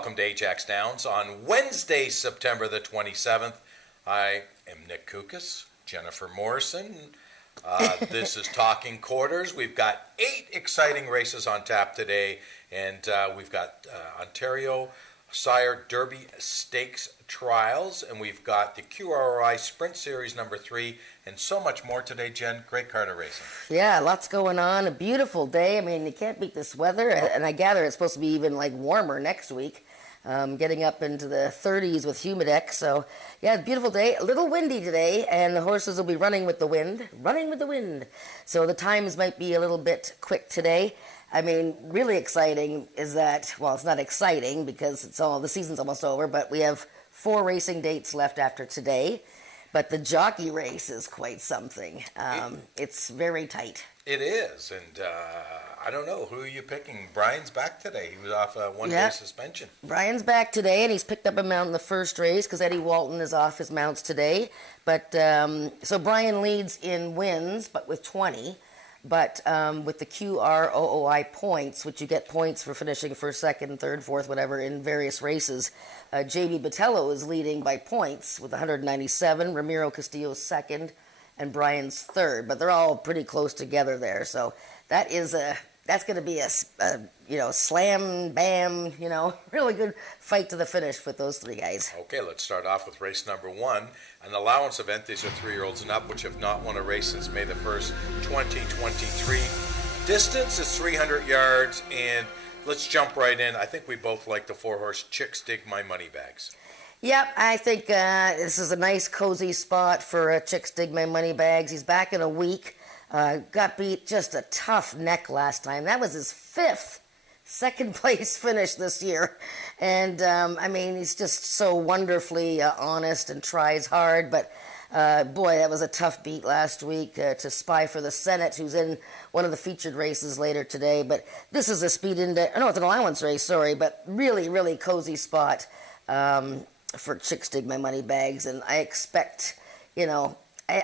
welcome to Ajax Downs on Wednesday, September the 27th. I am Nick Koukas, Jennifer Morrison. This is Talking Quarters. We've got 8 exciting races on tap today, and we've got Ontario Sire Derby Stakes Trials, and we've got the QRI Sprint Series number 3, and so much more today, Jen. Great card of racing. Yeah, lots going on. A beautiful day. I mean, you can't beat this weather, and I gather it's supposed to be even warmer next week, getting up into the 30s with humidex. So, yeah, beautiful day. A little windy today, and the horses will be running with the wind. So the times might be a little bit quick today. I mean, really exciting is that, well, it's not exciting because the season's almost over, but we have 4 racing dates left after today. But the jockey race is quite something. It's very tight. It is, and I don't know. Who are you picking? Brian's back today. He was off a one-day suspension. Brian's back today, and he's picked up a mount in the first race because Eddie Walton is off his mounts today. But so Brian leads in wins, but with 20. But with the QROOI points, which you get points for finishing first, second, third, fourth, whatever, in various races, J.B. Botello is leading by points with 197, Ramiro Castillo's second, and Brian's third. But they're all pretty close together there. So that's going to be a slam, bam, really good fight to the finish with those 3 guys. Okay, let's start off with race number 1. An allowance event. These are 3-year-olds and up, which have not won a race since May the 1st, 2023. Distance is 300 yards, and let's jump right in. I think we both like the 4-horse Chicks Dig My Money Bags. Yep, I think this is a nice, cozy spot for Chicks Dig My Money Bags. He's back in a week. Got beat just a tough neck last time. That was his 5th second place finish this year. And, I mean, he's just so wonderfully honest and tries hard. But, boy, that was a tough beat last week to Spy for the Senate, who's in one of the featured races later today. But this is a speed index. No, it's an allowance race, sorry. But really, really cozy spot for Chicks Dig My Money Bags. And I expect,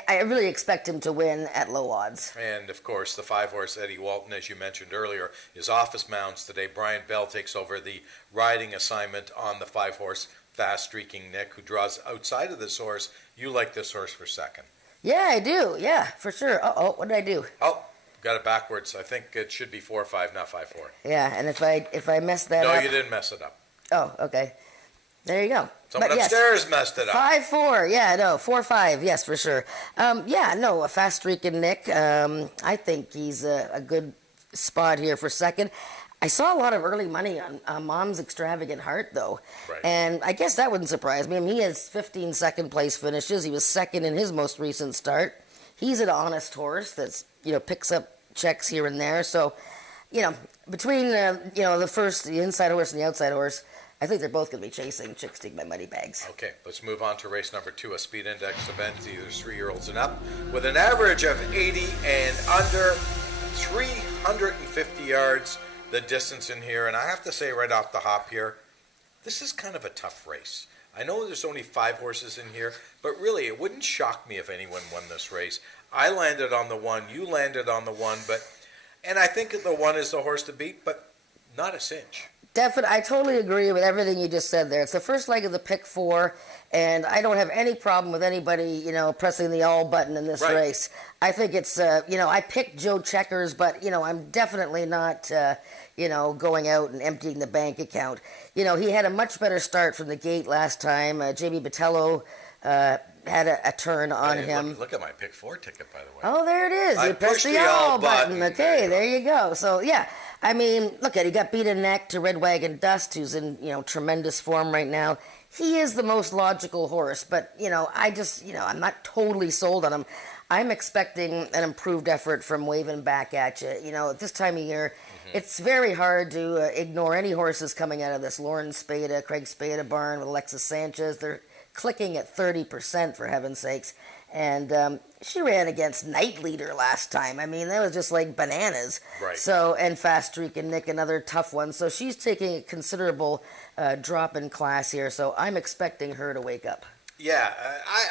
I really expect him to win at low odds. And, of course, the 5-horse Eddie Walton, as you mentioned earlier, is off his mounts today. Brian Bell takes over the riding assignment on the 5-horse Fast Streaking Nick, who draws outside of this horse. You like this horse for second. Yeah, I do. Yeah, for sure. Uh-oh, what did I do? Oh, got it backwards. I think it should be 4-5, not 5-4. Yeah, and if I mess that up... No, you didn't mess it up. Oh, okay. There you go. Someone upstairs messed it up. 5-4, yeah, no, 4-5, yes, for sure. A fast streaking Nick. I think he's a good spot here for second. I saw a lot of early money on Mom's Extravagant Heart, though. Right. And I guess that wouldn't surprise me. I mean, he has 15 second place finishes. He was second in his most recent start. He's an honest horse that's, picks up checks here and there. So, between, the inside horse and the outside horse, I think they're both going to be chasing Chicks Dig My Money Bags. Okay, let's move on to race number 2, a speed index event, either 3-year-olds and up, with an average of 80 and under 350 yards, the distance in here. And I have to say right off the hop here, this is kind of a tough race. I know there's only 5 horses in here, but really it wouldn't shock me if anyone won this race. I landed on the 1, you landed on the 1, and I think the 1 is the horse to beat, but not a cinch. Definitely, I totally agree with everything you just said there. It's the first leg of the pick 4, and I don't have any problem with anybody, pressing the all button in this race. I think it's, I picked Joe Checkers, but, I'm definitely not, going out and emptying the bank account. He had a much better start from the gate last time. J.B. Botello had a turn on him. Look at my pick 4 ticket, by the way. Oh, there it is. I You pressed the all button. Okay, there you go. So, yeah. I mean, look at he got beat a neck to Red Wagon Dust, who's in, tremendous form right now. He is the most logical horse, but, I'm not totally sold on him. I'm expecting an improved effort from Waving Back at You. At this time of year, it's very hard to ignore any horses coming out of this Lauren Spada, Craig Spada barn with Alexis Sanchez. They're clicking at 30%, for heaven's sakes. And she ran against Night Leader last time. I mean, that was just like bananas. Right. So, and Fast Streak and Nick, another tough one. So she's taking a considerable drop in class here. So I'm expecting her to wake up. Yeah,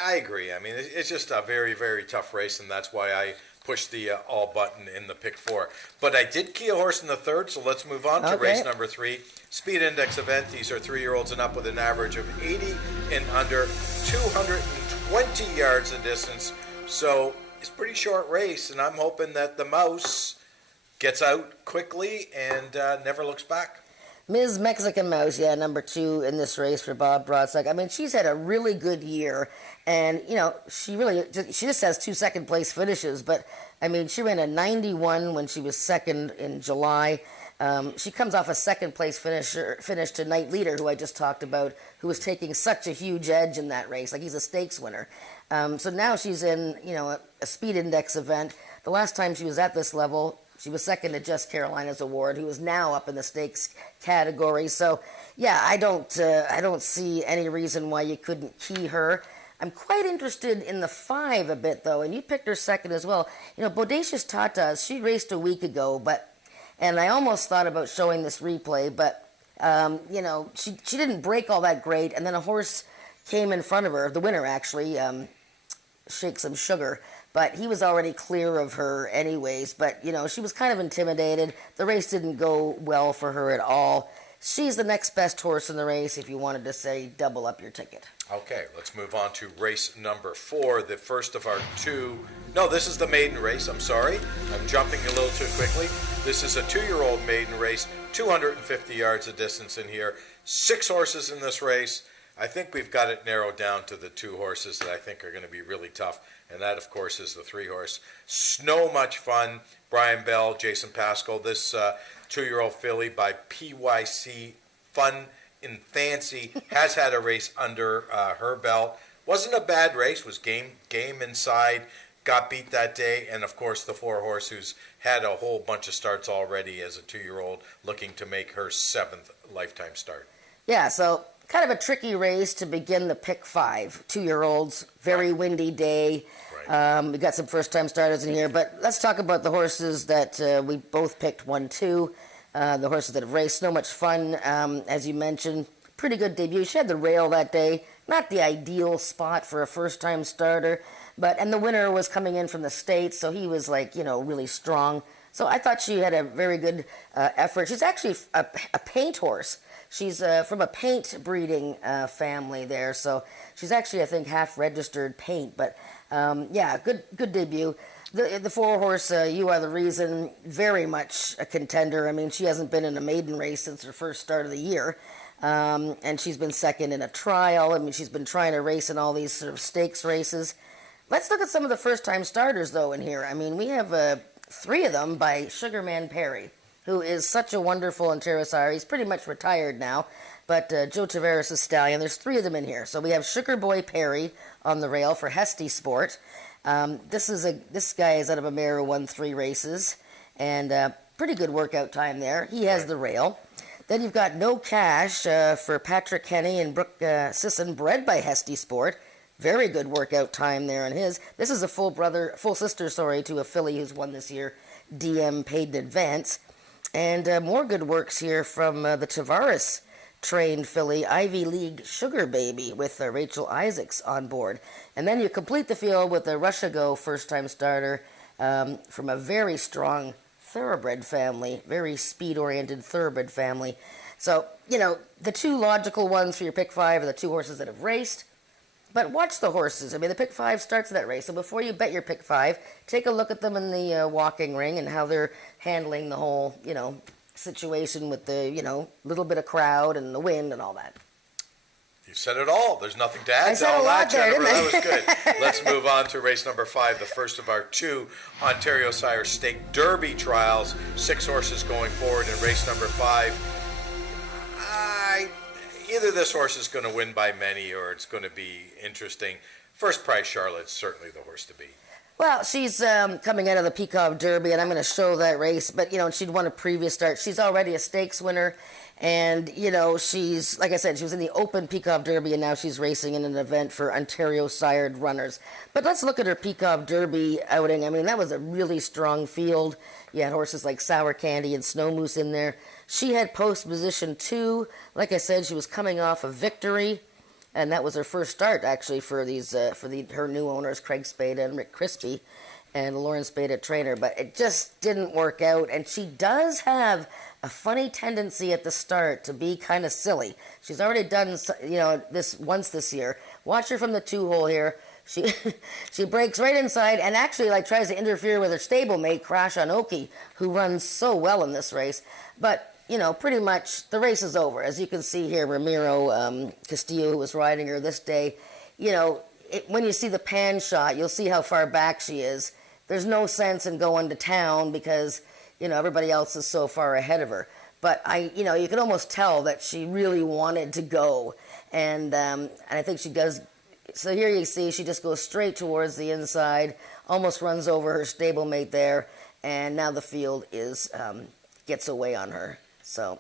I agree. I mean, it's just a very, very tough race, and that's why I push the all button in the pick 4. But I did key a horse in the third, so let's move on to race number 3. Speed Index event. These are 3-year-olds and up with an average of 80 and under, 220 yards of distance. So it's a pretty short race, and I'm hoping that the Mouse gets out quickly and never looks back. Ms. Mexican Mouse, number 2 in this race for Bob Broadsack. I mean, she's had a really good year, and, she just has 2 second-place finishes, but, I mean, she ran a 91 when she was second in July. She comes off a second-place finish to Knight Leader, who I just talked about, who was taking such a huge edge in that race. Like, he's a stakes winner. So now she's in, a Speed Index event. The last time she was at this level, she was second to Just Carolina's Award, who is now up in the stakes category. So, I don't see any reason why you couldn't key her. I'm quite interested in the 5 a bit, though, and you picked her second as well. Bodacious Tatas, she raced a week ago, and I almost thought about showing this replay, but, she didn't break all that great, and then a horse came in front of her, the winner actually, Shake Some Sugar, but he was already clear of her anyways. But, she was kind of intimidated. The race didn't go well for her at all. She's the next best horse in the race if you wanted to say double up your ticket. Okay, let's move on to race number 4, the first of our 2. No, this is the maiden race. I'm sorry. I'm jumping a little too quickly. This is a 2-year-old maiden race, 250 yards of distance in here. 6 horses in this race. I think we've got it narrowed down to the 2 horses that I think are going to be really tough. And that, of course, is the 3-horse. Snow Much Fun, Brian Bell, Jason Pascal. This 2-year-old filly by PYC Fun in Fancy has had a race under her belt. Wasn't a bad race. Was game inside. Got beat that day. And, of course, the 4-horse who's had a whole bunch of starts already as a 2-year-old looking to make her 7th lifetime start. Yeah, so kind of a tricky race to begin the pick 5. 2-year-olds, very windy day. Right. We got some first-time starters in here, but let's talk about the horses that we both picked 1-2. The horses that have raced. So much fun, as you mentioned. Pretty good debut. She had the rail that day. Not the ideal spot for a first-time starter, and the winner was coming in from the States, so he was really strong. So I thought she had a very good effort. She's actually a paint horse. She's from a paint breeding family there, so she's actually, I think, half registered paint. But good debut. The 4-horse, You Are the Reason, very much a contender. I mean, she hasn't been in a maiden race since her first start of the year, and she's been second in a trial. I mean, she's been trying to race in all these sort of stakes races. Let's look at some of the first-time starters, though, in here. I mean, we have 3 of them by Sugarman Perry, who is such a wonderful Ontario sire. He's pretty much retired now, but Joe Tavares' stallion. There's 3 of them in here. So we have Sugar Boy Perry on the rail for Hesty Sport. This guy is out of a mare who won 3 races, and pretty good workout time there. He has the rail. Then you've got No Cash for Patrick Kenny and Brooke Sisson, bred by Hesty Sport. Very good workout time there on his. This is a full sister, to a filly who's won this year, DM Paid in Advance. And more good works here from the Tavares-trained filly, Ivy League Sugar Baby, with Rachel Isaacs on board. And then you complete the field with a Russia Go first-time starter from a very strong thoroughbred family, very speed-oriented thoroughbred family. So, the 2 logical ones for your pick 5 are the 2 horses that have raced. But watch the horses. I mean, the pick 5 starts that race. So before you bet your pick 5, take a look at them in the walking ring and how they're handling the whole, situation with the, little bit of crowd and the wind and all that. You said it all. There's nothing to add I said a lot there, Jennifer. didn't I? That was good. Let's move on to race number 5, the first of our 2 Ontario Sire Stake Derby trials. 6 horses going forward in race number 5. Either this horse is going to win by many or it's going to be interesting. First Prize Charlotte's certainly the horse to beat. Well, she's coming out of the Peacock Derby, and I'm going to show that race. But, she'd won a previous start. She's already a stakes winner. And, she's, like I said, she was in the Open Peacock Derby, and now she's racing in an event for Ontario-sired runners. But let's look at her Peacock Derby outing. I mean, that was a really strong field. You had horses like Sour Candy and Snow Moose in there. She had post position 2. Like I said, she was coming off a victory, and that was her first start, actually, for her new owners, Craig Spade and Rick Crispy. and Lauren Spade a trainer, but it just didn't work out. And she does have a funny tendency at the start to be kind of silly. She's already done, this once this year. Watch her from the 2-hole here. She she breaks right inside and actually tries to interfere with her stablemate, Crash Anoki, who runs so well in this race. But pretty much the race is over. As you can see here, Ramiro Castillo, who was riding her this day, when you see the pan shot, you'll see how far back she is. There's no sense in going to town because, everybody else is so far ahead of her. But you can almost tell that she really wanted to go. And I think she does. So here you see she just goes straight towards the inside, almost runs over her stablemate there, and now the field gets away on her. So,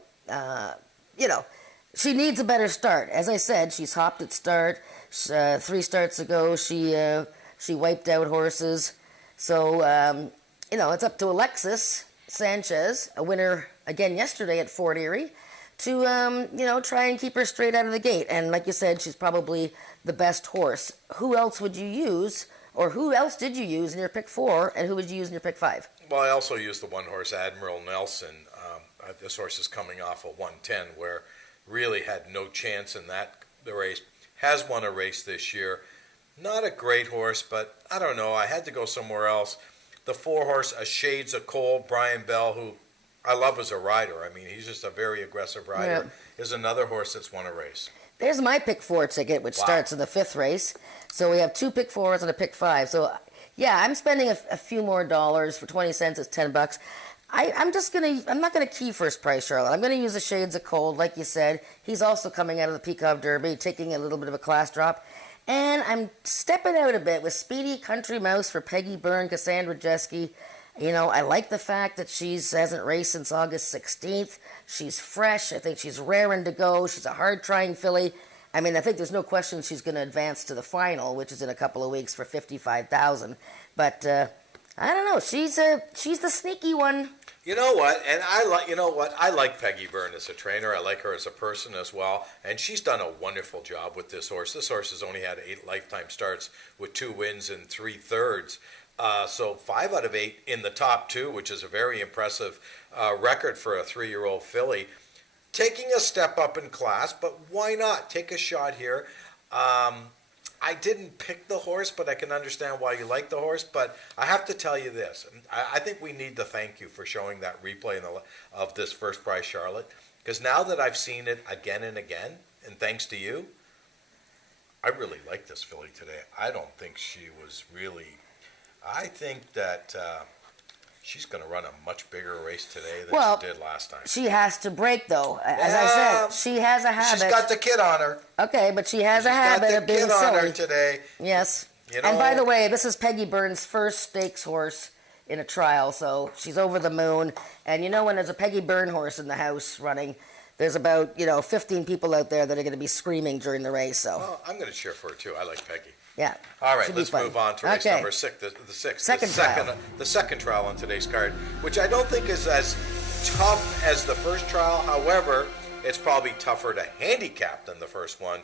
she needs a better start. As I said, she's hopped at start. 3 starts ago, she wiped out horses. So, it's up to Alexis Sanchez, a winner again yesterday at Fort Erie, to, try and keep her straight out of the gate. And like you said, she's probably the best horse. Who else would you use, or who else did you use in your pick 4, and who would you use in your pick 5? Well, I also used the 1 horse, Admiral Nelson. This horse is coming off a 110, where really had no chance in the race. Has won a race this year. Not a great horse, but I don't know. I had to go somewhere else. The 4 horse, A Shades of Coal, Brian Bell, who I love as a rider. I mean, he's just a very aggressive rider. Yeah. Is another horse that's won a race. There's my pick 4 ticket, which starts in the 5th race. So we have 2 pick 4s and a pick 5. So, yeah, I'm spending a few more dollars. For 20 cents, it's $10. I'm not gonna key first price Charlotte. I'm gonna use the Shades of Cold, like you said. He's also coming out of the Peacock Derby, taking a little bit of a class drop. And I'm stepping out a bit with Speedy Country Mouse for Peggy Byrne, Cassandra Jeske. I like the fact that she hasn't raced since August 16th. She's fresh. I think she's raring to go. She's a hard-trying filly. I mean, I think there's no question she's going to advance to the final, which is in a couple of weeks for $55,000. But I don't know. She's the sneaky one. You know what? And I like Peggy Byrne as a trainer. I like her as a person as well. And she's done a wonderful job with this horse. This horse has only had 8 lifetime starts with 2 wins and 3 thirds. So 5 out of 8 in the top 2, which is a very impressive record for a 3-year-old filly. Taking a step up in class, but why not? Take a shot here. I didn't pick the horse, but I can understand why you like the horse. But I have to tell you this. I think we need to thank you for showing that replay of this First Prize Charlotte. Because now that I've seen it again and again, and thanks to you, I really like this filly today. I don't think she was really... I think that she's going to run a much bigger race today than she did last time. She has to break, though. As I said, she has a habit. She's got the kid on her. Okay, but she has a habit of being silly. She's got the kid on her today. Yes. And by the way, this is Peggy Byrne's first stakes horse in a trial, so she's over the moon. And when there's a Peggy Byrne horse in the house running, there's about 15 people out there that are going to be screaming during the race. So I'm going to cheer for her too. I like Peggy. Yeah. All right, let's move on to race number 6, the second trial on today's card, which I don't think is as tough as the first trial. However, it's probably tougher to handicap than the first one.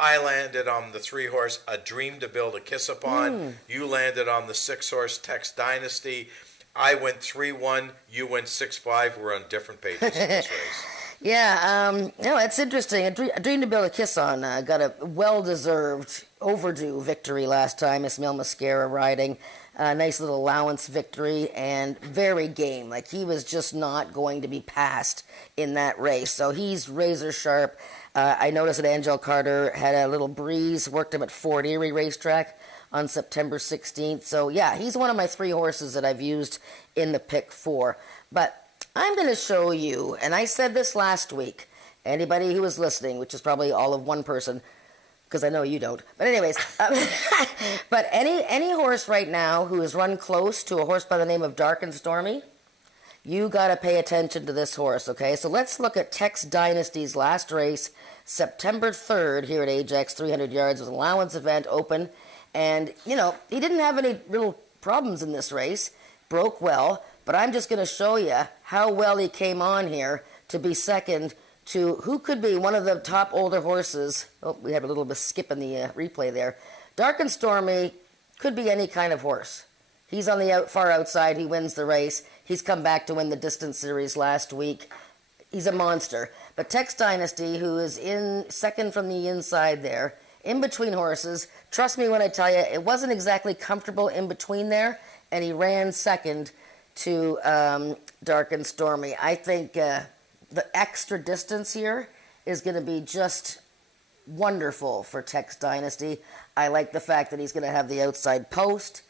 I landed on the 3 horse, A Dream to Build a Kiss Upon. You landed on the 6 horse, Tex Dynasty. I went 3-1. You went 6-5. We're on different pages in this race. Yeah, it's interesting. A Dream to Build a Kiss On got a well-deserved, overdue victory last time. Ismail Mascara riding. A nice little allowance victory and very game. Like, he was just not going to be passed in that race. So he's razor sharp. I noticed that Angel Carter had a little breeze, worked him at Fort Erie Racetrack on September 16th. So, yeah, he's one of my 3 horses that I've used in the pick 4. But I'm going to show you, and I said this last week, anybody who was listening, which is probably all of one person, because I know you don't. But anyways, but any horse right now who has run close to a horse by the name of Dark and Stormy, you got to pay attention to this horse, okay? So let's look at Tex Dynasty's last race, September 3rd here at Ajax, 300 yards with an allowance event open. And, he didn't have any real problems in this race, broke well. But I'm just going to show you how well he came on here to be second to who could be one of the top older horses. Oh, we had a little bit of skip in the replay there. Dark and Stormy could be any kind of horse. He's on the far outside. He wins the race. He's come back to win the distance series last week. He's a monster. But Tex Dynasty, who is in second from the inside there, in between horses, trust me when I tell you, it wasn't exactly comfortable in between there, and he ran second to Dark and Stormy. I think the extra distance here is going to be just wonderful for Tex Dynasty. I like the fact that he's going to have the outside post.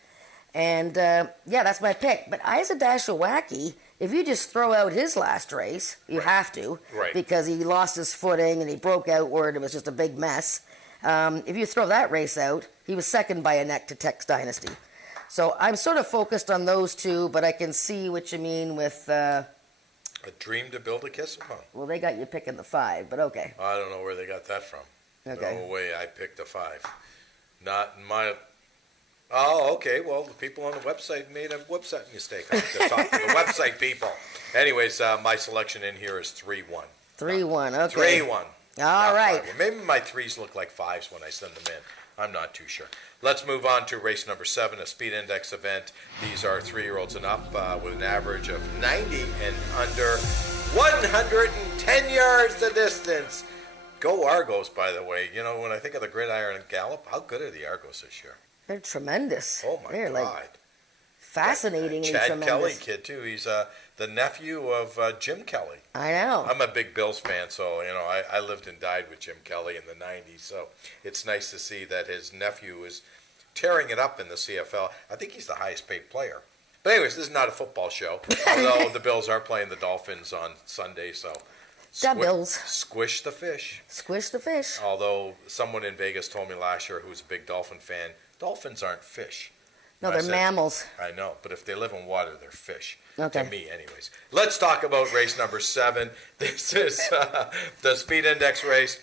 And, yeah, that's my pick. But Isa Dash Wacky, if you just throw out his last race, you have to, because he lost his footing and he broke outward. It was just a big mess. If you throw that race out, he was second by a neck to Tex Dynasty. So I'm sort of focused on those two, but I can see what you mean with... a dream to build a kiss upon. Well, they got you picking the 5, but okay. I don't know where they got that from. Okay. No way I picked a 5. Not in my... Oh, okay. Well, the people on the website made a website mistake. I have to talk to the website people. Anyways, my selection in here is 3-1. 3-1, okay. 3-1. All right. 5-1. Maybe my 3s look like 5s when I send them in. I'm not too sure. Let's move on to race number 7, a speed index event. These are 3-year-olds and up with an average of 90 and under 110 yards the distance. Go Argos, by the way. You know, when I think of the Gridiron Gallop, how good are the Argos this year? They're tremendous. Oh, my They're God. Like fascinatingly Chad tremendous. Kelly kid, too. He's the nephew of Jim Kelly. I know. I'm a big Bills fan, so, you know, I lived and died with Jim Kelly in the 90s, so it's nice to see that his nephew is tearing it up in the CFL. I think he's the highest paid player. But anyways, this is not a football show, although the Bills are playing the Dolphins on Sunday, so Bills. Squish the fish. Squish the fish. Although someone in Vegas told me last year who's a big Dolphin fan, dolphins aren't fish. No, And I they're said, mammals. I know, but if they live in water, they're fish. Okay. To me, anyways. Let's talk about race number 7. This is the speed index race.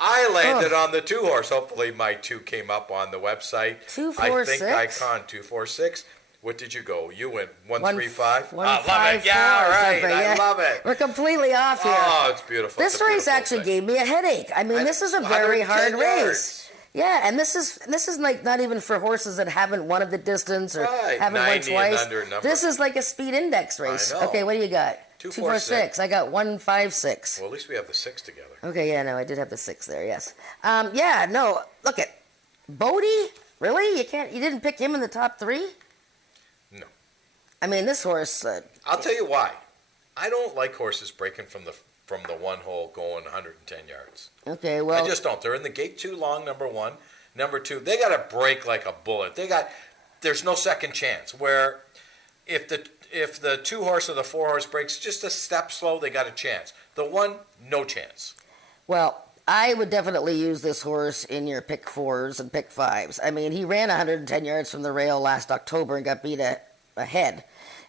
I landed on the 2-horse. Hopefully my 2 came up on the website. 246. I think Icon 246. What did you go? You went 135? 154. Love it. Yeah, all right. I love it. We're completely off here. Oh, it's beautiful. This It's a race beautiful actually thing. gave me a headache. I mean, this is a very hard 110 race. yards. Yeah, and this is like not even for horses that haven't won at the distance or Right, haven't won 90 and twice. under number. This is like a speed index race. I know. Okay, what do you got? 246. I got 156. Well, at least we have the 6 together. Okay, yeah, no, I did have the 6 there. Yes. Yeah, no. Look at Bodie. Really? You didn't pick him in the top 3? No. I mean, this horse. I'll tell you why. I don't like horses breaking from the one hole going 110 yards. Okay, well. I just don't. They're in the gate too long, number 1. Number 2, they got to break like a bullet. There's no second chance. Where if the 2-horse or the 4-horse breaks just a step slow, they got a chance. The 1, no chance. Well, I would definitely use this horse in your pick 4s and pick 5s. I mean, he ran 110 yards from the rail last October and got beat ahead.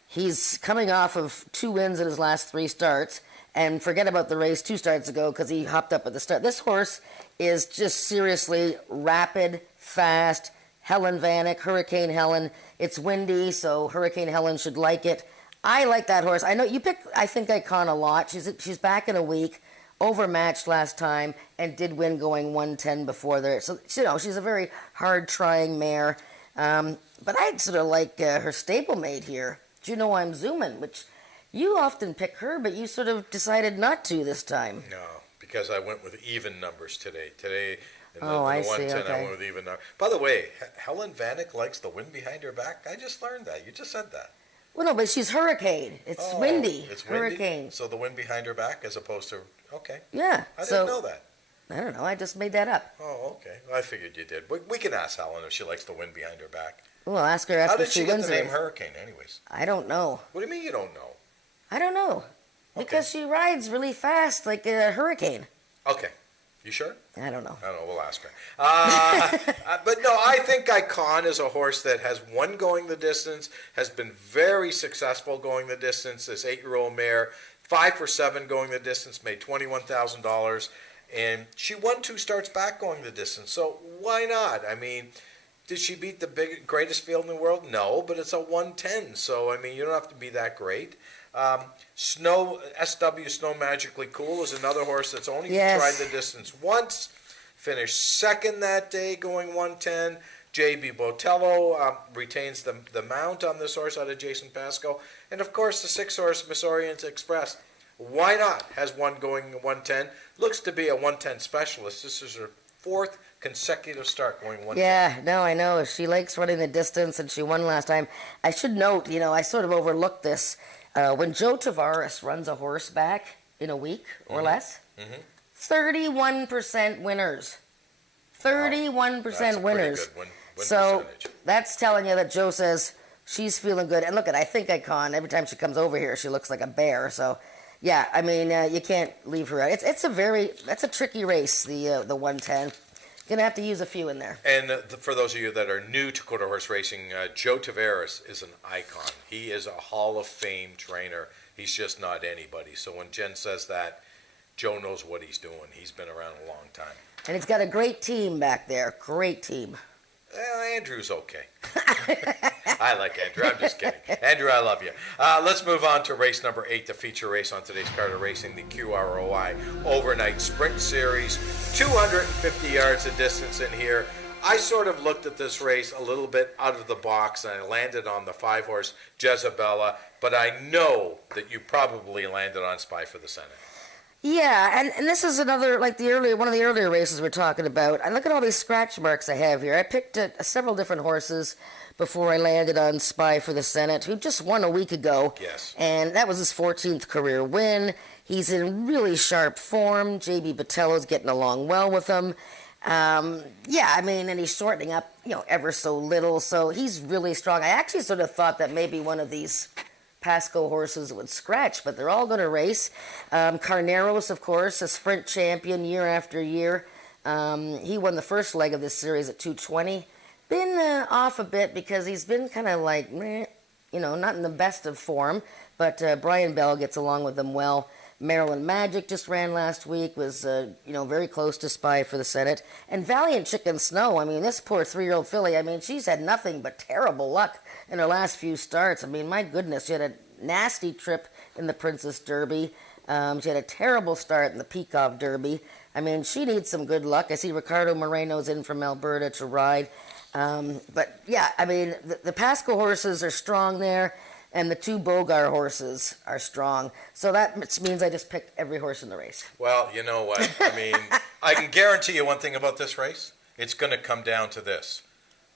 He's coming off of 2 wins in his last 3 starts. And forget about the race 2 starts ago because he hopped up at the start. This horse is just seriously rapid, fast. Helen Vanek, Hurricane Helen. It's windy, so Hurricane Helen should like it. I like that horse. I know you picked, I think, Icon a lot. She's back in a week, overmatched last time, and did win going 110 before there. So, you know, she's a very hard-trying mare. But I'd sort of like her stablemate here, Juno I'm Zooming, which... You often pick her, but you sort of decided not to this time. No, because I went with even numbers today. In the I 110, see, I okay. went with even numbers. By the way, Helen Vanek likes the wind behind her back. I just learned that. You just said that. Well, no, but she's Hurricane. It's windy. It's windy? Hurricane. So the wind behind her back as opposed to, okay. Yeah. I didn't know that. I don't know. I just made that up. Oh, okay. I figured you did. We can ask Helen if she likes the wind behind her back. Well, ask her How after did she she get wins the name it. Hurricane anyways? I don't know. What do you mean you don't know? I don't know. Because she rides really fast like a hurricane. Okay. You sure? I don't know. I don't know. We'll ask her. But no, I think Icon is a horse that has won going the distance, has been very successful going the distance. This 8-year-old mare, 5 for 7 going the distance, made $21,000, and she won 2 starts back going the distance. So why not? I mean, did she beat the greatest field in the world? No, but it's a 110. So I mean, you don't have to be that great. Snow Magically Cool is another horse that's only tried the distance once. Finished second that day going 110. J.B. Botello retains the mount on this horse out of Jason Pasco. And of course, the 6-horse Miss Orient Express. Why not? Has one going 110. Looks to be a 110 specialist. This is her fourth consecutive start going 110. Yeah, no, I know. She likes running the distance, and she won last time. I should note, I sort of overlooked this. When Joe Tavares runs a horse back in a week or less, 31% winners. 31% winners. Good win So percentage. that's telling you that Joe says she's feeling good. And look, I think Icon, every time she comes over here, she looks like a bear. So, yeah, I mean, you can't leave her out. That's a tricky race, the 110. Gonna have to use a few in there. And for those of you that are new to quarter horse racing, Joe Tavares is an icon. He is a Hall of Fame trainer. He's just not anybody. So when Jen says that, Joe knows what he's doing. He's been around a long time. And he's got a great team back there. Great team. Well, Andrew's okay. I like Andrew. I'm just kidding. Andrew, I love you. Let's move on to race number 8, the feature race on today's card of racing, the QROI Overnight Sprint Series. 250 yards of distance in here. I sort of looked at this race a little bit out of the box, and I landed on the 5-horse Jezebella, but I know that you probably landed on Spy for the Senate. Yeah, and this is another, like one of the earlier races we're talking about. I look at all these scratch marks I have here. I picked several different horses before I landed on Spy for the Senate, who just won a week ago. Yes. And that was his 14th career win. He's in really sharp form. J.B. Botello's getting along well with him. Yeah, I mean, and he's shortening up, ever so little. So he's really strong. I actually sort of thought that maybe one of these Pasco horses would scratch, but they're all going to race. Carneros, of course, a sprint champion year after year. He won the first leg of this series at 220. Been off a bit because he's been kind of like, not in the best of form, but Brian Bell gets along with him well. Maryland Magic just ran last week, was, very close to Spy for the Senate. And Valiant Chicken Snow, I mean, this poor 3-year-old filly, I mean, she's had nothing but terrible luck in her last few starts. I mean, my goodness, she had a nasty trip in the Princess Derby. She had a terrible start in the Peacock Derby. I mean, she needs some good luck. I see Ricardo Moreno's in from Alberta to ride. But, yeah, I mean, the Pasco horses are strong there. And the 2 Bogar horses are strong. So that means I just picked every horse in the race. Well, you know what? I mean, I can guarantee you one thing about this race. It's going to come down to this.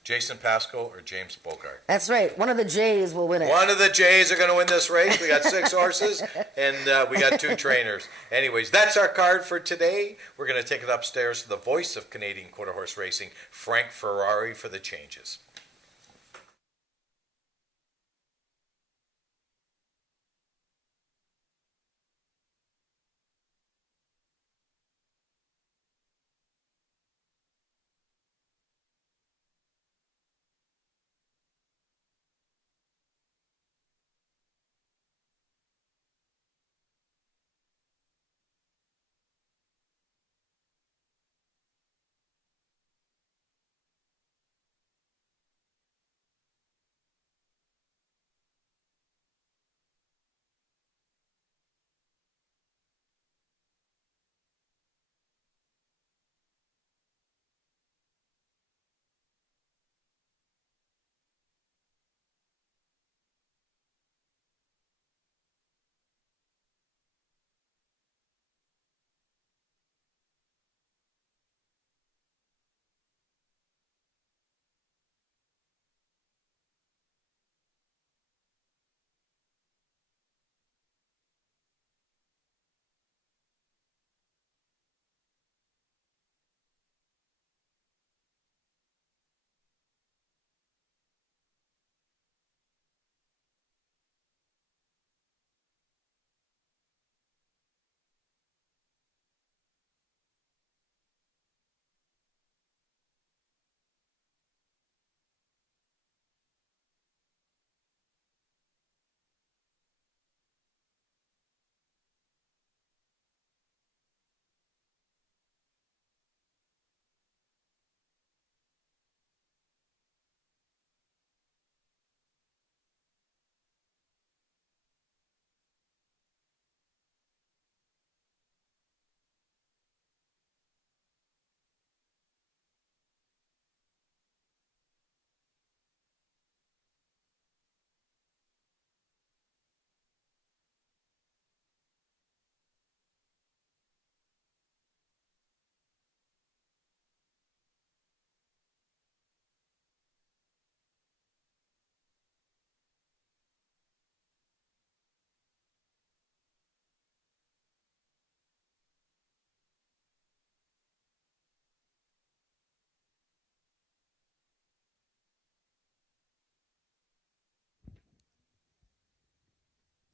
Jason Pasco or James Bogart. That's right. One of the Jays will win it. One of the Jays are going to win this race. We got 6 horses, and we got 2 trainers. Anyways, that's our card for today. We're going to take it upstairs to the voice of Canadian quarter horse racing, Frank Ferrari, for the changes.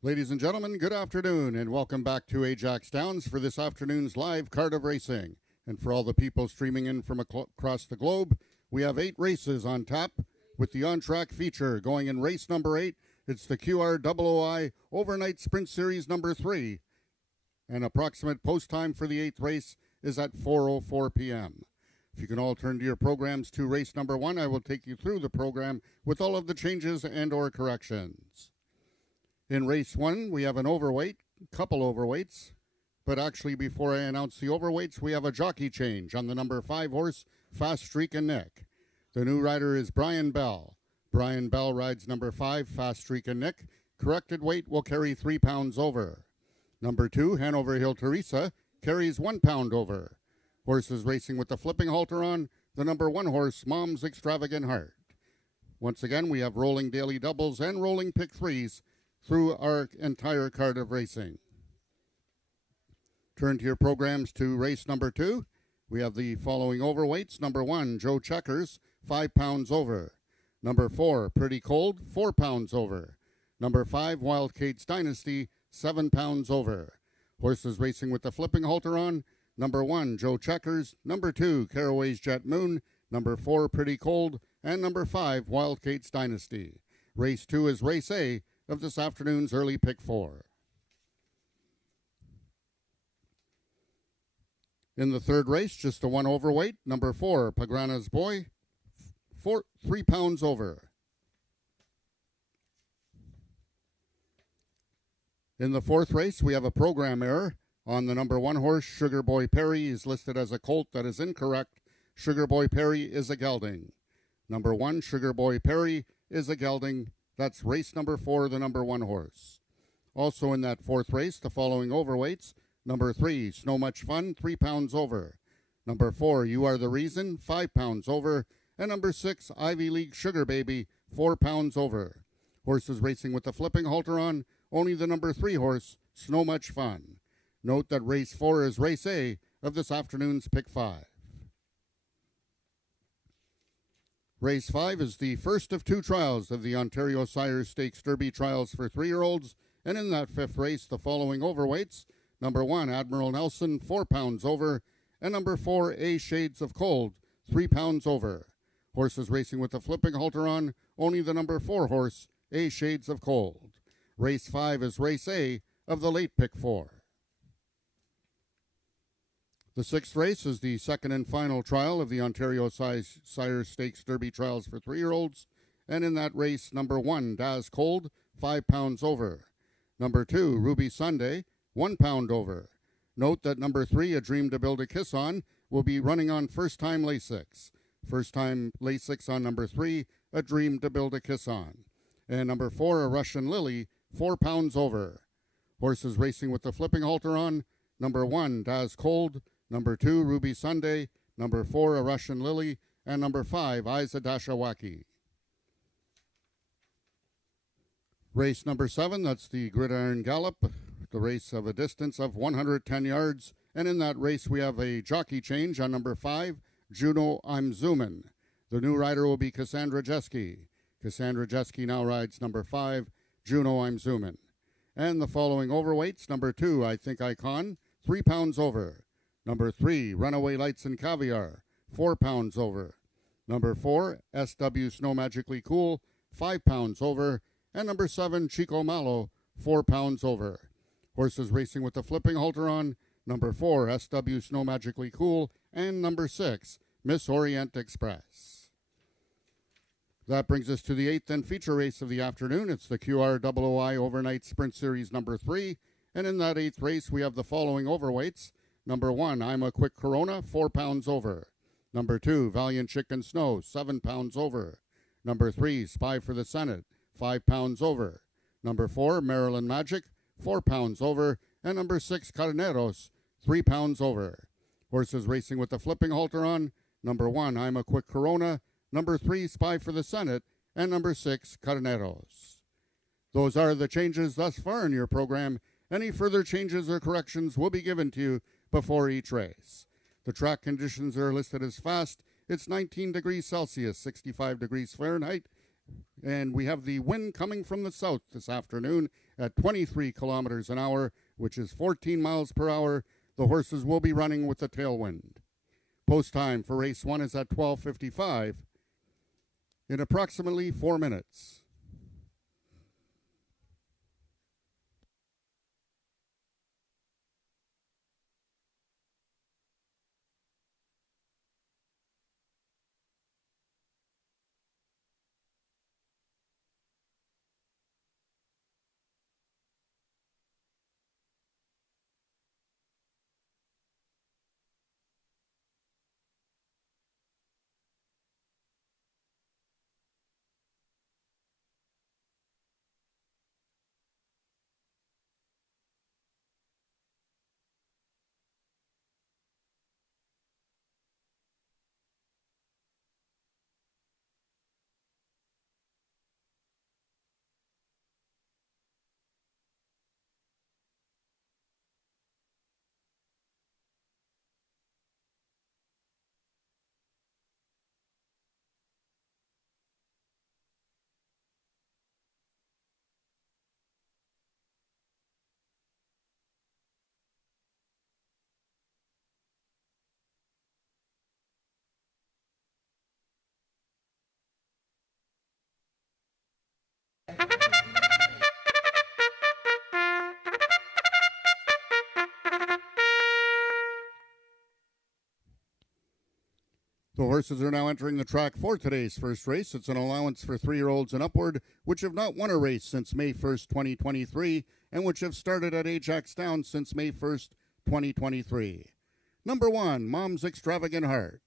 Ladies and gentlemen, good afternoon, and welcome back to Ajax Downs for this afternoon's live card of racing. And for all the people streaming in from across the globe, we have 8 races on tap with the on-track feature going in race number 8. It's the QROOI Overnight Sprint Series number 3. And approximate post time for the 8th race is at 4:04 p.m. If you can all turn to your programs to race number 1, I will take you through the program with all of the changes and or corrections. In race 1, we have an overweight, couple overweights, but actually before I announce the overweights, we have a jockey change on the number 5 horse, Fast Streak and Nick. The new rider is Brian Bell. Brian Bell rides number 5, Fast Streak and Nick. Corrected weight will carry 3 pounds over. Number 2, Hanover Hill Teresa, carries 1 pound over. Horses racing with the flipping halter on, the number 1 horse, Mom's Extravagant Heart. Once again, we have rolling daily doubles and rolling pick threes through our entire card of racing. Turn to your programs to race number 2. We have the following overweights. Number 1, Joe Checkers, 5 pounds over. Number 4, Pretty Cold, 4 pounds over. Number 5, Wild Kate's Dynasty, 7 pounds over. Horses racing with the flipping halter on. Number 1, Joe Checkers. Number 2, Caraway's Jet Moon. Number 4, Pretty Cold. And number 5, Wild Kate's Dynasty. Race 2 is race A of this afternoon's early pick 4. In the third race, just the 1 overweight, number 4, Pagrana's Boy, 3 pounds over. In the fourth race, we have a program error on the number 1 horse, Sugar Boy Perry. Is listed as a colt. That is incorrect. Sugar Boy Perry is a gelding. Number 1, Sugar Boy Perry is a gelding. That's race number 4, the number 1 horse. Also in that fourth race, the following overweights. Number 3, Snow Much Fun, 3 pounds over. Number 4, You Are the Reason, 5 pounds over. And number 6, Ivy League Sugar Baby, 4 pounds over. Horses racing with the flipping halter on, only the number 3 horse, Snow Much Fun. Note that race 4 is race A of this afternoon's pick 5. Race 5 is the first of 2 trials of the Ontario Sire Stakes Derby trials for 3-year-olds, and in that 5th race, the following overweights. Number 1, Admiral Nelson, 4 pounds over, and number 4, A Shades of Cold, 3 pounds over. Horses racing with the flipping halter on, only the number 4 horse, A Shades of Cold. Race 5 is race A of the late pick 4. The 6th race is the second and final trial of the Ontario Sire Stakes Derby trials for 3-year-olds. And in that race, number 1, Daz Cold, 5 pounds over. Number 2, Ruby Sunday, 1 pound over. Note that number 3, A Dream to Build a Kiss On, will be running on first-time Lasix. First-time Lasix on number 3, A Dream to Build a Kiss On. And number 4, A Russian Lily, 4 pounds over. Horses racing with the flipping halter on. Number 1, Daz Cold. Number 2, Ruby Sunday. Number 4, A Russian Lily. And number 5, Isa Dashawaki. Race number 7, that's the Gridiron Gallop, the race of a distance of 110 yards. And in that race, we have a jockey change on number 5, Juno I'm Zoomin'. The new rider will be Cassandra Jeske. Cassandra Jeske now rides number 5, Juno I'm Zoomin'. And the following overweights, number 2, I Think Icon, 3 pounds over. Number 3, Runaway Lights and Caviar, 4 pounds over. Number 4, SW Snow Magically Cool, 5 pounds over. And number 7, Chico Malo, 4 pounds over. Horses racing with the flipping halter on. Number 4, SW Snow Magically Cool. And number 6, Miss Orient Express. That brings us to the 8th and feature race of the afternoon. It's the QROOI Overnight Sprint Series number 3. And in that 8th race, we have the following overweights. Number 1, I'm a Quick Corona, 4 pounds over. Number 2, Valiant Chicken Snow, 7 pounds over. Number 3, Spy for the Senate, 5 pounds over. Number 4, Maryland Magic, 4 pounds over. And number 6, Carneros, 3 pounds over. Horses racing with the flipping halter on. Number 1, I'm a Quick Corona. Number 3, Spy for the Senate. And number 6, Carneros. Those are the changes thus far in your program. Any further changes or corrections will be given to you before each race. The track conditions are listed as fast. It's 19 degrees Celsius, 65 degrees Fahrenheit, And we have the wind coming from the south this afternoon at 23 kilometers an hour, which is 14 miles per hour. The horses will be running with the tailwind. Post time for race 1 is at 12:55 in approximately 4 minutes. The horses are now entering the track for today's first race. It's an allowance for 3-year-olds and upward, which have not won a race since May 1st, 2023, and which have started at Ajax Downs since May 1st, 2023. Number 1, Mom's Extravagant Heart,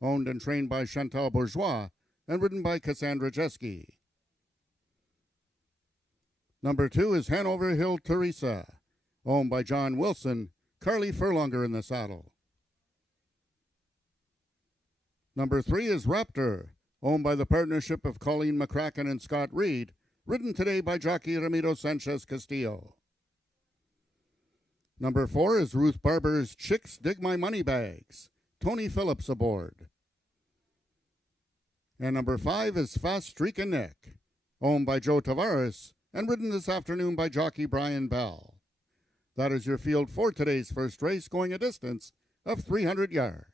owned and trained by Chantal Bourgeois and ridden by Cassandra Jeske. Number 2 is Hanover Hill Teresa, owned by John Wilson, Carly Furlonger in the saddle. Number 3 is Raptor, owned by the partnership of Colleen McCracken and Scott Reed, ridden today by jockey Ramiro Sanchez Castillo. Number 4 is Ruth Barber's Chicks Dig My Money Bags, Tony Phillips aboard. And number 5 is Fast Streakin' Nick, owned by Joe Tavares and ridden this afternoon by jockey Brian Bell. That is your field for today's first race, going a distance of 300 yards.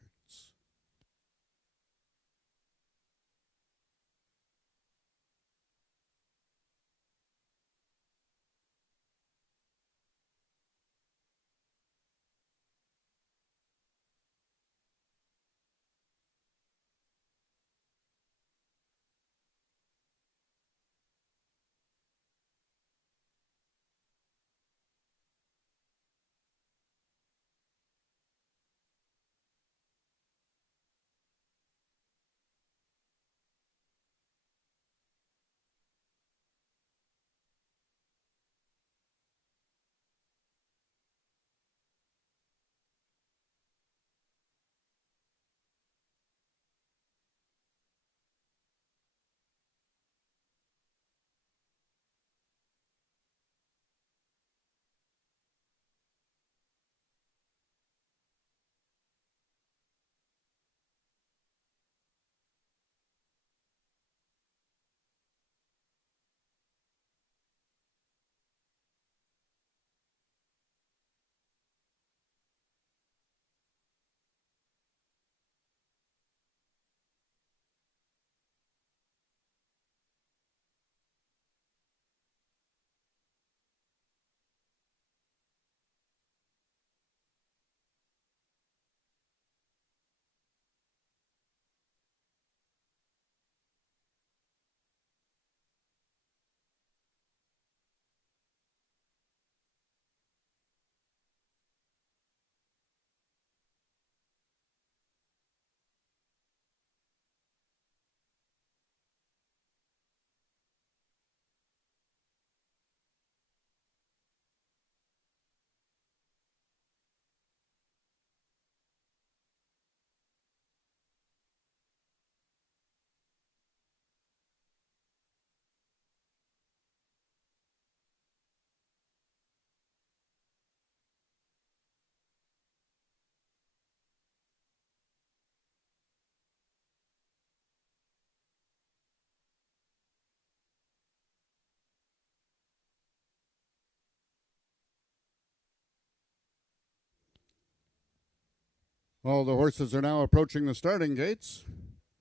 All the horses are now approaching the starting gates.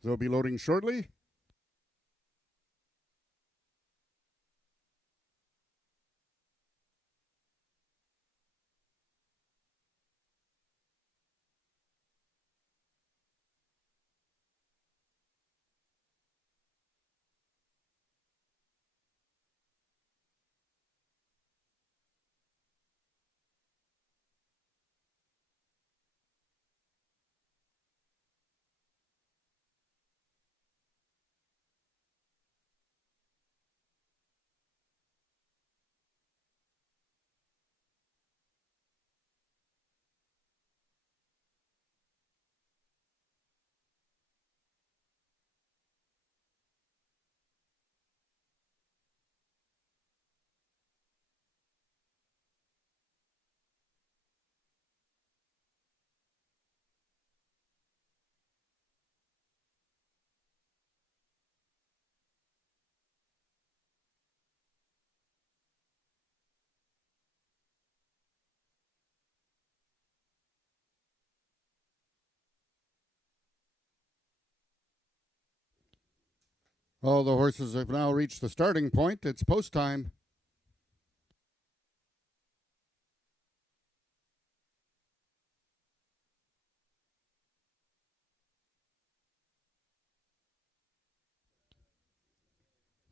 They'll be loading shortly. All the horses have now reached the starting point. It's post time.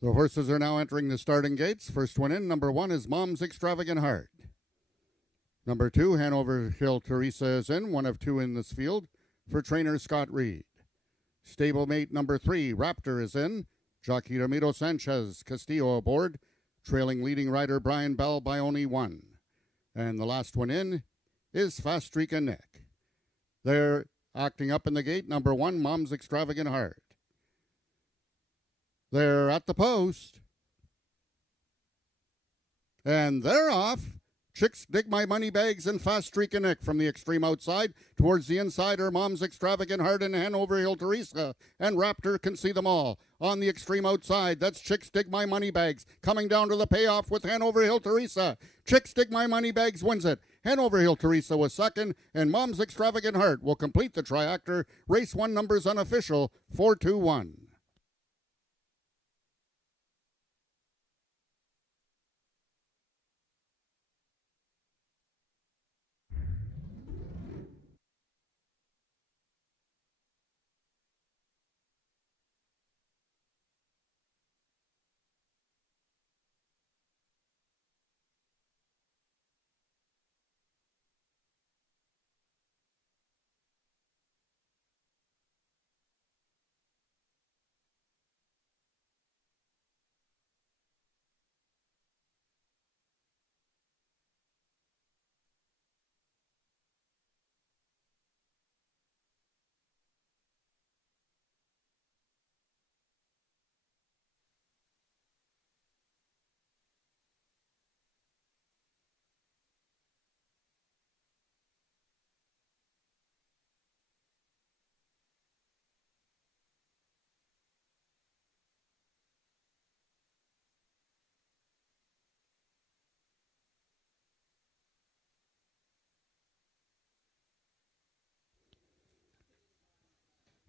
The horses are now entering the starting gates. First one in, number 1 is Mom's Extravagant Heart. Number 2, Hanover Hill Teresa is in, one of 2 in this field for trainer Scott Reed. Stablemate number 3, Raptor is in. Jockey Ramiro Sanchez Castillo aboard, trailing leading rider Brian Bell by only 1. And the last one in is Fast Streak and Nick. They're acting up in the gate, number 1, Mom's Extravagant Heart. They're at the post. And they're off. Chicks Dig My Money Bags and Fast Streak and Nick from the extreme outside. Towards the inside are Mom's Extravagant Heart and Hanover Hill Teresa. And Raptor can see them all. On the extreme outside, that's Chicks Dig My Money Bags. Coming down to the payoff with Hanover Hill Teresa. Chicks Dig My Money Bags wins it. Hanover Hill Teresa was second, and Mom's Extravagant Heart will complete the triactor. Race 1 numbers unofficial, 4-2-1.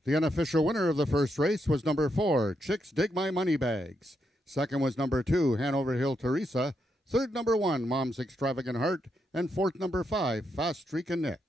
The unofficial winner of the first race was number 4, Chicks Dig My Money Bags. Second was number 2, Hanover Hill Teresa. Third, number 1, Mom's Extravagant Heart. And fourth, number 5, Fast Streak and Nick.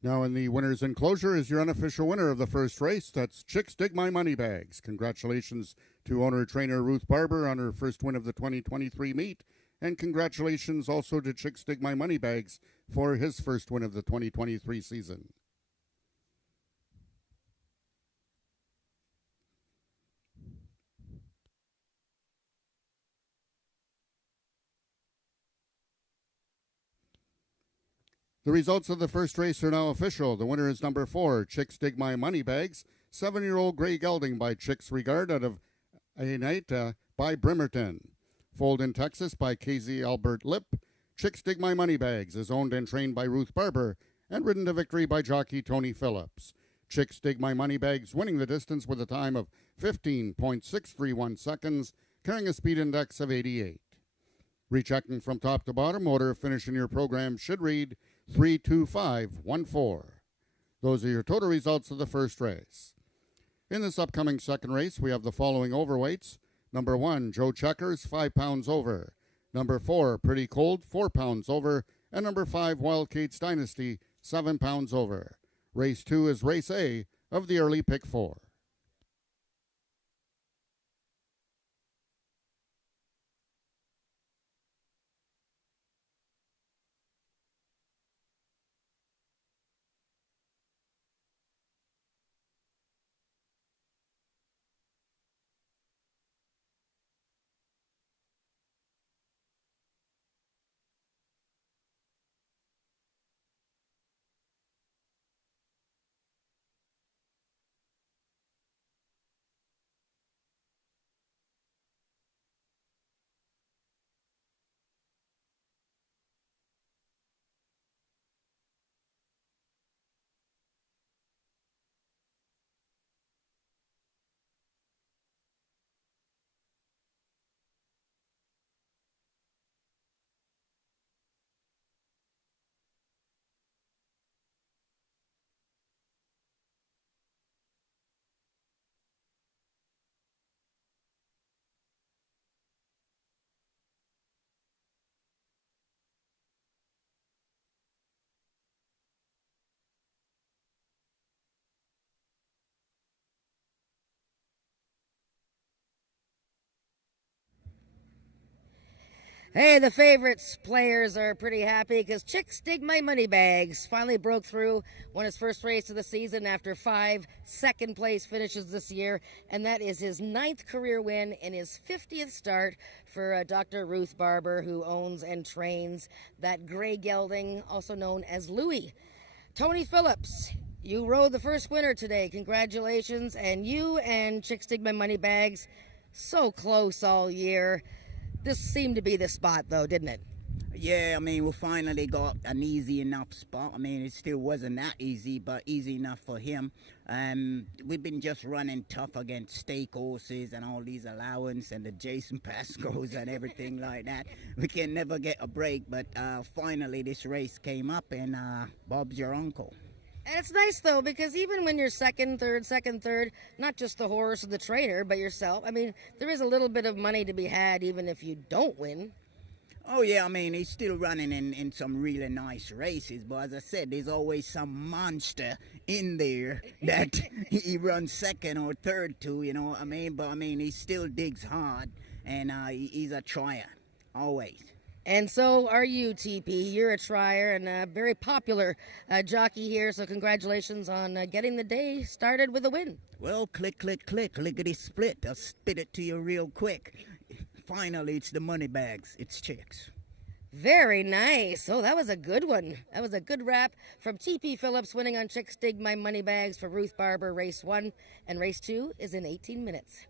Now, in the winner's enclosure is your unofficial winner of the first race. That's Chicks Dig My Money Bags. Congratulations to owner-trainer Ruth Barber on her first win of the 2023 meet. And congratulations also to Chicks Dig My Money Bags for his first win of the 2023 season. The results of the first race are now official. The winner is number 4, Chicks Dig My Money Bags, 7-year-old Grey Gelding by Chicks Regard out of A Night by Bremerton. Foaled in Texas by KZ Albert Lip. Chicks Dig My Money Bags is owned and trained by Ruth Barber and ridden to victory by jockey Tony Phillips. Chicks Dig My Money Bags winning the distance with a time of 15.631 seconds, carrying a speed index of 88. Rechecking from top to bottom, order of finish in your program should read 32514. Those are your total results of the first race. In this upcoming second race, we have the following overweights. Number 1, Joe Checkers, 5 pounds over. Number 4, Pretty Cold, 4 pounds over. And number 5, Wildcates Dynasty, 7 pounds over. Race 2 is race A of the early pick 4. Hey, the favorites players are pretty happy because Chicks Dig My Money Bags finally broke through, won his first race of the season after 5 second-place finishes this year, and that is his 9th career win and his 50th start for Dr. Ruth Barber, who owns and trains that Grey Gelding, also known as Louie. Tony Phillips, you rode the first winner today. Congratulations, and you and Chicks Dig My Money Bags, so close all year. This seemed to be the spot, though, didn't it? Yeah, I mean, we finally got an easy enough spot. I mean, it still wasn't that easy, but easy enough for him. We've been just running tough against stake horses and all these allowance and the Jason Pascos and everything like that. We can never get a break, but finally this race came up, and Bob's your uncle. And it's nice, though, because even when you're second, third, not just the horse or the trainer, but yourself, I mean, there is a little bit of money to be had even if you don't win. Oh, yeah, I mean, he's still running in some really nice races, but as I said, there's always some monster in there that he runs second or third to, you know what I mean? But, I mean, he still digs hard, and he's a trier, always. And so are you, TP. You're a trier and a very popular jockey here, so congratulations on getting the day started with a win. Well, click, click, click, lickety split. I'll spit it to you real quick. Finally, it's the money bags. It's Chicks. Very nice. Oh, that was a good one. That was a good wrap from TP Phillips winning on Chicks Dig My Money Bags for Ruth Barber, race 1. And race 2 is in 18 minutes.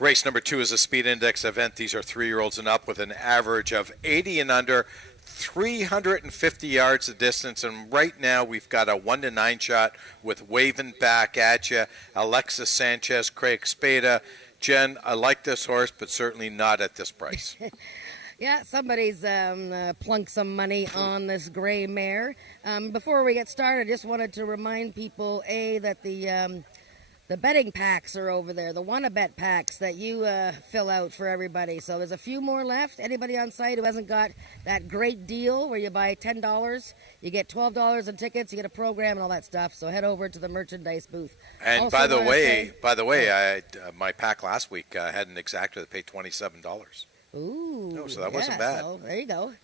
Race number 2 is a speed index event. These are 3-year-olds and up with an average of 80 and under, 350 yards of distance. And right now we've got a 1-9 shot with Waving Back At You, Alexis Sanchez, Craig Spada. Jen, I like this horse, but certainly not at this price. Yeah, somebody's plunked some money on this gray mare. Before we get started, I just wanted to remind people, that the betting packs are over there, the wanna-bet packs that you fill out for everybody. So there's a few more left. Anybody on site who hasn't got that great deal where you buy $10, you get $12 in tickets, you get a program and all that stuff. So head over to the merchandise booth. And Also by the way, my pack last week had an exactor that paid $27. Ooh. No, so that wasn't bad. So there you go.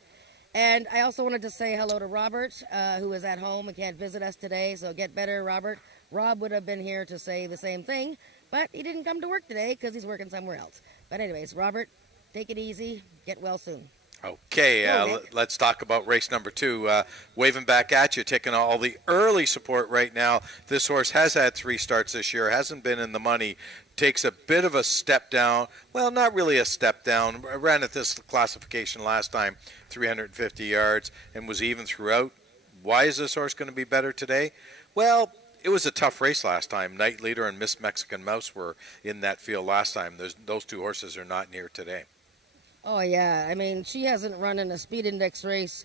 And I also wanted to say hello to Robert, who is at home and can't visit us today. So get better, Robert. Rob would have been here to say the same thing, but he didn't come to work today because he's working somewhere else. But anyways, Robert, take it easy. Get well soon. Okay, let's talk about race number 2. Waving Back At You, taking all the early support right now. This horse has had 3 starts this year, hasn't been in the money, takes a bit of a step down. Well, not really a step down. I ran at this classification last time, 350 yards, and was even throughout. Why is this horse going to be better today? Well, it was a tough race last time. Night Leader and Miss Mexican Mouse were in that field last time. Those 2 horses are not near today. Oh, yeah. I mean, she hasn't run in a speed index race.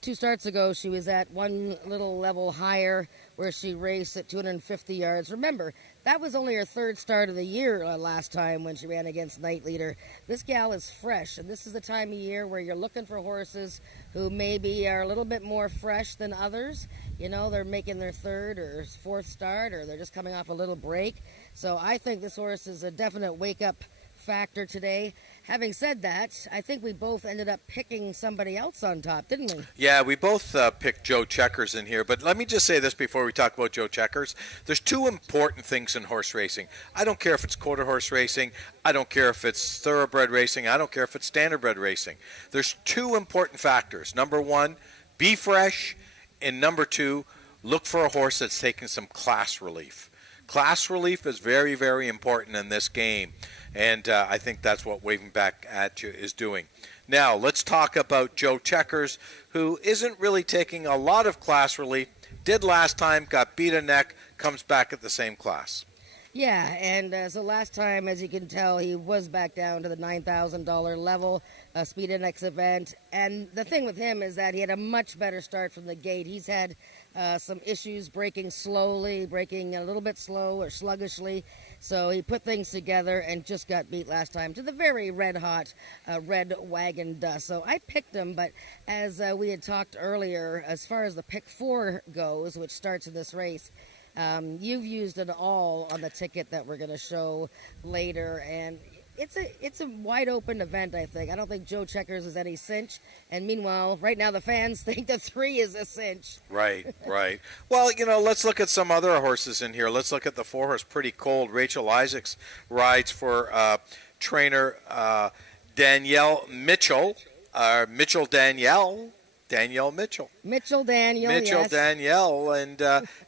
2 starts ago, she was at one little level higher where she raced at 250 yards. Remember, that was only her 3rd start of the year last time when she ran against Night Leader. This gal is fresh, and this is the time of year where you're looking for horses who maybe are a little bit more fresh than others. You know, they're making their 3rd or 4th start, or they're just coming off a little break. So I think this horse is a definite wake-up factor today. Having said that, I think we both ended up picking somebody else on top, didn't we? Yeah, we both picked Joe Checkers in here, but let me just say this before we talk about Joe Checkers. There's 2 important things in horse racing. I don't care if it's quarter horse racing. I don't care if it's thoroughbred racing. I don't care if it's standardbred racing. There's 2 important factors. Number 1, be fresh, and number 2, look for a horse that's taking some class relief. Class relief is very, very important in this game, and I think that's what Waving Back At You is doing. Now, let's talk about Joe Checkers, who isn't really taking a lot of class relief. Did last time, got beat a neck, comes back at the same class. Yeah, and so last time, as you can tell, he was back down to the $9,000 level, speed index event. And the thing with him is that he had a much better start from the gate. He's had some issues breaking slowly, breaking a little bit slow or sluggishly. So he put things together and just got beat last time to the very red-hot Red Wagon Dust. So I picked him, but as we had talked earlier, as far as the pick 4 goes, which starts in this race, you've used it all on the ticket that we're going to show later, and it's a wide open event, I think. I don't think Joe Checkers is any cinch, and meanwhile, right now the fans think the 3 is a cinch. Right. Well, let's look at some other horses in here. Let's look at the 4 horse Pretty Cold. Rachel Isaacs rides for trainer Danielle Mitchell. Danielle Mitchell. Mitchell yes. Danielle. And,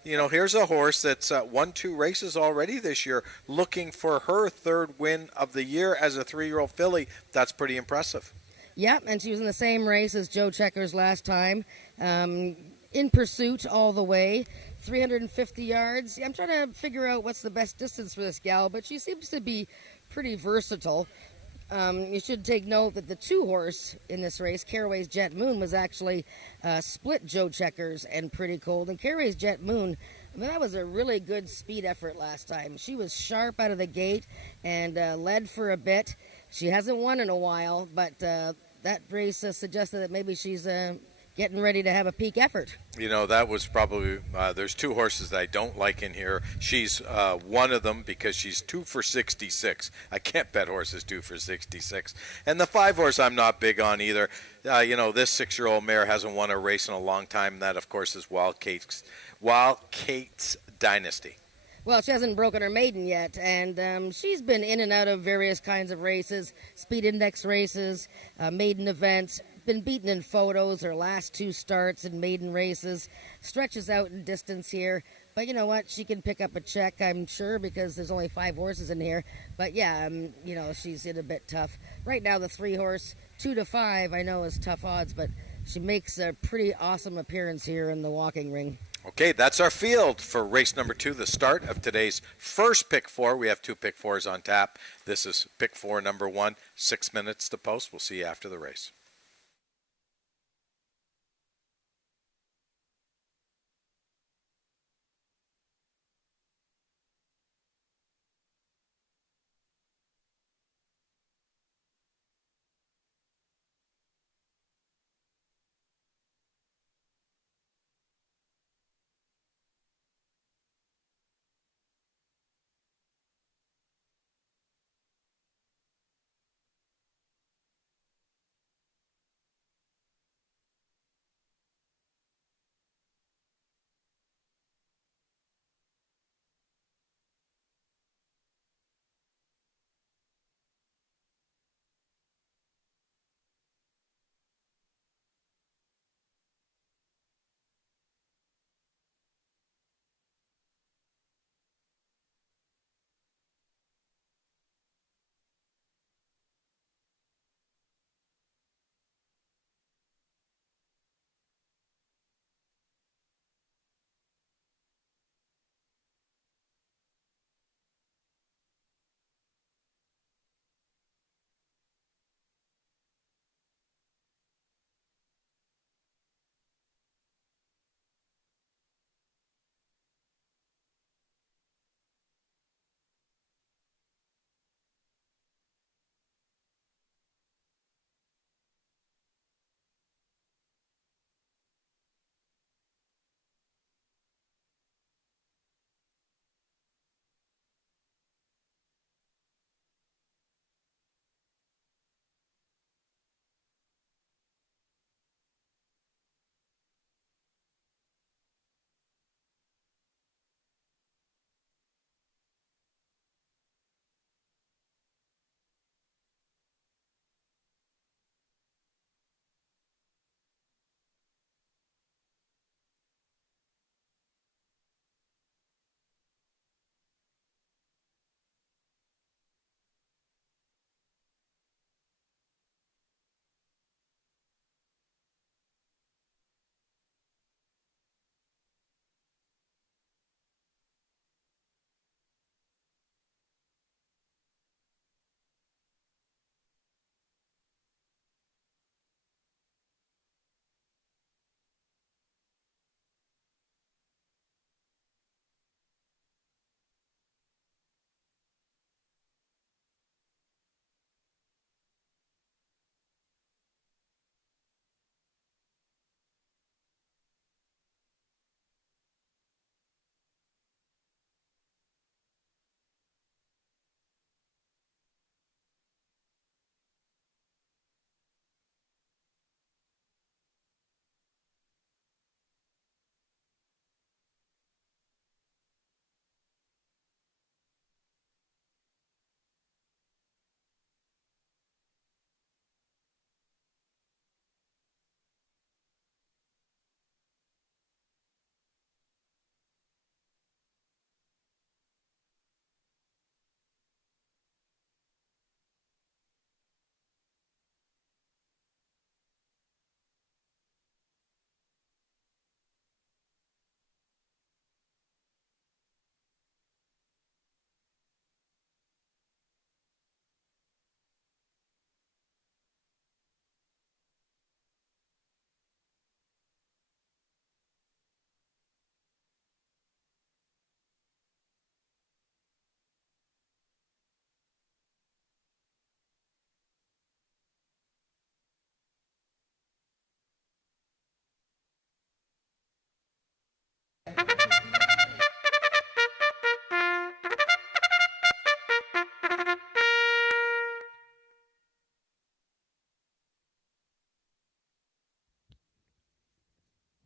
here's a horse that's won 2 races already this year, looking for her 3rd win of the year as a 3-year-old filly. That's pretty impressive. Yep, and she was in the same race as Joe Checkers last time. In pursuit all the way, 350 yards. I'm trying to figure out what's the best distance for this gal, but she seems to be pretty versatile. You should take note that the 2 horse in this race, Caraway's Jet Moon, was actually split Joe Checkers and Pretty Cold. And Caraway's Jet Moon, I mean, that was a really good speed effort last time. She was sharp out of the gate and led for a bit. She hasn't won in a while, but that race suggested that maybe she's getting ready to have a peak effort. That was probably, there's 2 horses that I don't like in here. She's one of them because she's 2 for 66. I can't bet horses 2 for 66. And the 5 horse I'm not big on either. This 6-year-old mare hasn't won a race in a long time. And that, of course, is Wild Kate's Dynasty. Well, she hasn't broken her maiden yet, and she's been in and out of various kinds of races, speed index races, maiden events, been beaten in photos, her last 2 starts in maiden races, stretches out in distance here, But you know what? She can pick up a check, I'm sure, because there's only 5 horses in here. But yeah, she's in a bit tough. Right now, the 3 horse, 2 to 5, I know is tough odds, but she makes a pretty awesome appearance here in the walking ring. Okay, that's our field for race number 2, the start of today's first pick 4. We have 2 pick 4s on tap. This is pick 4 number 1, 6 minutes to post. We'll see you after the race.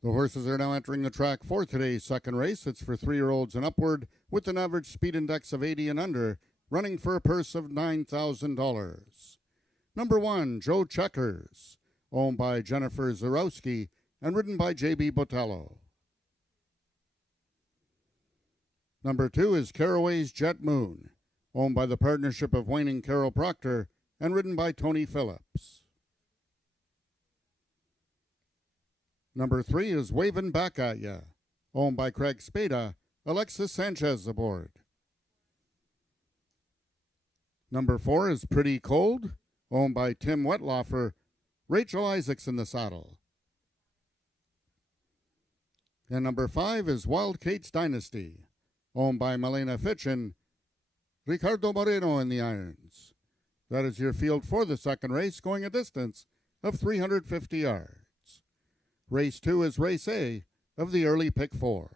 The horses are now entering the track for today's second race. It's for 3-year-olds and upward with an average speed index of 80 and under, running for a purse of $9,000. Number 1, Joe Checkers, owned by Jennifer Zarowski and ridden by J.B. Botello. Number 2 is Caraway's Jet Moon, owned by the partnership of Wayne and Carol Proctor and ridden by Tony Phillips. Number 3 is Wavin' Back At Ya, owned by Craig Spada, Alexis Sanchez aboard. Number 4 is Pretty Cold, owned by Tim Wetlaufer, Rachel Isaacs in the saddle. And number 5 is Wild Kate's Dynasty, owned by Malena Fitchin, Ricardo Moreno in the irons. That is your field for the second race, going a distance of 350 yards. Race 2 is Race A of the early pick 4.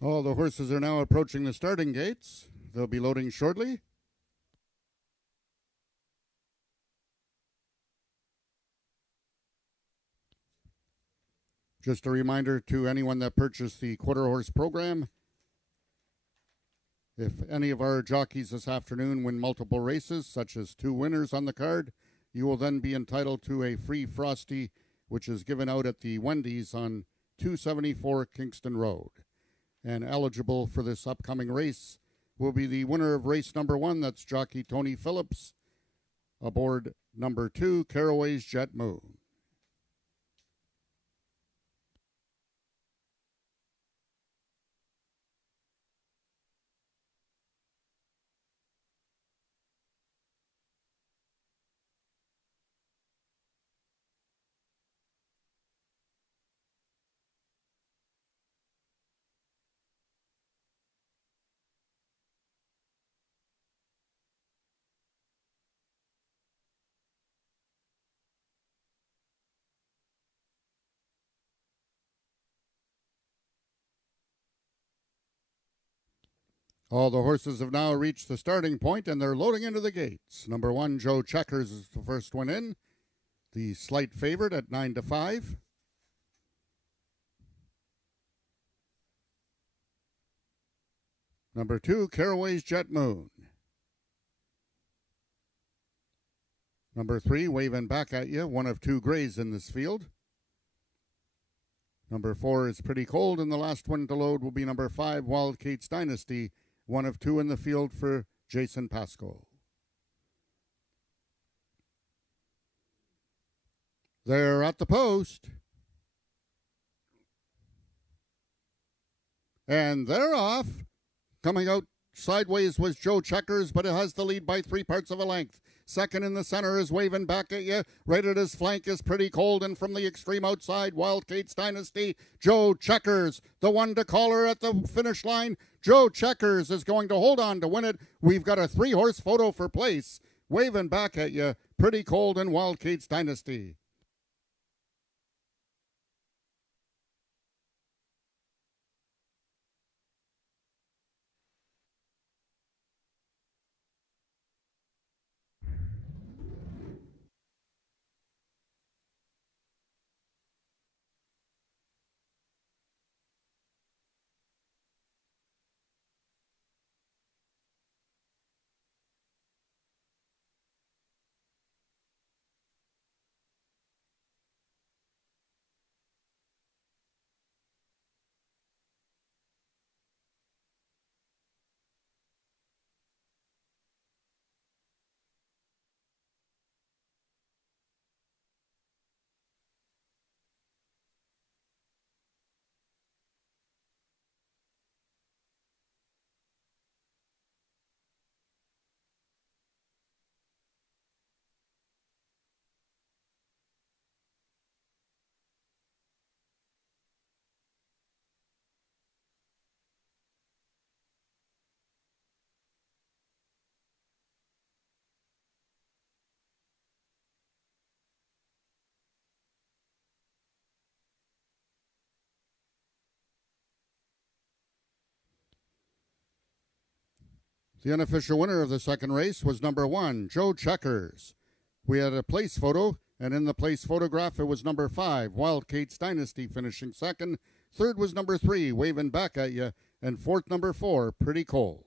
All the horses are now approaching the starting gates. They'll be loading shortly. Just a reminder to anyone that purchased the quarter horse program, if any of our jockeys this afternoon win multiple races, such as 2 winners on the card, you will then be entitled to a free Frosty, which is given out at the Wendy's on 274 Kingston Road. And eligible for this upcoming race will be the winner of race number 1, that's jockey Tony Phillips, aboard number 2, Caraway's Jet Moon. All the horses have now reached the starting point and they're loading into the gates. Number 1, Joe Checkers is the first one in. The slight favorite at 9-5. Number 2, Caraway's Jet Moon. Number 3, Wavin' Back At Ya, one of 2 grays in this field. Number 4 is Pretty Cold, and the last one to load will be number 5, Wild Kate's Dynasty, one of two in the field for Jason Pasco. They're at the post. And they're off. Coming out sideways was Joe Checkers, but it has the lead by 3/4 of a length. Second in the center is waving back at you. Right at his flank is Pretty Cold, and from the extreme outside, Wild Kate's Dynasty, Joe Checkers, the one to call her at the finish line. Joe Checkers is going to hold on to win it. We've got a 3-horse photo for place. Waving back at you, Pretty Cold and Wild Kate's Dynasty. The unofficial winner of the second race was number 1, Joe Checkers. We had a place photo, and in the place photograph, it was number 5, Wild Kate's Dynasty, finishing second. Third was number 3, Waving Back at You, and fourth, number 4, Pretty Cold.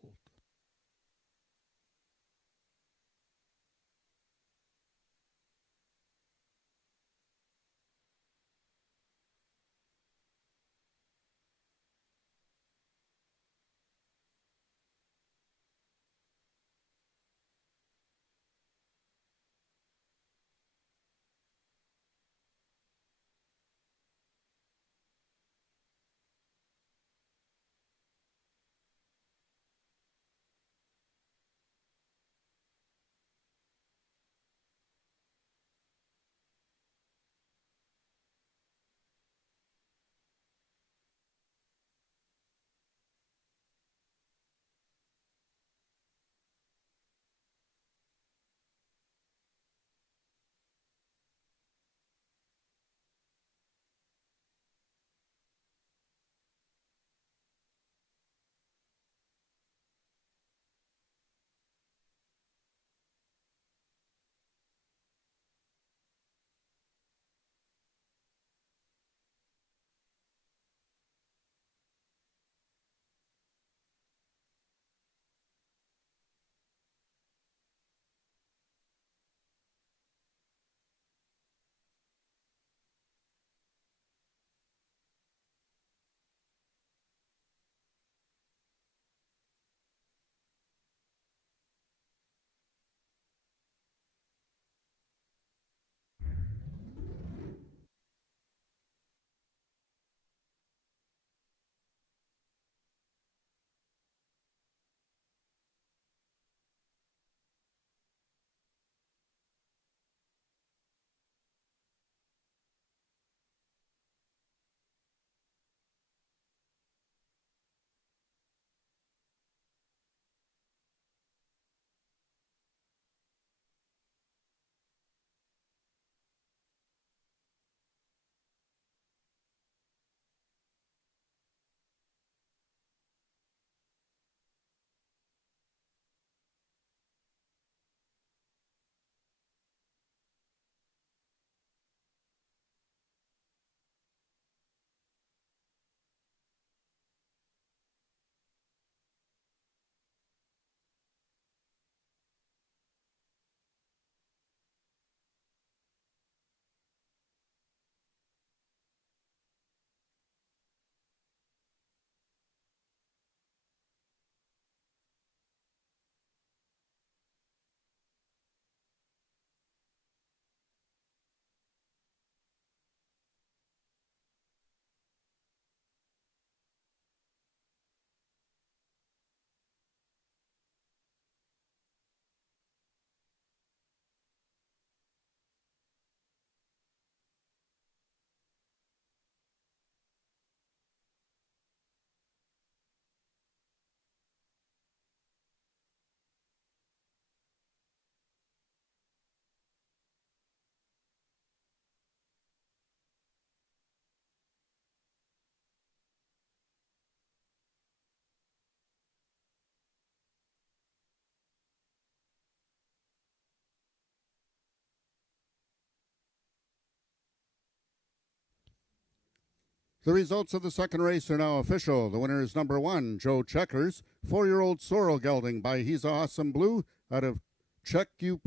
The results of the second race are now official. The winner is number 1, Joe Checkers, 4-year-old sorrel gelding by He's Awesome Blue out of Check You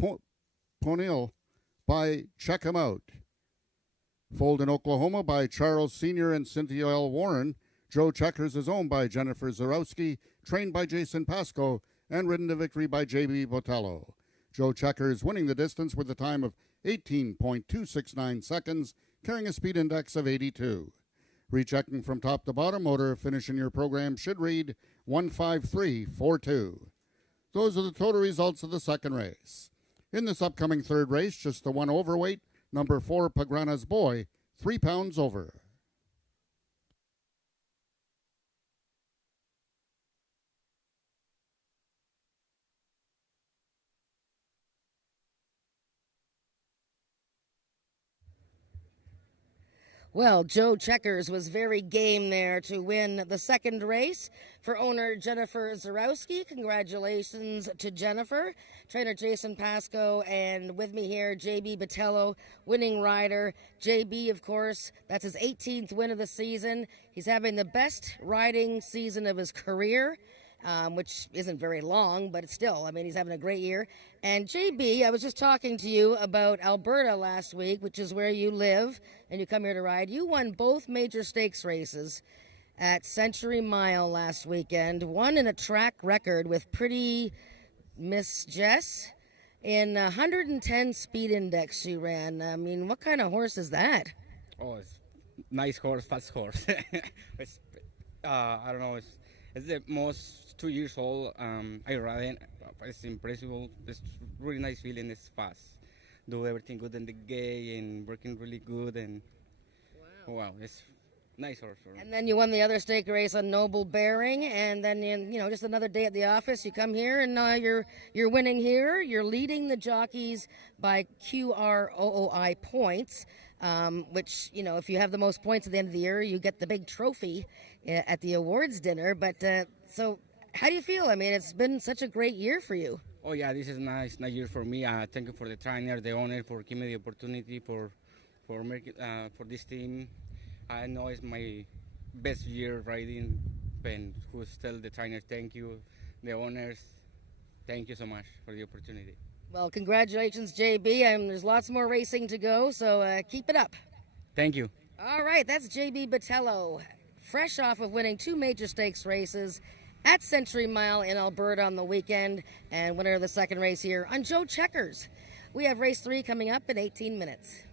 Ponil by Check 'em Out. Foaled in Oklahoma by Charles Sr. and Cynthia L. Warren. Joe Checkers is owned by Jennifer Zarowski, trained by Jason Pasco, and ridden to victory by J.B. Botello. Joe Checkers winning the distance with a time of 18.269 seconds, carrying a speed index of 82. Rechecking from top to bottom, order finishing your program should read 15342. Those are the total results of the second race. In this upcoming third race, just the one overweight, number 4, Pagrana's Boy, 3 pounds over. Well, Joe Checkers was very game there to win the second race for owner Jennifer Zarowski. Congratulations to Jennifer. Trainer Jason Pasco, and with me here, JB Botello, winning rider. JB, of course, that's his 18th win of the season. He's having the best riding season of his career. Which isn't very long, but it's still, I mean, he's having a great year. And JB, I was just talking to you about Alberta last week, which is where you live, and you come here to ride. You won both major stakes races at Century Mile last weekend, won in a track record with Pretty Miss Jess in 110 speed index she ran. I mean, what kind of horse is that? Oh, it's nice horse, fast horse. It's, I don't know, it's the most 2 years old. I ride it. It's impressive. It's really nice feeling. It's fast. Do everything good in the gate and working really good. And wow, it's nice horse. And then you won the other stake race on Noble Bearing, and then just another day at the office. You come here, and you're winning here. You're leading the jockeys by QROOI points, which if you have the most points at the end of the year, you get the big trophy at the awards dinner. But so, how do you feel? I mean, it's been such a great year for you. Oh yeah, this is nice year for me. Thank you for the trainer, the owner, for giving me the opportunity for this team. I know it's my best year riding, and who's tell the trainer thank you, the owners, thank you so much for the opportunity. Well, congratulations, JB. There's lots more racing to go, so keep it up. Thank you. All right, that's JB Botello, fresh off of winning 2 major stakes races at Century Mile in Alberta on the weekend, and winner of the second race here on Joe Checkers. We have race 3 coming up in 18 minutes.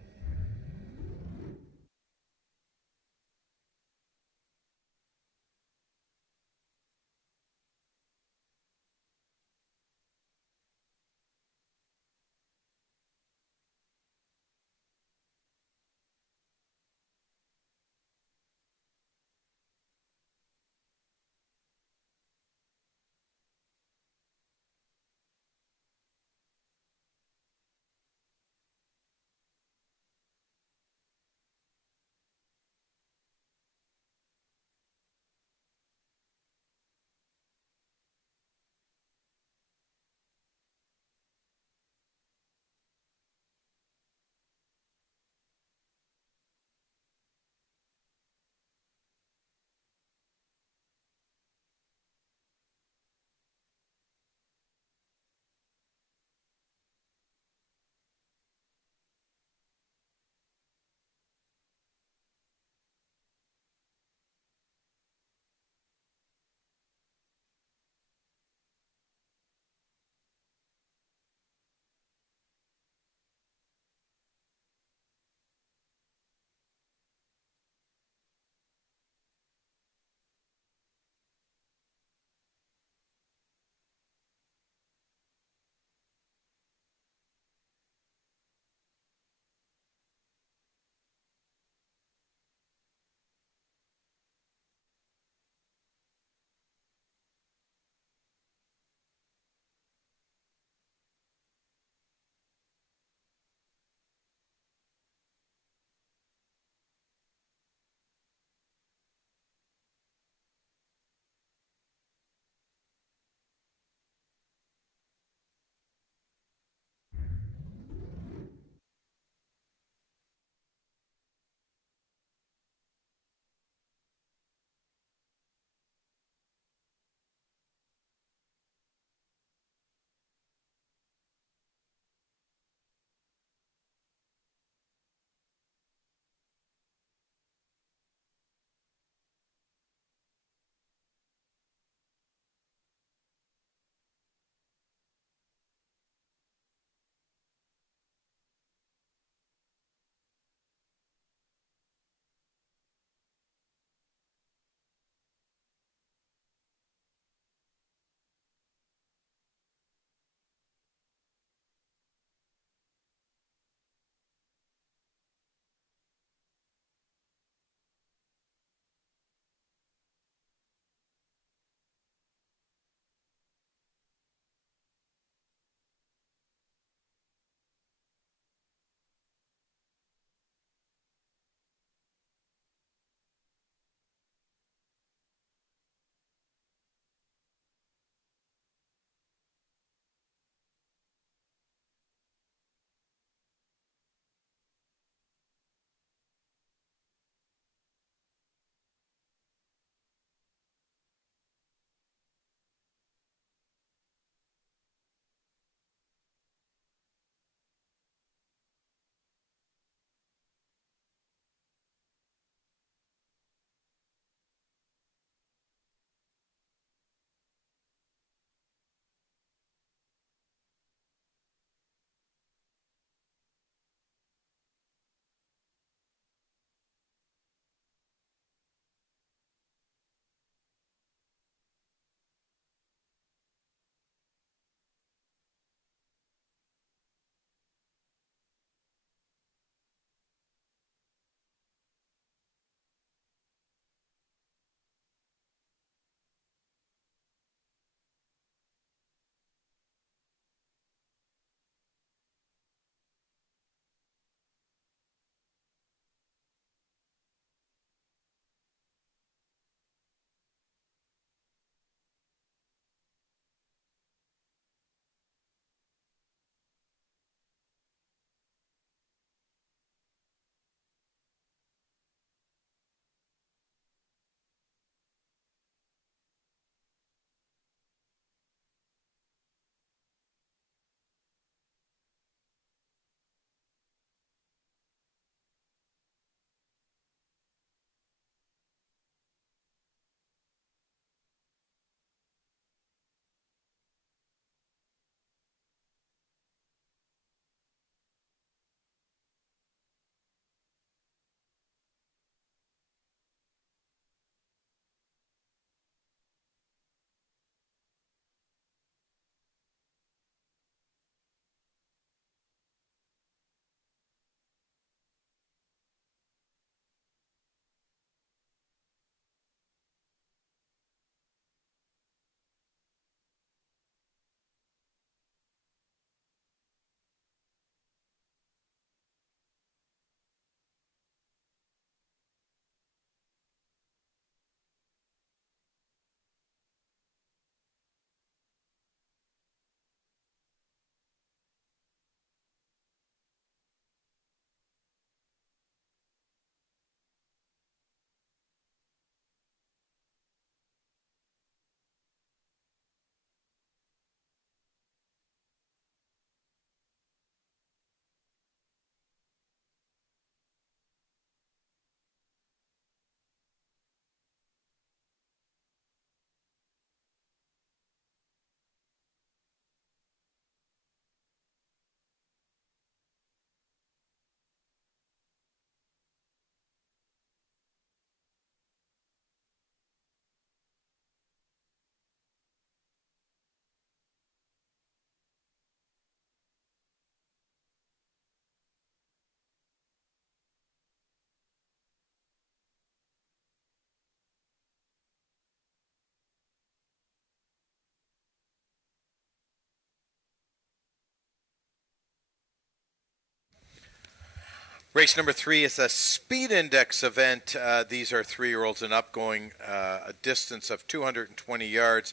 Race number 3 is a speed index event. These are 3-year-olds and up going a distance of 220 yards.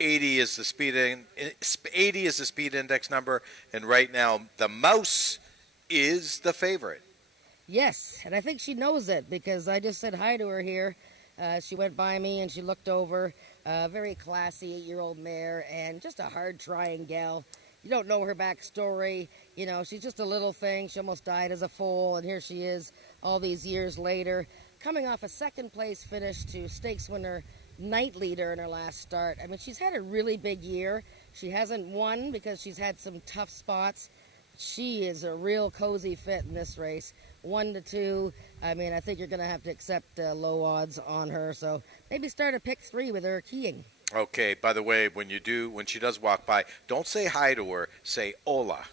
80 is the 80 is the speed index number, and right now the Mouse is the favorite. Yes, and I think she knows it because I just said hi to her here. She went by me and she looked over. Very classy 8-year-old mare and just a hard-trying gal. You don't know her backstory. You know, she's just a little thing. She almost died as a foal, and here she is all these years later, coming off a second-place finish to stakes winner Night Leader in her last start. I mean, she's had a really big year. She hasn't won because she's had some tough spots. She is a real cozy fit in this race. 1 to 2. I mean, I think you're going to have to accept low odds on her. So maybe start a pick 3 with her keying. Okay, by the way, when she does walk by, don't say hi to her, say hola.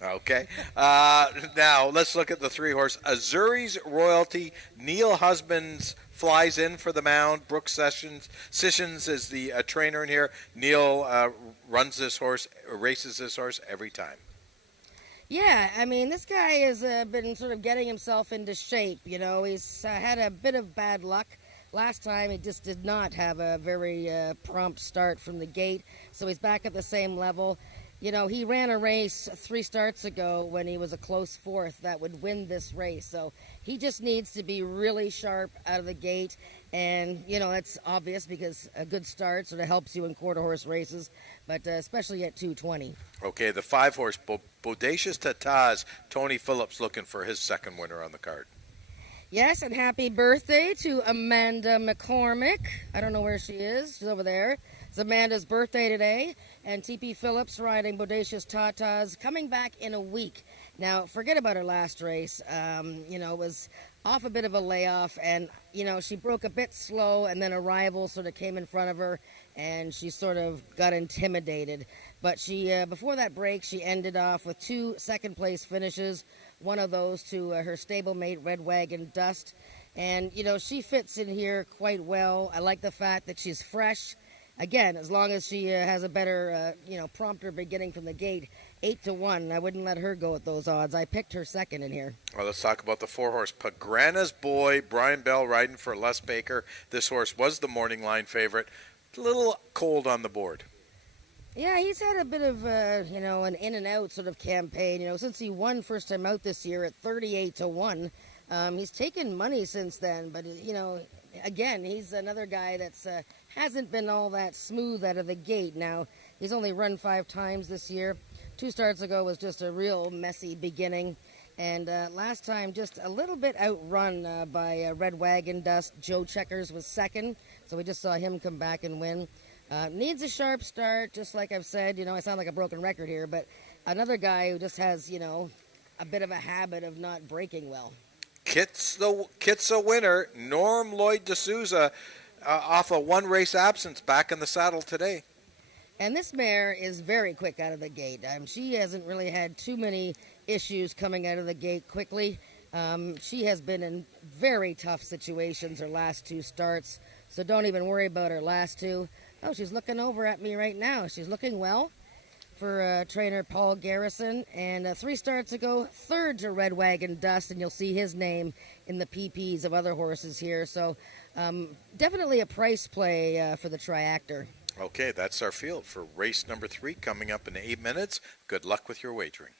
Okay. Now, let's look at the 3-horse. Azuri's Royalty. Neil Husbands flies in for the mound. Brooks Sessions is the trainer in here. Neil runs this horse, races this horse every time. Yeah, I mean, this guy has been sort of getting himself into shape. You know, he's had a bit of bad luck. Last time, he just did not have a very prompt start from the gate, so he's back at the same level. You know, he ran a race 3 starts ago when he was a close 4th that would win this race, so he just needs to be really sharp out of the gate, and, you know, that's obvious because a good start sort of helps you in quarter-horse races, but especially at 220. Okay, the 5-horse, Bodacious Tataz, Tony Phillips looking for his second winner on the card. Yes, and happy birthday to Amanda McCormick. I don't know where she is. She's over there. It's Amanda's birthday today. And T.P. Phillips riding Bodacious Tatas coming back in a week. Now, forget about her last race. You know, it was off a bit of a layoff. And, you know, she broke a bit slow. And then a rival sort of came in front of her. And she sort of got intimidated. But she, before that break, she ended off with 2 second-place finishes. One of those to her stablemate, Red Wagon Dust. And, you know, she fits in here quite well. I like the fact that she's fresh. Again, as long as she has a better, you know, prompter beginning from the gate, 8 to 1. I wouldn't let her go at those odds. I picked her second in here. Well, let's talk about the 4-horse. Pagrana's Boy, Brian Bell riding for Les Baker. This horse was the morning line favorite. A little cold on the board. Yeah, he's had a bit of, you know, an in and out sort of campaign. You know, since he won first time out this year at 38 to 1, he's taken money since then. But, you know, again, he's another guy that's hasn't been all that smooth out of the gate. Now, he's only run 5 times this year. 2 starts ago was just a real messy beginning. And last time, just a little bit outrun by Red Wagon Dust. Joe Checkers was second, so we just saw him come back and win. Needs a sharp start, just like I've said. You know, I sound like a broken record here, but another guy who just has, you know, a bit of a habit of not breaking well. Kit's a winner. Norm Lloyd D'Souza off a 1-race absence back in the saddle today. And this mare is very quick out of the gate. She hasn't really had too many issues coming out of the gate quickly. She has been in very tough situations her last 2 starts, so don't even worry about her last 2. Oh, she's looking over at me right now. She's looking well for trainer Paul Garrison. And 3 starts ago, 3rd to Red Wagon Dust, and you'll see his name in the PPs of other horses here. So definitely a price play for the Triactor. Okay, that's our field for race number 3 coming up in 8 minutes. Good luck with your wagering.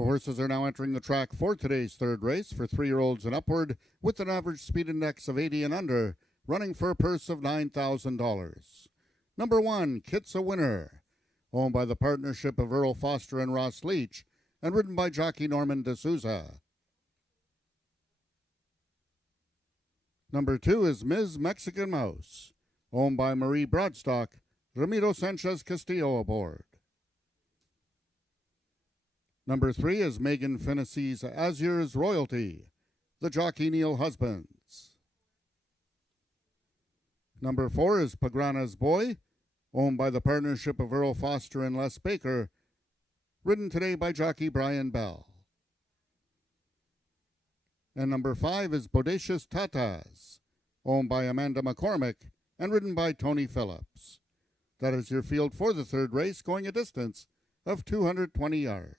The horses are now entering the track for today's third race for 3-year-olds and upward with an average speed index of 80 and under, running for a purse of $9,000. Number 1, Kit's a Winner, owned by the partnership of Earl Foster and Ross Leach, and ridden by jockey Norman D'Souza. Number 2 is Ms. Mexican Mouse, owned by Marie Broadstock, Ramiro Sanchez Castillo aboard. Number 3 is Megan Finnessey's Azur's Royalty, the jockey Neil Husbands. Number 4 is Pagrana's Boy, owned by the partnership of Earl Foster and Les Baker, ridden today by jockey Brian Bell. And number 5 is Bodacious Tatas, owned by Amanda McCormick and ridden by Tony Phillips. That is your field for the third race, going a distance of 220 yards.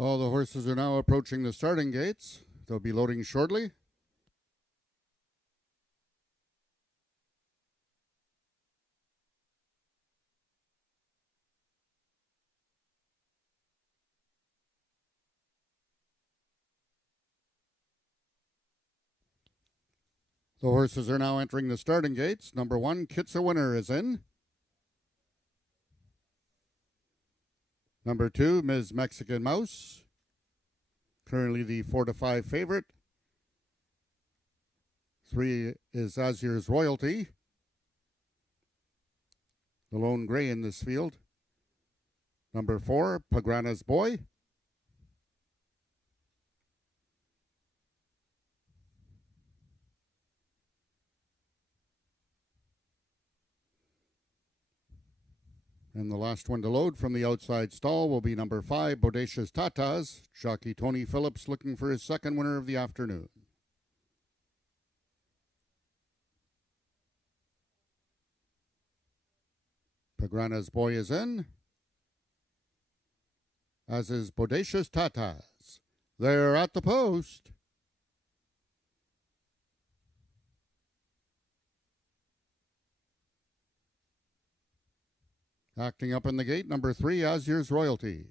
All the horses are now approaching the starting gates. They'll be loading shortly. The horses are now entering the starting gates. Number 1, Kit's a Winner is in. Number 2, Ms. Mexican Mouse, currently the 4-5 favorite. 3 is Azur's Royalty, the lone gray in this field. Number 4, Pagrana's Boy. And the last one to load from the outside stall will be number 5, Bodacious Tatas. Jockey Tony Phillips looking for his second winner of the afternoon. Pagrana's Boy is in, as is Bodacious Tatas. They're at the post. Acting up in the gate, number 3, Azur's Royalty.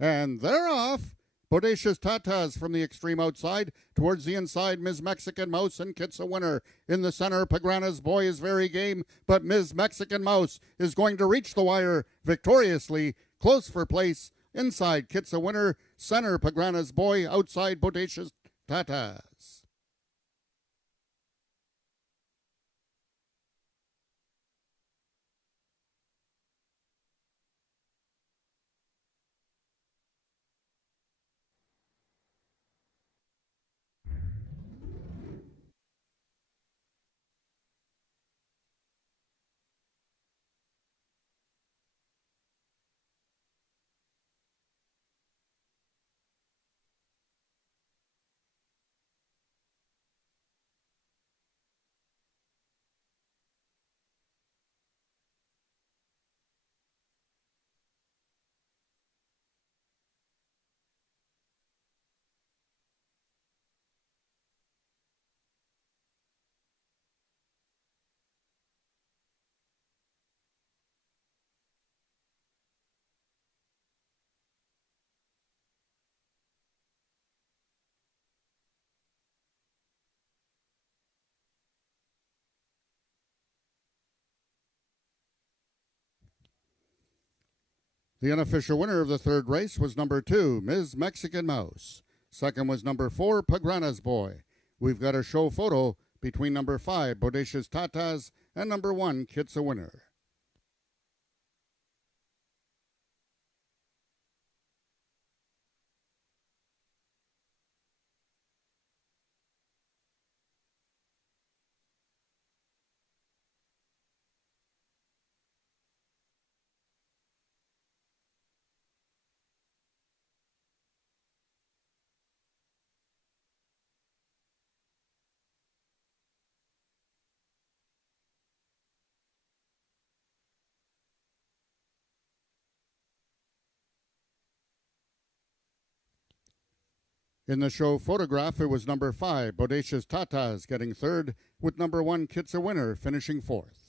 And they're off. Bodacious Tatas from the extreme outside. Towards the inside, Ms. Mexican Mouse and Kit's a Winner. In the center, Pagrana's Boy is very game, but Ms. Mexican Mouse is going to reach the wire victoriously. Close for place. Inside, Kit's a Winner. Center, Pagrana's Boy. Outside, Bodacious Tatas. The unofficial winner of the third race was number 2, Ms. Mexican Mouse. Second was number 4, Pagrana's Boy. We've got a show photo between number 5, Bodacious Tatas, and number 1, Kit's a Winner. In the show photograph, it was number 5, Bodacious Tatas, getting third, with number 1, Kit's a Winner, finishing fourth.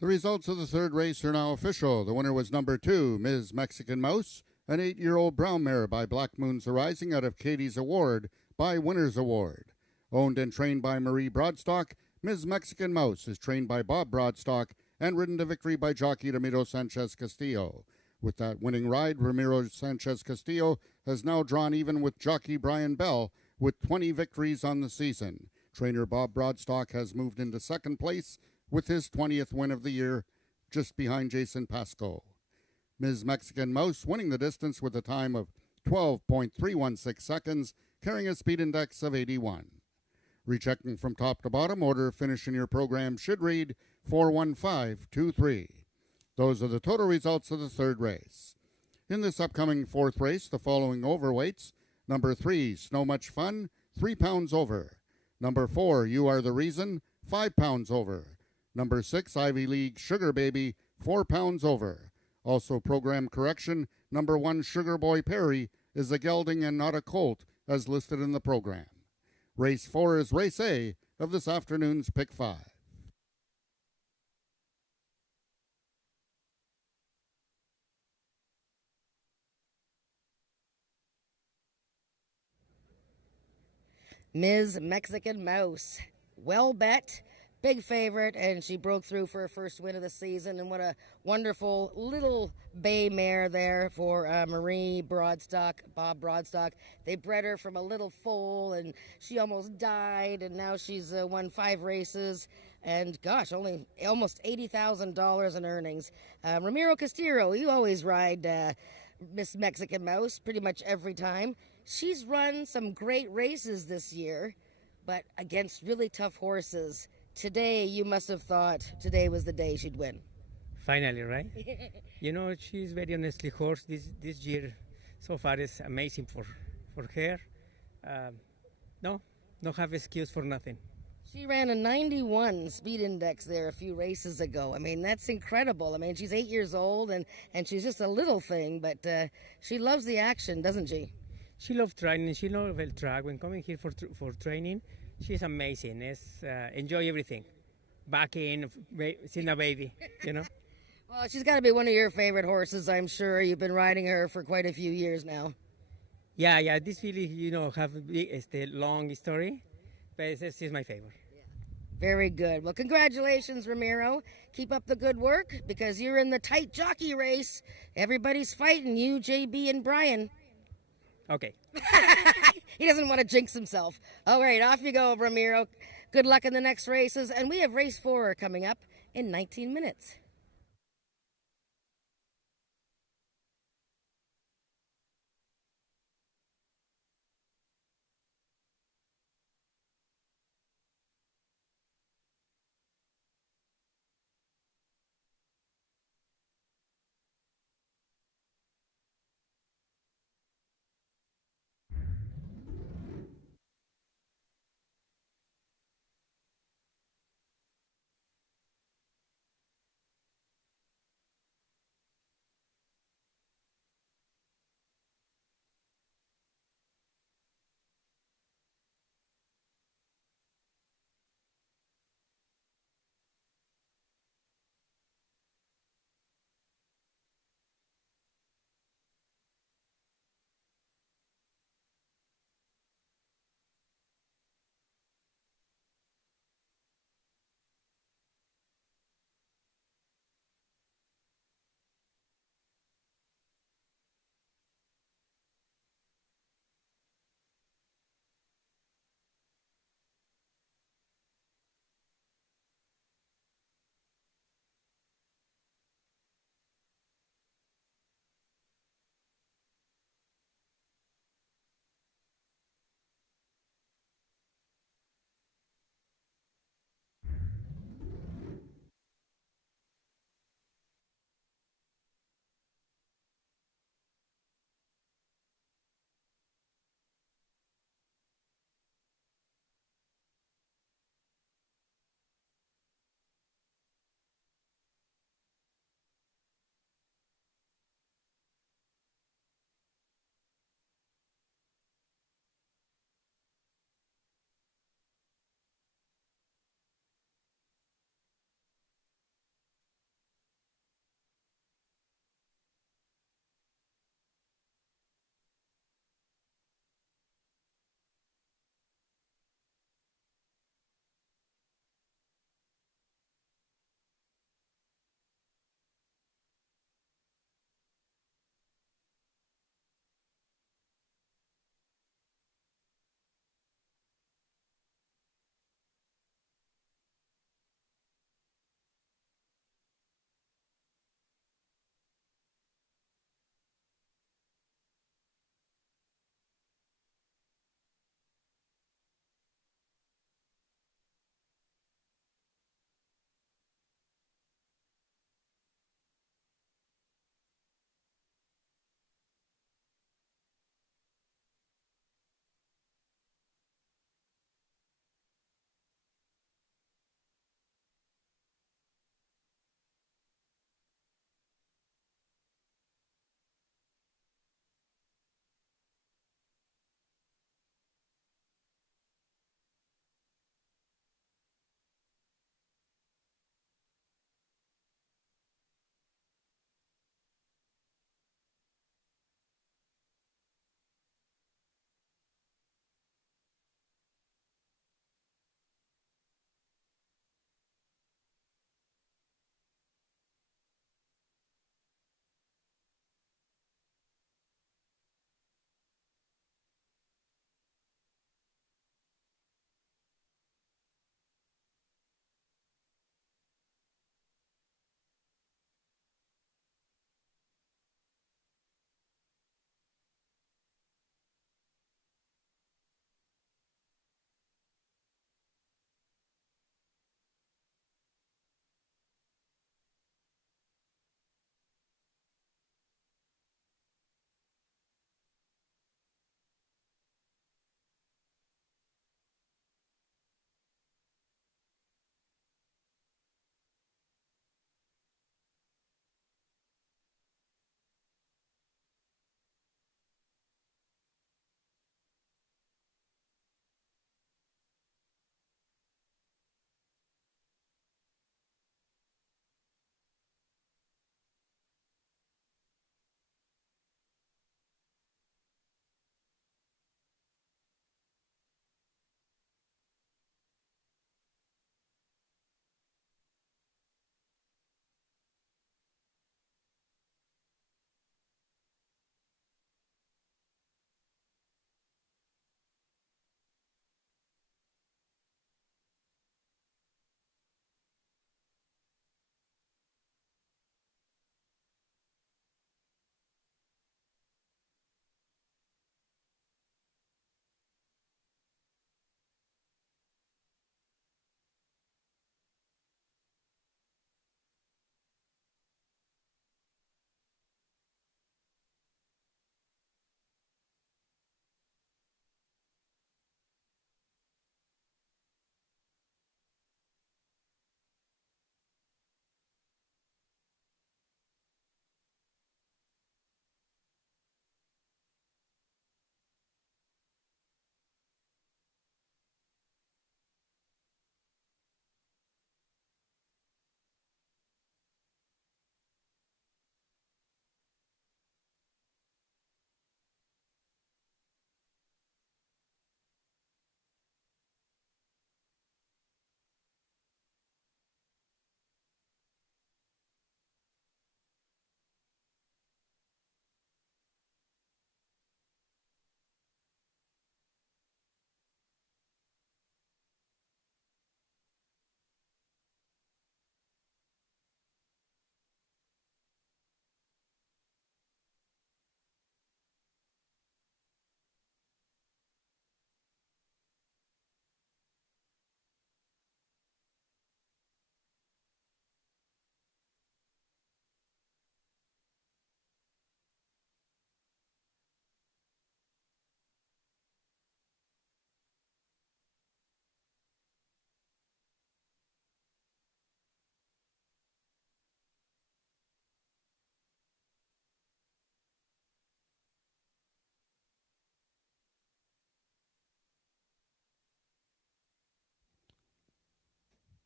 The results of the third race are now official. The winner was number 2, Ms. Mexican Mouse, an 8-year-old brown mare by Black Moon's Arising out of Katie's Award by Winner's Award. Owned and trained by Marie Broadstock, Ms. Mexican Mouse is trained by Bob Broadstock and ridden to victory by jockey Ramiro Sanchez Castillo. With that winning ride, Ramiro Sanchez Castillo has now drawn even with jockey Brian Bell with 20 victories on the season. Trainer Bob Broadstock has moved into second place with his 20th win of the year, just behind Jason Pasco. Ms. Mexican Mouse winning the distance with a time of 12.316 seconds, carrying a speed index of 81. Rechecking from top to bottom, order of finish in your program should read 41523. Those are the total results of the third race. In this upcoming fourth race, the following overweights: number 3, Snow Much Fun, 3 pounds over. Number 4, You Are the Reason, 5 pounds over. Number 6, Ivy League Sugar Baby, 4 pounds over. Also program correction, number 1, Sugar Boy Perry is a gelding and not a colt, as listed in the program. Race 4 is Race A of this afternoon's Pick 5. Ms. Mexican Mouse, well bet, big favorite, and she broke through for her first win of the season. And what a wonderful little bay mare there for Marie Broadstock, Bob Broadstock. They bred her from a little foal, and she almost died, and now she's won 5 races. And gosh, only almost $80,000 in earnings. Ramiro Castillo, you always ride Miss Mexican Mouse pretty much every time. She's run some great races this year, but against really tough horses. Today, you must have thought today was the day she'd win. Finally, right? You know, she's very honestly horse this year. So far, is amazing for her. No have excuse for nothing. She ran a 91 speed index there a few races ago. I mean, that's incredible. I mean, she's 8 years old, and she's just a little thing, but she loves the action, doesn't she? She loves training. She loves the track. When coming here for training, she's amazing. Enjoy everything. Back in, seeing a baby, you know. Well, she's got to be one of your favorite horses, I'm sure. You've been riding her for quite a few years now. Yeah. This really, have a big, long story, but this is my favorite. Very good. Well, congratulations, Ramiro. Keep up the good work because you're in the tight jockey race. Everybody's fighting you, JB and Brian. Okay. He doesn't want to jinx himself. All right, off you go, Ramiro. Good luck in the next races. And we have race 4 coming up in 19 minutes.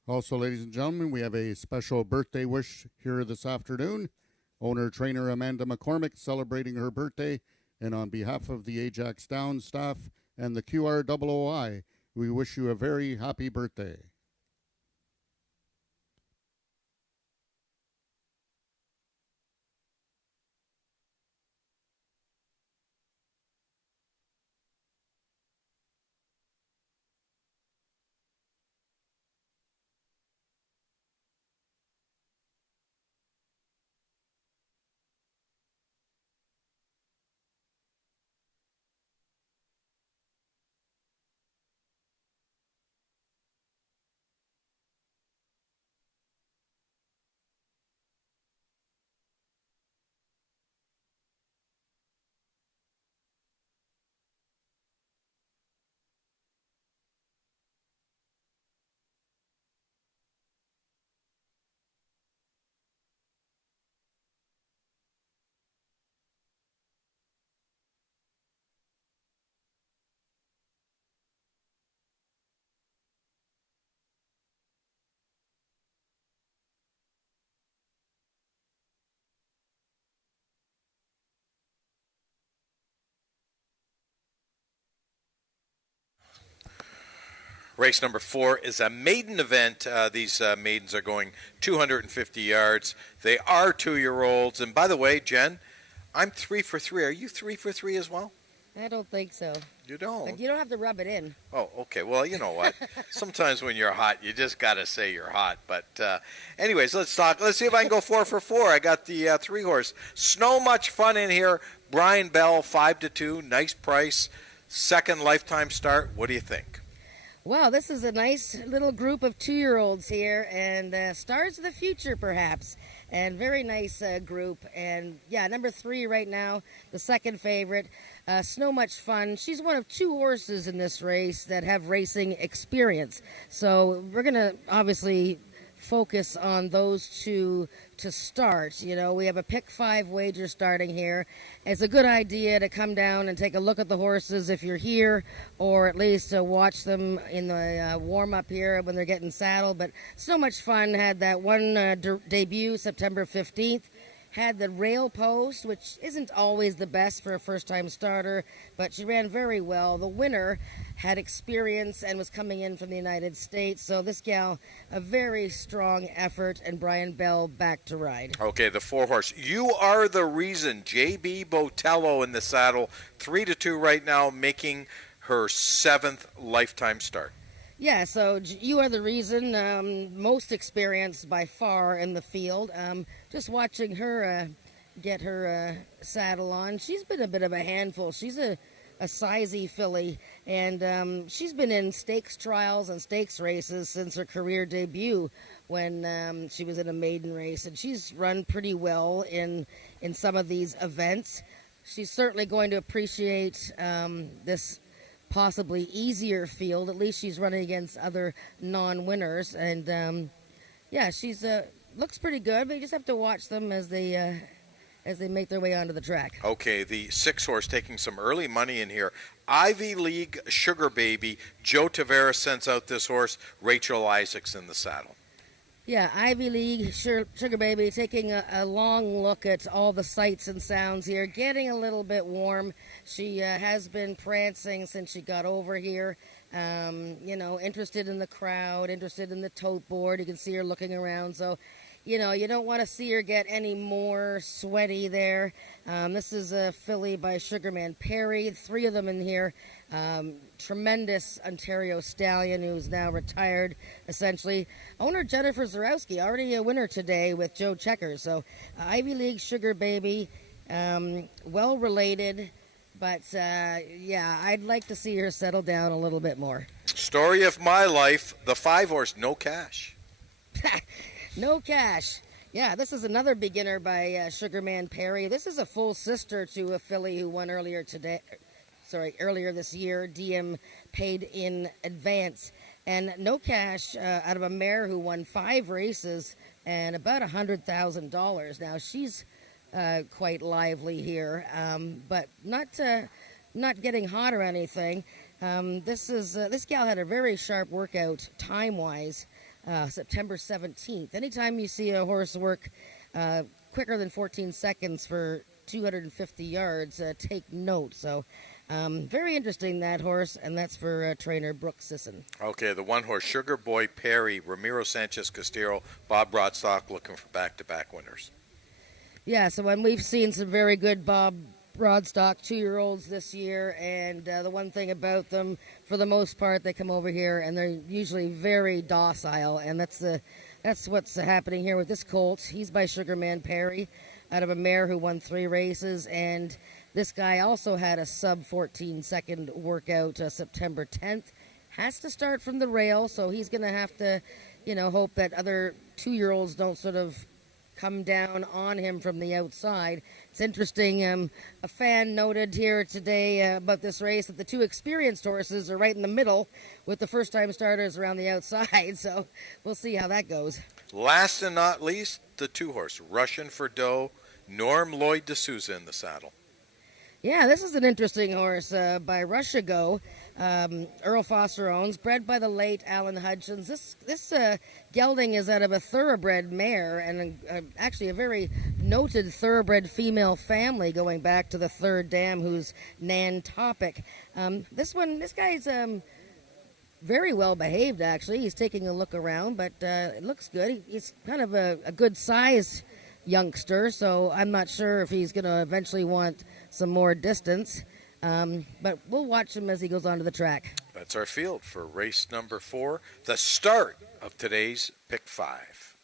Also, ladies and gentlemen, we have a special birthday wish here this afternoon. Owner trainer Amanda McCormick celebrating her birthday, and on behalf of the Ajax Downs staff and the QROOI, we wish you a very happy birthday. Race number 4 is a maiden event. These maidens are going 250 yards. They are 2-year-olds. And by the way, Jen, I'm 3 for 3. Are you 3 for 3 as well? I don't think so. You don't? But you don't have to rub it in. Oh, okay. Well, you know what? Sometimes when you're hot, you just got to say you're hot. But anyways, let's talk. Let's see if I can go 4 for 4. I got the 3-horse. Snow Much Fun in here. Brian Bell, 5-2. Nice price. Second lifetime start. What do you think? Wow, this is a nice little group of 2-year-olds here, and stars of the future, perhaps. And very nice group. And yeah, number 3 right now, the second favorite. Snow Much Fun. She's one of 2 horses in this race that have racing experience. So we're going to obviously focus on those 2 to start. You know, we have a pick 5 wager starting here. It's a good idea to come down and take a look at the horses if you're here, or at least watch them in the warm-up here when they're getting saddled. But So Much Fun had that one debut September 15th. Had the rail post, which isn't always the best for a first-time starter, but she ran very well. The winner had experience and was coming in from the United States. So this gal, a very strong effort, and Brian Bell back to ride. Okay, the 4-horse. You Are the Reason. J.B. Botello in the saddle. 3-2 right now, making her 7th lifetime start. Yeah, so You Are the Reason, most experienced by far in the field. Just watching her get her saddle on, she's been a bit of a handful. She's a sizey filly, and she's been in stakes trials and stakes races since her career debut when she was in a maiden race, and she's run pretty well in some of these events. She's certainly going to appreciate this possibly easier field. At least she's running against other non-winners, and yeah, she's looks pretty good. But you just have to watch them as they make their way onto the track. Okay, the 6-horse taking some early money in here. Ivy League Sugar Baby. Joe Tavares sends out this horse. Rachel Isaacs in the saddle. Yeah, Ivy League Sugar Baby taking a long look at all the sights and sounds here, getting a little bit warm. She has been prancing since she got over here. You know, interested in the crowd, interested in the tote board. You can see her looking around. So, you know, you don't want to see her get any more sweaty there. This is a filly by Sugarman Perry. 3 of them in here. Tremendous Ontario stallion who's now retired, essentially. Owner Jennifer Zarowski, already a winner today with Joe Checkers. So Ivy League Sugar Baby, well related, but yeah, I'd like to see her settle down a little bit more. Story of my life, the 5-horse, No Cash. No Cash. Yeah, this is another beginner by Sugarman Perry. This is a full sister to a filly who won earlier this year. DM paid in advance. And No Cash, out of a mare who won 5 races and about $100,000. Now, she's quite lively here, but not getting hot or anything. This gal had a very sharp workout time-wise. September 17th. Anytime you see a horse work quicker than 14 seconds for 250 yards, take note. So, very interesting, that horse, and that's for trainer Brooke Sisson. Okay, the one horse, Sugar Boy Perry, Ramiro Sanchez Castillo, Bob Broadstock looking for back-to-back winners. Yeah, so when we've seen some very good Bob Broadstock 2-year-olds this year, and the one thing about them, for the most part, they come over here and they're usually very docile, and that's what's happening here with this colt. He's by Sugarman Perry, out of a mare who won 3 races, and this guy also had a sub 14 second workout September 10th. Has to start from the rail, so he's going to have to, hope that other 2-year-olds don't sort of come down on him from the outside. It's interesting. A fan noted here today about this race that the 2 experienced horses are right in the middle with the first-time starters around the outside. So we'll see how that goes. Last and not least, the 2-horse, Russian for Doe, Norm Lloyd D'Souza in the saddle. Yeah, this is an interesting horse by Russia Go. Earl Foster owns, bred by the late Alan Hutchins. This gelding is out of a thoroughbred mare, and actually a very noted thoroughbred female family going back to the third dam, who's Nantopic. This guy's very well behaved, actually. He's taking a look around, but it looks good. He's kind of a good size youngster, so I'm not sure if he's going to eventually want some more distance. But we'll watch him as he goes onto the track. That's our field for race number 4, the start of today's Pick 5.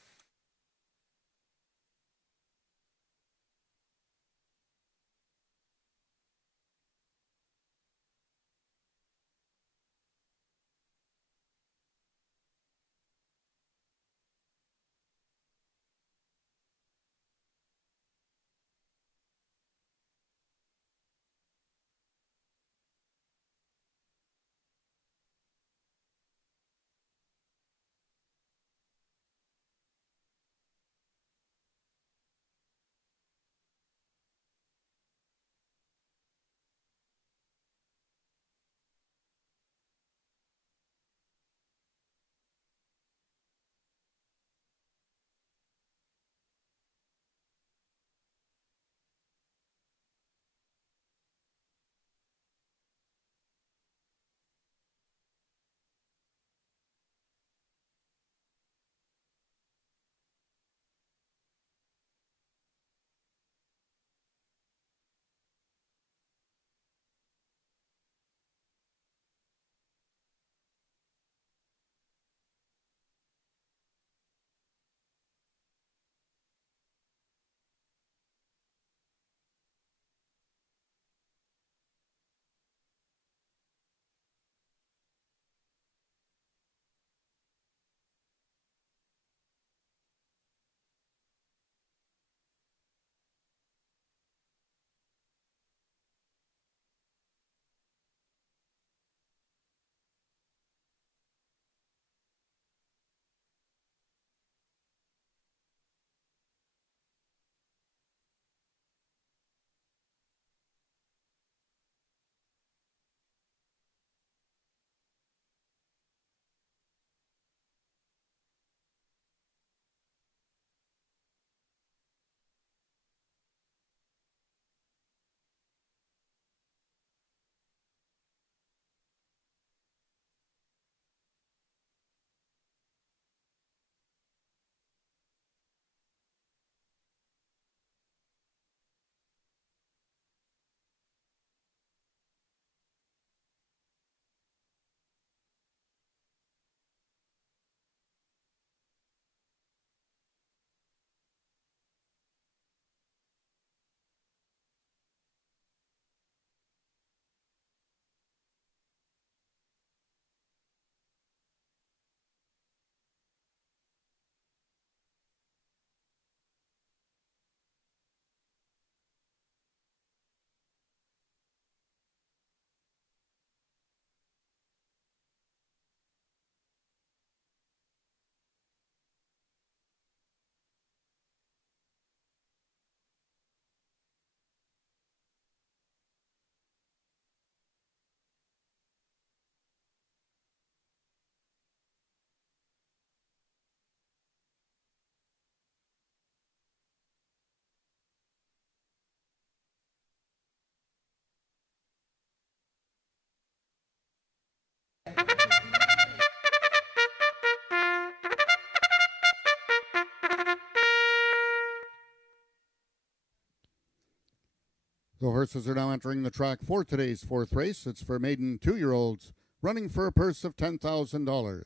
The horses are now entering the track for today's fourth race. It's for maiden 2-year-olds, running for a purse of $10,000.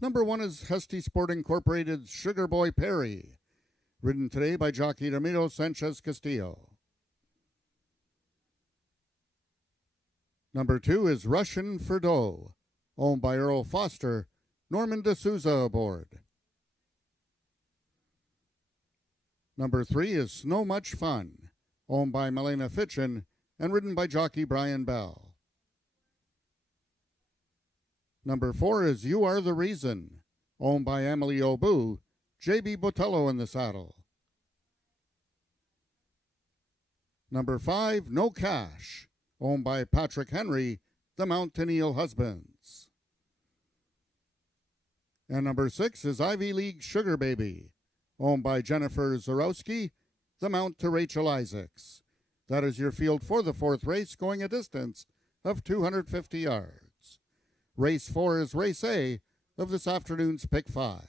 Number 1 is Hesty Sport Incorporated's Sugar Boy Perry, ridden today by jockey Ramiro Sanchez Castillo. Number 2 is Russian Ferdo, owned by Earl Foster, Norman D'Souza aboard. Number 3 is Snow Much Fun, owned by Milena Fitchin and ridden by jockey Brian Bell. Number 4 is You Are the Reason, owned by Emily Obu, J.B. Botello in the saddle. Number 5, No Cash, owned by Patrick Henry, the Mountaineer Husbands. And number 6 is Ivy League Sugar Baby, owned by Jennifer Zarowski, the mount to Rachel Isaacs. That is your field for the fourth race, going a distance of 250 yards. Race 4 is Race A of this afternoon's Pick 5.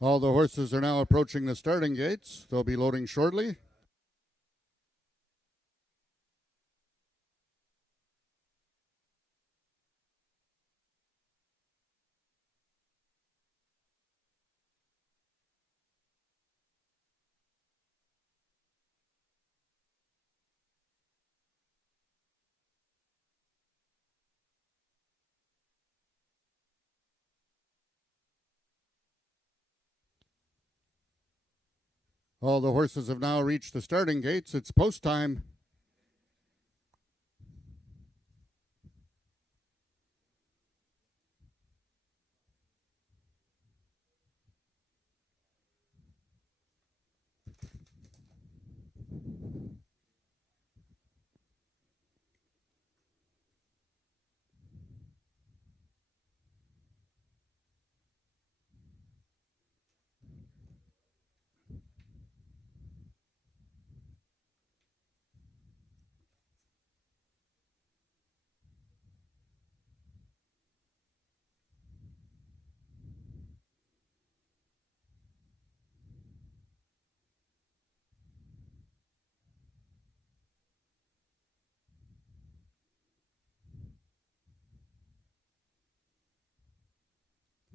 All the horses are now approaching the starting gates. They'll be loading shortly. All the horses have now reached the starting gates. It's post time.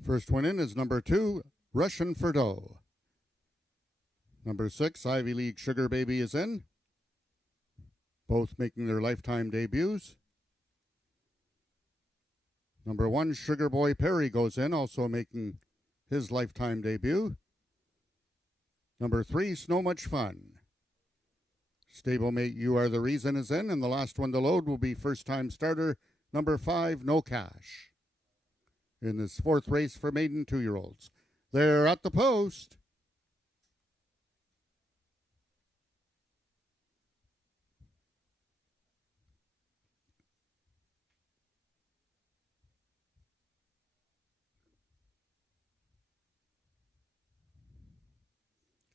First one in is number 2, Russian Ferdo. Number 6, Ivy League Sugar Baby is in, both making their lifetime debuts. Number 1, Sugar Boy Perry goes in, also making his lifetime debut. Number 3, Snow Much Fun. Stablemate You Are the Reason is in, and the last one to load will be first-time starter number 5, No Cash. In this fourth race for maiden 2-year-olds. They're at the post.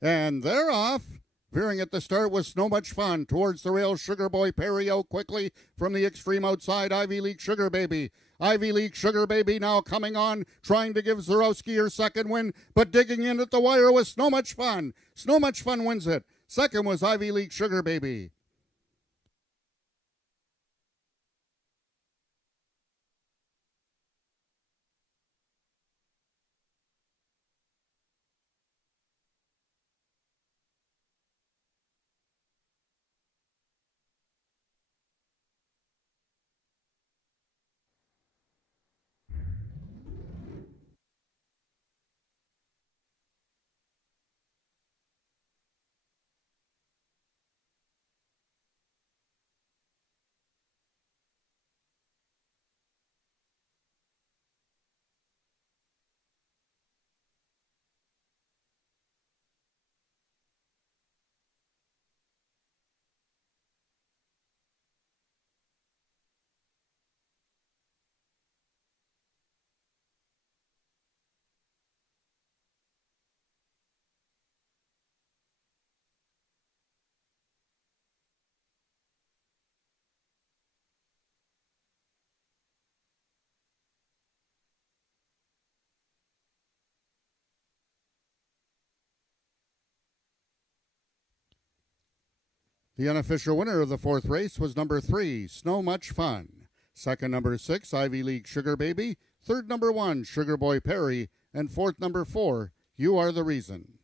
And they're off. Veering at the start was Snow Much Fun. Towards the rail, Sugar Boy Perry out quickly from the extreme outside. Ivy League Sugar Baby. Ivy League Sugar Baby now coming on, trying to give Zarowski her second win, but digging in at the wire was Snow Much Fun. Snow Much Fun wins it. Second was Ivy League Sugar Baby. The unofficial winner of the fourth race was number 3, Snow Much Fun. Second, number 6, Ivy League Sugar Baby. Third, number 1, Sugar Boy Perry. And fourth, number 4, You Are the Reason.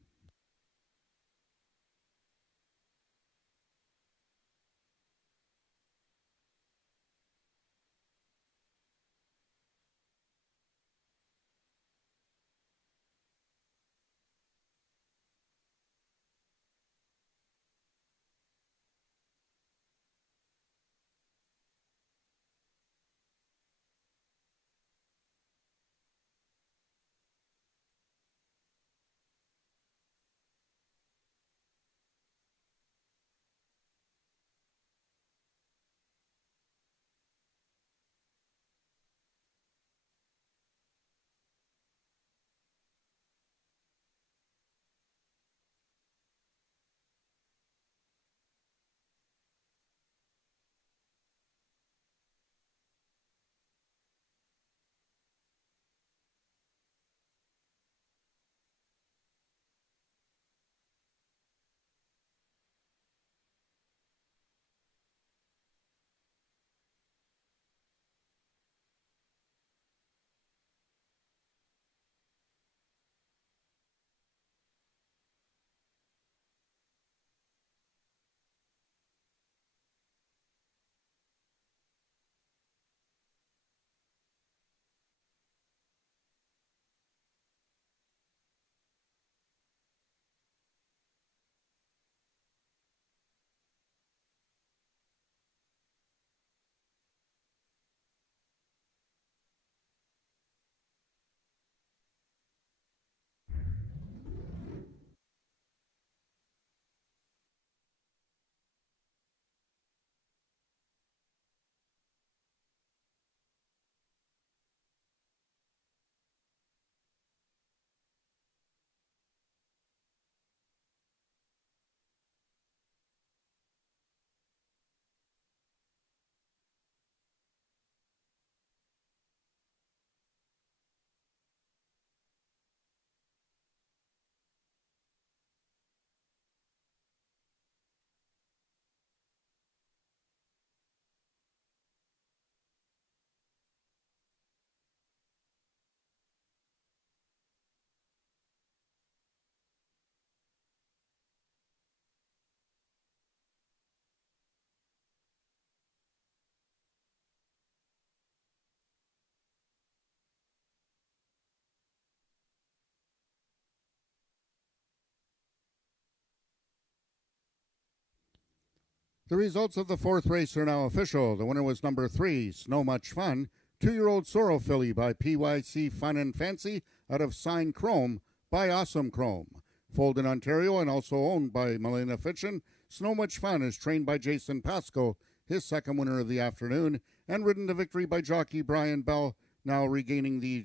The results of the fourth race are now official. The winner was number 3, Snow Much Fun, 2-year-old Sorrel filly by PYC Fun and Fancy out of Sign Chrome by Awesome Chrome. Foaled in Ontario and also owned by Melina Fitchin, Snow Much Fun is trained by Jason Pasco, his second winner of the afternoon, and ridden to victory by jockey Brian Bell, now regaining the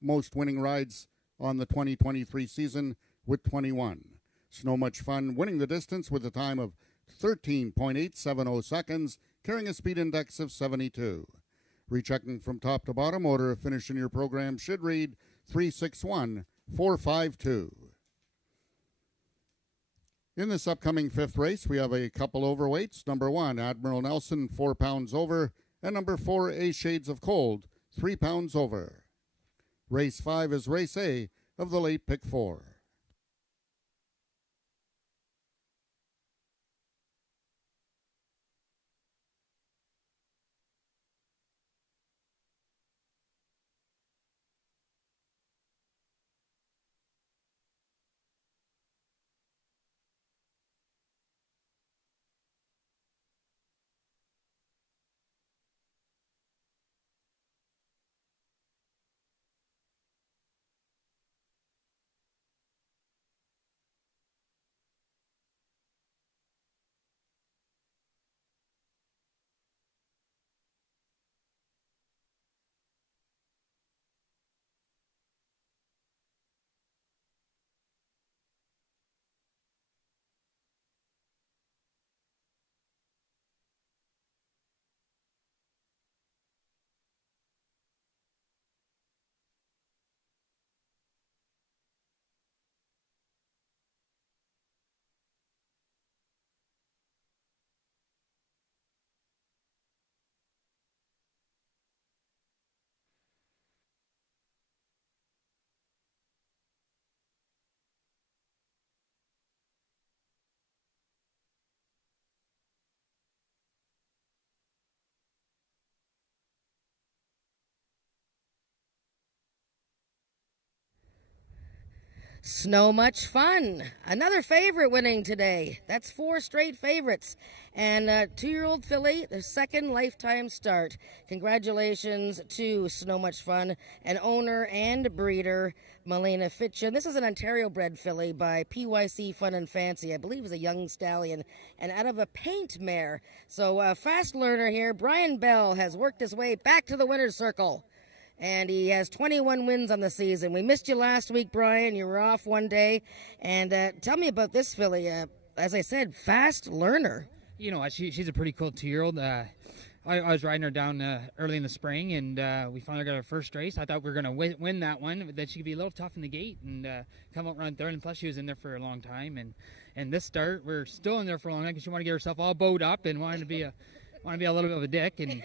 most winning rides on the 2023 season with 21. Snow Much Fun winning the distance with a time of 13.870 seconds, carrying a speed index of 72. Rechecking from top to bottom, order of finish in your program should read 361-452. In this upcoming fifth race, we have a couple overweights. Number 1, Admiral Nelson, 4 pounds over, and number 4, A Shades of Cold, 3 pounds over. Race 5 is Race A of the late pick 4. Snow Much Fun, another favorite winning today. That's 4 straight favorites. And 2-year-old filly, their second lifetime start. Congratulations to Snow Much Fun, and owner and breeder Melina Fitchin. This is an Ontario bred filly by PYC Fun and Fancy. I believe is a young stallion and out of a paint mare. So fast learner here. Brian Bell has worked his way back to the winner's circle. And he has 21 wins on the season. We missed you last week, Brian. You were off one day. And tell me about this filly. As I said, fast learner. You know, she's a pretty cool 2-year-old. I was riding her down early in the spring, and we finally got our first race. I thought we were going to win that one, but then she could be a little tough in the gate and come out around third. And plus, she was in there for a long time. And this start, we're still in there for a long time because she wanted to get herself all bowed up and wanted to be a little bit of a dick. And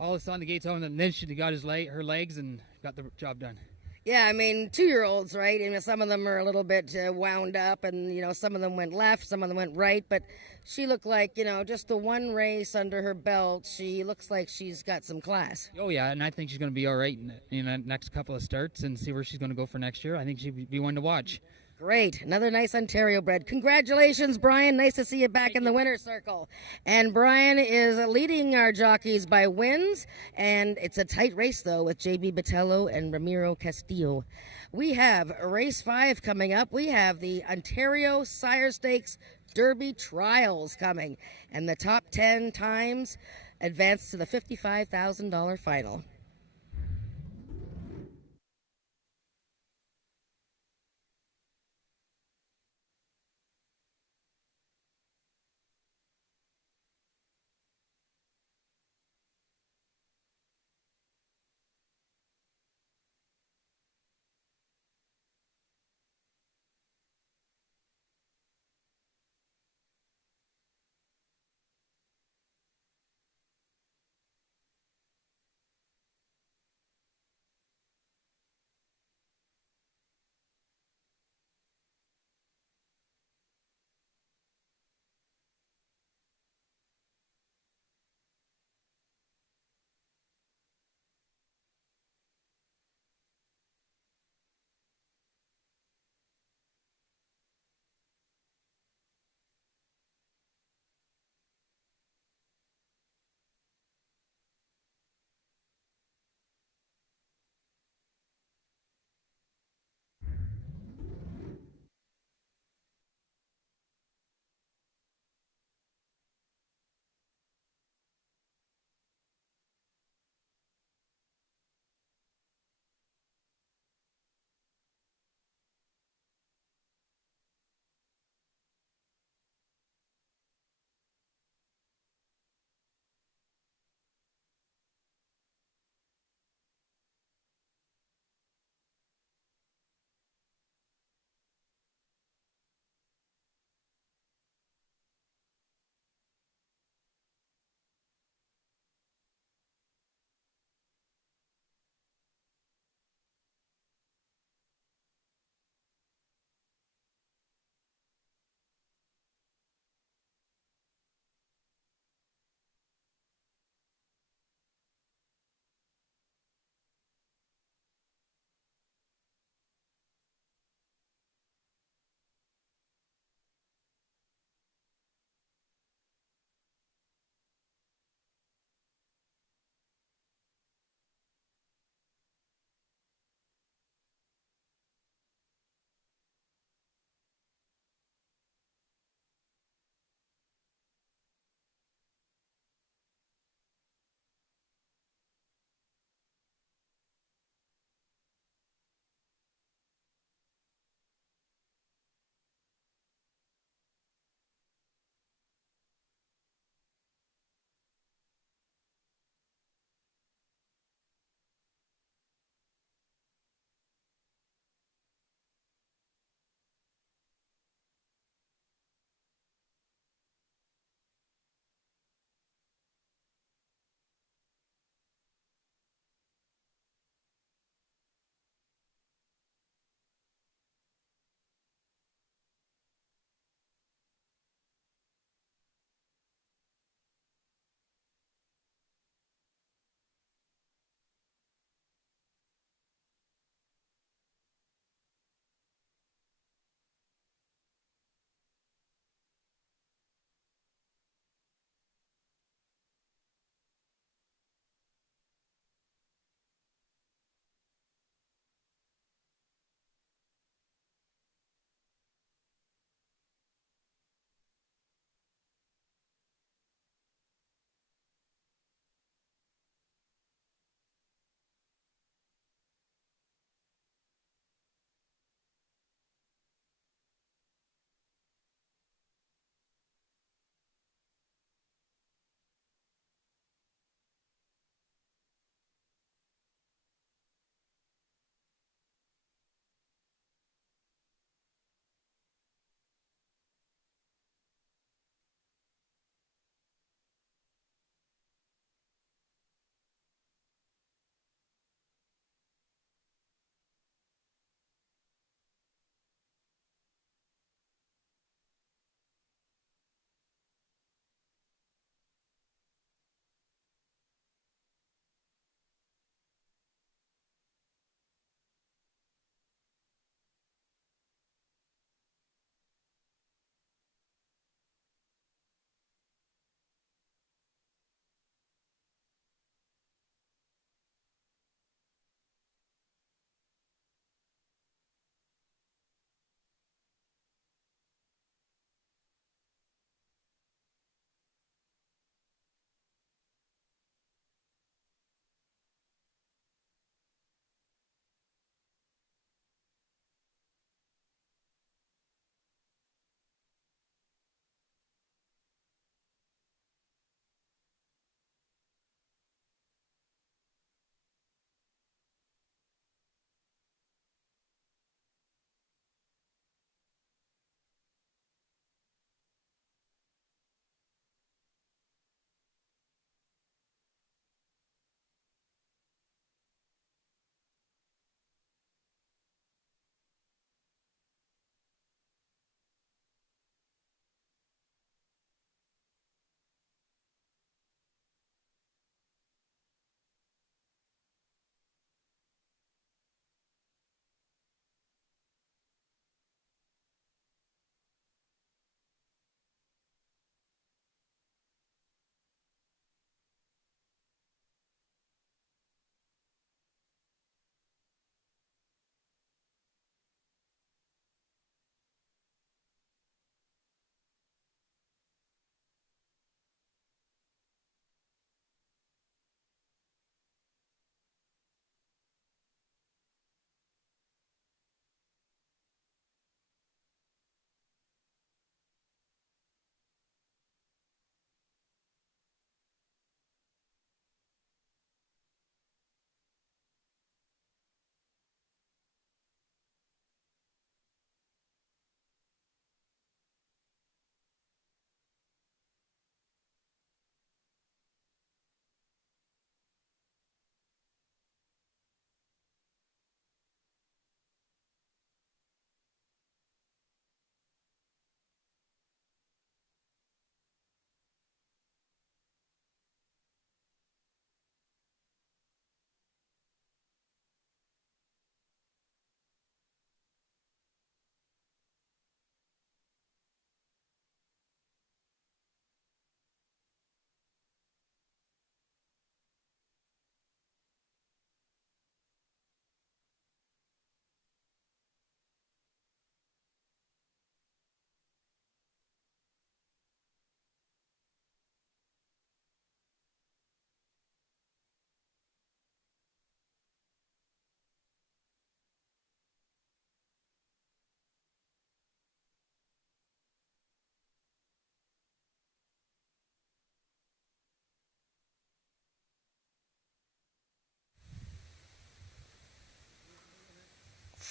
all of a sudden, the gate's open, and then she got her legs and got the job done. Yeah, I mean, 2-year-olds, right? And some of them are a little bit wound up, and, some of them went left, some of them went right. But she looked like, just the one race under her belt, she looks like she's got some class. Oh, yeah, and I think she's going to be all right in the next couple of starts and see where she's going to go for next year. I think she'd be one to watch. Great. Another nice Ontario bred. Congratulations, Brian. Nice to see you back in the winner's circle. And Brian is leading our jockeys by wins. And it's a tight race, though, with J.B. Botello and Ramiro Castillo. We have race 5 coming up. We have the Ontario Sire Stakes Derby Trials coming. And the top 10 times advance to the $55,000 final.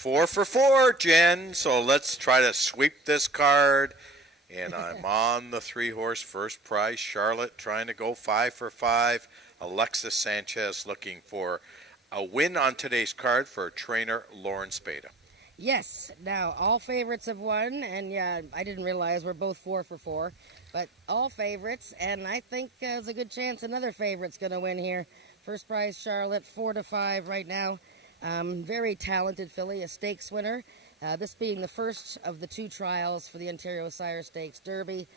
4 for 4, Jen. So let's try to sweep this card. And I'm on the 3-horse First Prize Charlotte, trying to go 5 for 5. Alexis Sanchez looking for a win on today's card for trainer Lauren Spada. Yes. Now, all favorites have won, and yeah, I didn't realize we're both 4 for 4, but all favorites, and I think there's a good chance another favorite's going to win here. First Prize Charlotte, 4 to 5 right now. Very talented filly, a stakes winner. This being the first of the 2 trials for the Ontario Sire Stakes Derby.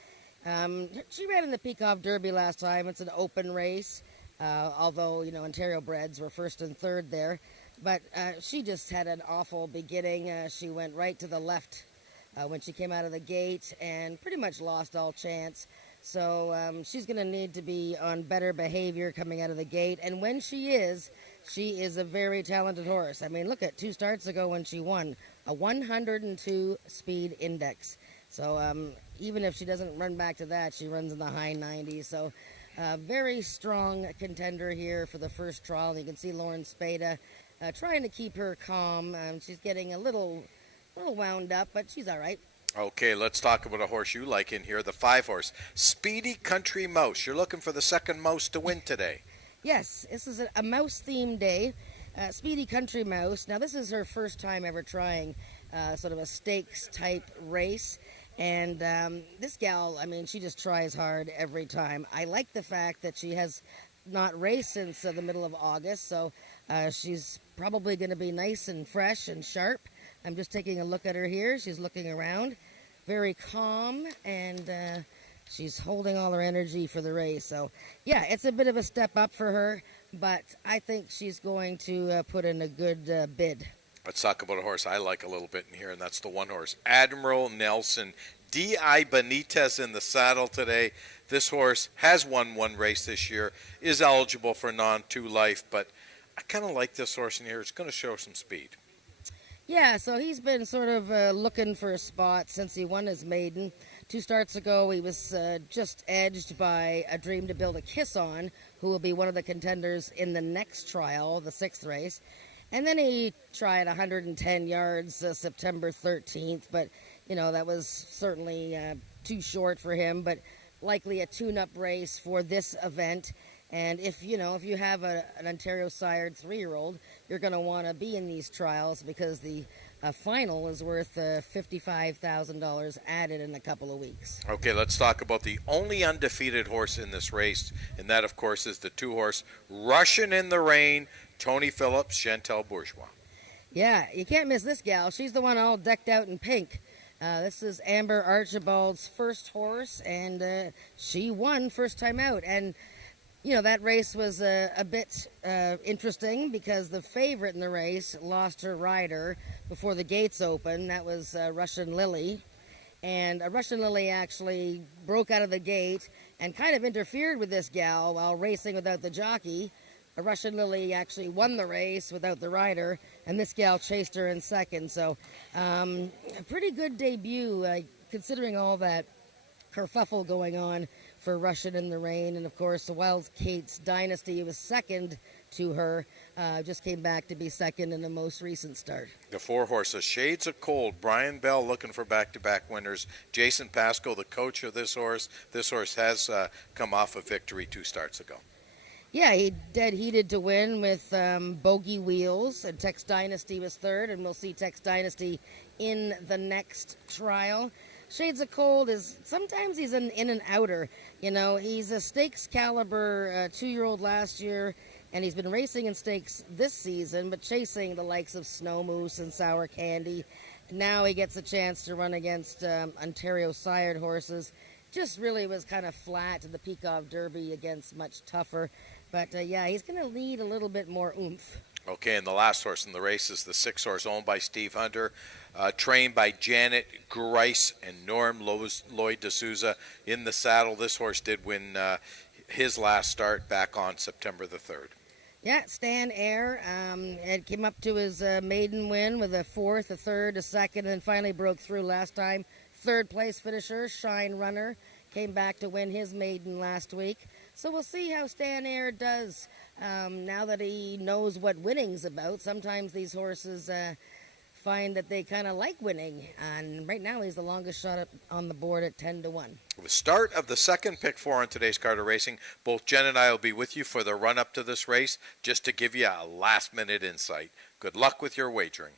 She ran in the Peacock Derby last time. It's an open race, although, Ontario breds were first and third there. But she just had an awful beginning. She went right to the left when she came out of the gate and pretty much lost all chance. So she's going to need to be on better behavior coming out of the gate. And when she is a very talented horse. I mean, look at 2 starts ago when she won, a 102 speed index. So even if she doesn't run back to that, she runs in the high 90s. So very strong contender here for the first trial. You can see Lauren Spada trying to keep her calm. She's getting a little wound up, but she's all right. Okay, let's talk about a horse you like in here, the 5-horse, Speedy Country Mouse. You're looking for the second mouse to win today. Yes, this is a mouse-themed day. Speedy Country Mouse. Now, this is her first time ever trying sort of a stakes-type race. And this gal, I mean, she just tries hard every time. I like the fact that she has not raced since the middle of August, so she's probably going to be nice and fresh and sharp. I'm just taking a look at her here. She's looking around, very calm, and she's holding all her energy for the race. So, yeah, it's a bit of a step up for her, but I think she's going to put in a good bid. Let's talk about a horse I like a little bit in here, and that's the 1-horse, Admiral Nelson. D.I. Benitez in the saddle today. This horse has won 1 race this year, is eligible for non-2 life, but I kind of like this horse in here. It's going to show some speed. Yeah, so he's been sort of looking for a spot since he won his maiden. 2 starts ago, he was just edged by A Dream to Build a Kiss On, who will be one of the contenders in the next trial, the 6th race. And then he tried 110 yards September 13th, but, that was certainly too short for him, but likely a tune-up race for this event. And if you have an Ontario sired 3-year-old, you're going to want to be in these trials because the final is worth $55,000 added in a couple of weeks. Okay, let's talk about the only undefeated horse in this race, and that, of course, is the 2-horse Russian in the Rain, Tony Phillips, Chantal Bourgeois. Yeah, you can't miss this gal. She's the one all decked out in pink. This is Amber Archibald's first horse, and she won first time out. And that race was a bit interesting because the favorite in the race lost her rider before the gates opened. That was Russian Lily. And Russian Lily actually broke out of the gate and kind of interfered with this gal while racing without the jockey. Russian Lily actually won the race without the rider, and this gal chased her in second. So a pretty good debut considering all that kerfuffle going on for Russian in the Rain. And, of course, the Wild Kate's Dynasty was second to her. Just came back to be second in the most recent start. The 4 horses, Shades of Cold, Brian Bell looking for back-to-back winners. Jason Pascoe, the coach of this horse. This horse has come off a victory 2 starts ago. Yeah, he dead heated to win with Bogey Wheels, and Tex Dynasty was third, and we'll see Tex Dynasty in the next trial. Shades of Cold is sometimes he's an in and outer. He's a stakes caliber 2-year-old last year, and he's been racing in stakes this season, but chasing the likes of Snow Moose and Sour Candy. Now he gets a chance to run against Ontario sired horses. Just really was kind of flat in the Peacock Derby against much tougher. But, yeah, he's going to need a little bit more oomph. Okay, and the last horse in the race is the 6-horse owned by Steve Hunter, trained by Janet Grice and Norm Lloyd D'Souza in the saddle. This horse did win his last start back on September the 3rd. Yeah, Stan Air it came up to his maiden win with a 4th, a 3rd, a 2nd, and then finally broke through last time. 3rd place finisher, Shine Runner, came back to win his maiden last week. So we'll see how Stan Air does now that he knows what winning's about. Sometimes these horses find that they kind of like winning. And right now, he's the longest shot on the board at 10-1. The start of the second pick four on today's card of racing. Both Jen and I will be with you for the run up to this race, just to give you a last minute insight. Good luck with your wagering.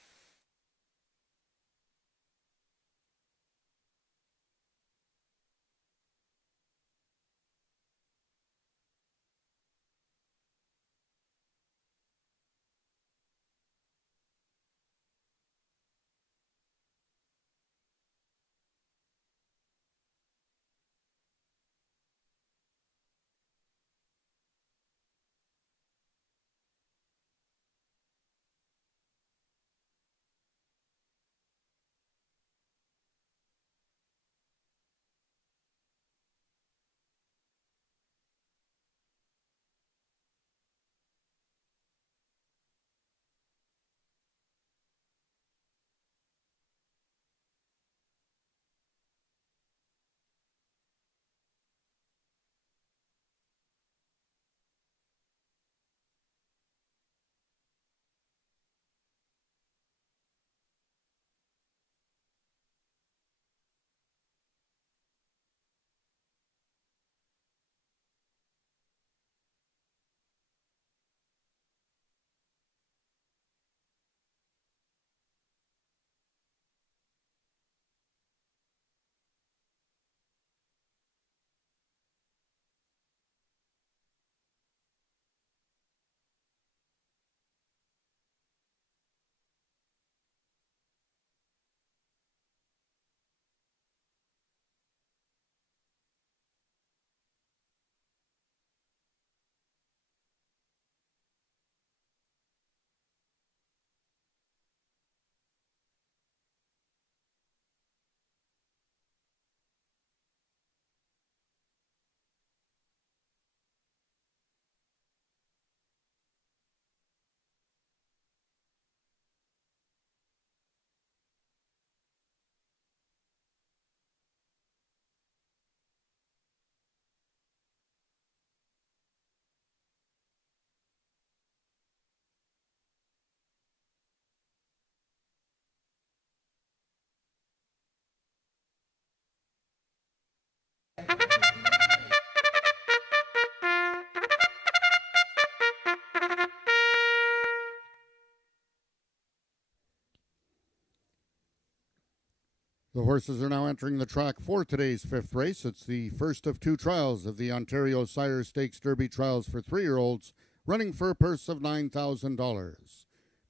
The horses are now entering the track for today's fifth race. It's the first of two trials of the Ontario Sire Stakes Derby trials for 3-year-olds, running for a purse of $9,000.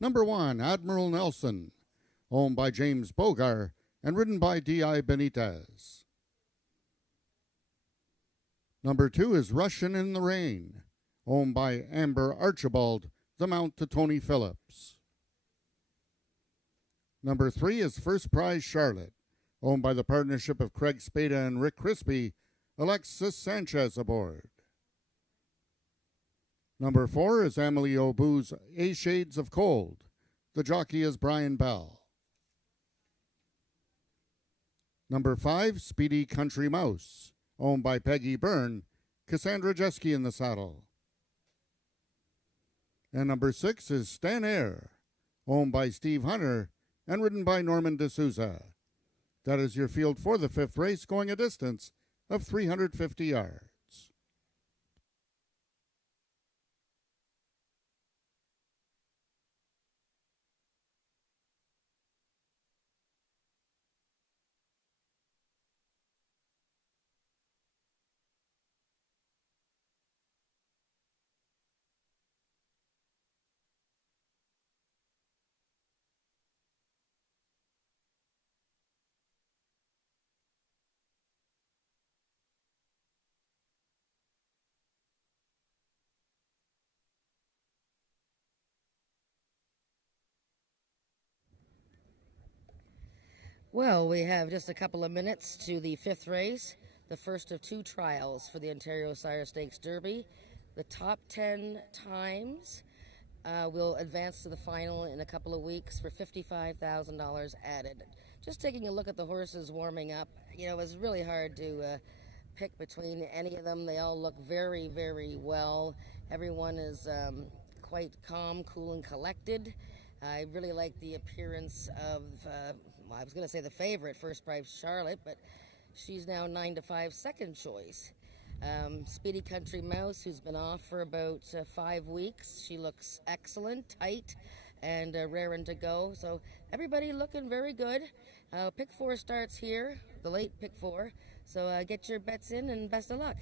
Number 1, Admiral Nelson, owned by James Bogar and ridden by D.I. Benitez. Number 2 is Russian in the Rain, owned by Amber Archibald, the mount to Tony Phillips. Number 3 is First Prize Charlotte, owned by the partnership of Craig Spada and Rick Crispy, Alexis Sanchez aboard. Number 4 is Amelie O'Boo's A Shades of Cold. The jockey is Brian Bell. Number 5, Speedy Country Mouse, owned by Peggy Byrne, Cassandra Jeske in the saddle. And number 6 is Stan Air, owned by Steve Hunter and ridden by Norman D'Souza. That is your field for the fifth race, going a distance of 350 yards. Well, we have just a couple of minutes to the fifth race, the first of two trials for the Ontario Sire Stakes Derby. The top 10 times will advance to the final in a couple of weeks for $55,000 added. Just taking a look at the horses warming up, it was really hard to pick between any of them. They all look very, very well. Everyone is quite calm, cool, and collected. I really like the appearance of, well, I was going to say the favorite, First Prize Charlotte, but she's now 9-5 second choice. Speedy Country Mouse, who's been off for about 5 weeks. She looks excellent, tight, and raring to go. So everybody looking very good. Pick 4 starts here, the late pick 4. So get your bets in and best of luck.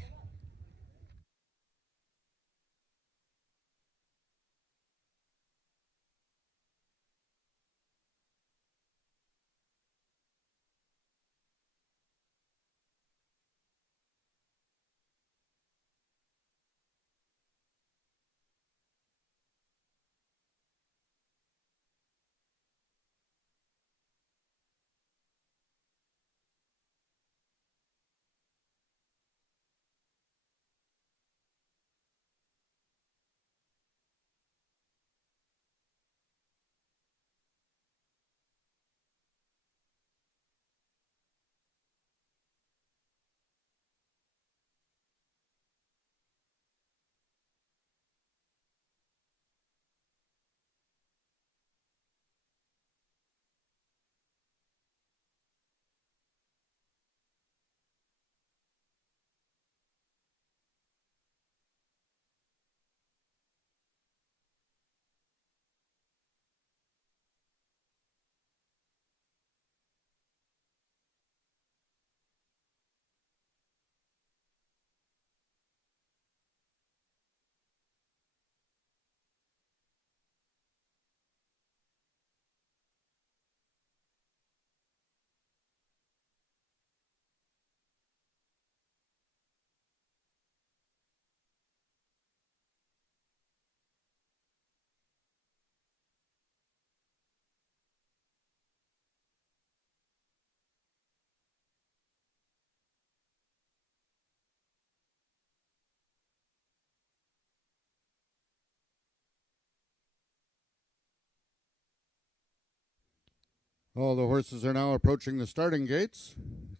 All the horses are now approaching the starting gates.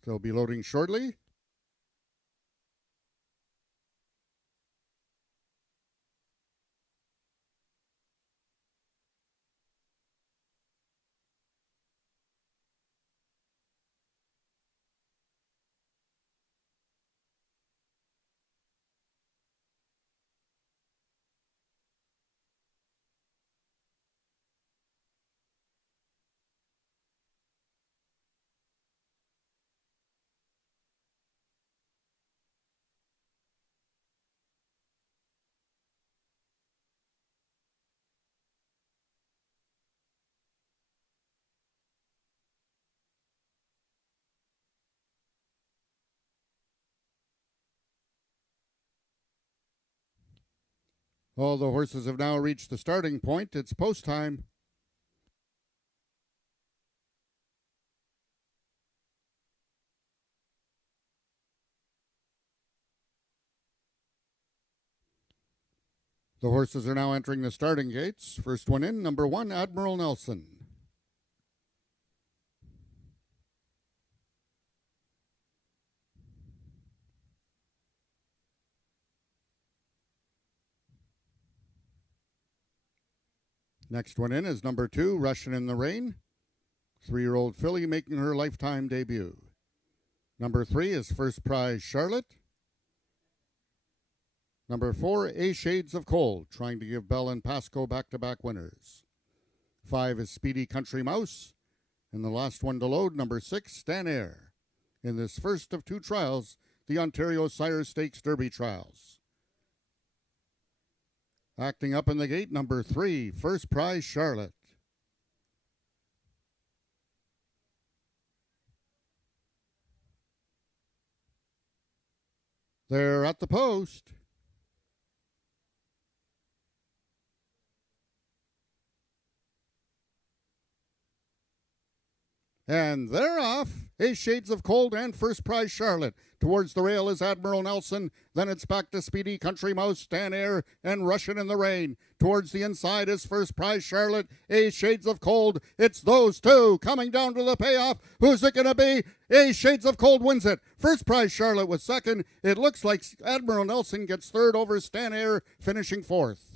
They'll be loading shortly. All the horses have now reached the starting point. It's post time. The horses are now entering the starting gates. First one in, number 1, Admiral Nelson. Next one in is number 2, Russian in the Rain. 3-year-old filly making her lifetime debut. Number 3 is First Prize Charlotte. Number 4, A Shades of Cold, trying to give Bell and Pasco back-to-back winners. 5 is Speedy Country Mouse. And the last one to load, number 6, Stan Air. In this first of 2 trials, the Ontario Sire Stakes Derby trials. Acting up in the gate, number 3, First Prize Charlotte. They're at the post. And they're off. A Shades of Cold and First Prize Charlotte. Towards the rail is Admiral Nelson. Then it's back to Speedy Country Mouse, Stan Air, and Russian in the Rain. Towards the inside is First Prize Charlotte. A Shades of Cold. It's those two coming down to the payoff. Who's it going to be? A Shades of Cold wins it. First Prize Charlotte was second. It looks like Admiral Nelson gets third over Stan Air, finishing fourth.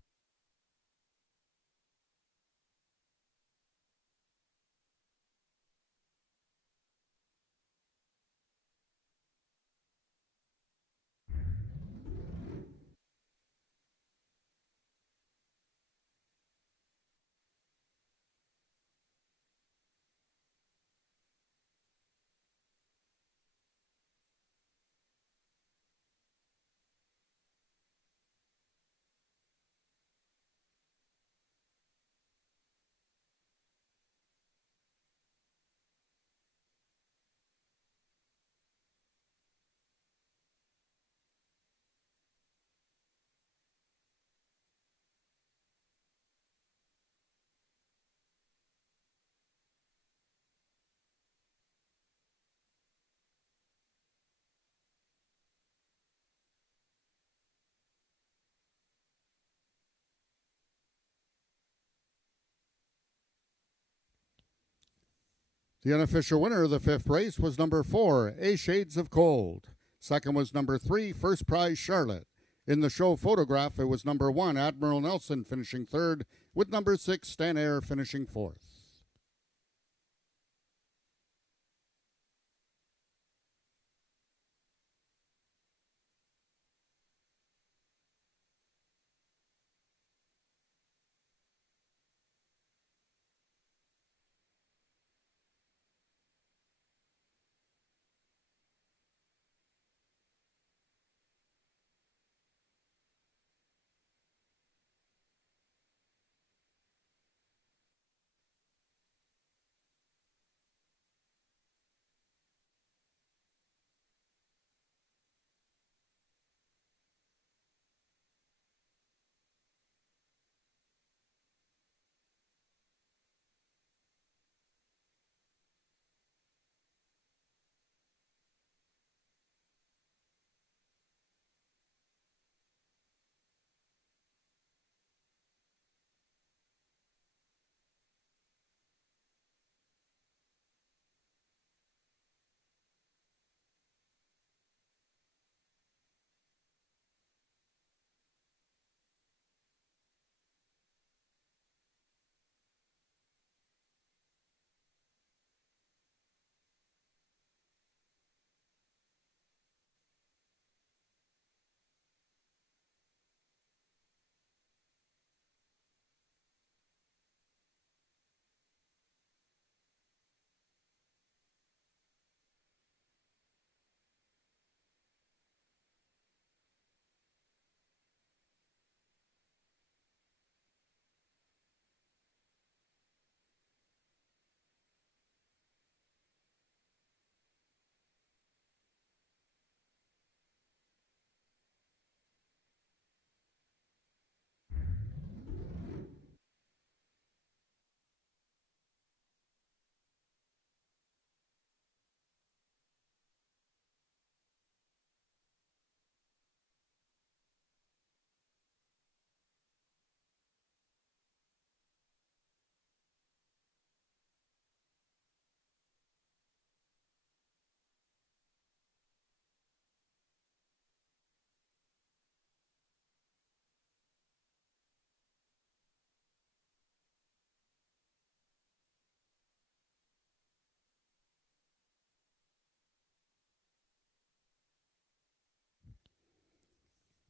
The unofficial winner of the fifth race was number 4, A Shades of Cold. Second was number 3, First Prize Charlotte. In the show photograph, it was number 1, Admiral Nelson, finishing third, with number 6, Stan Air, finishing fourth.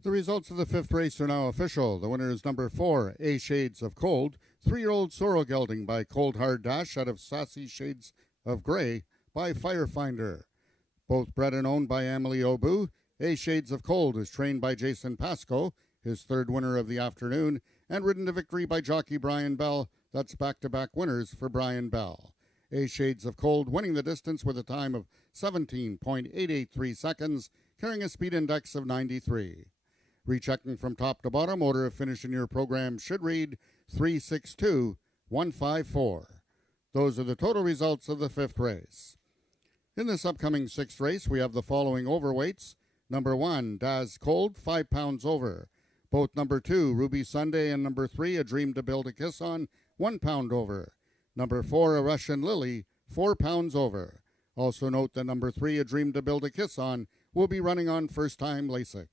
The results of the fifth race are now official. The winner is number 4, A Shades of Cold, 3-year-old Sorrel Gelding by Cold Hard Dash out of Sassy Shades of Grey by Firefinder. Both bred and owned by Amelie Obu, A Shades of Cold is trained by Jason Pasco, his third winner of the afternoon, and ridden to victory by jockey Brian Bell. That's back-to-back winners for Brian Bell. A Shades of Cold winning the distance with a time of 17.883 seconds, carrying a speed index of 93. Rechecking from top to bottom, order of finish in your program should read 362154. Those are the total results of the fifth race. In this upcoming sixth race, we have the following overweights. Number 1, Daz Cold, 5 pounds over. Both number 2, Ruby Sunday, and number 3, A Dream to Build a Kiss On, 1 pound over. Number 4, A Russian Lily, 4 pounds over. Also note that number 3, A Dream to Build a Kiss On, will be running on first-time Lasix.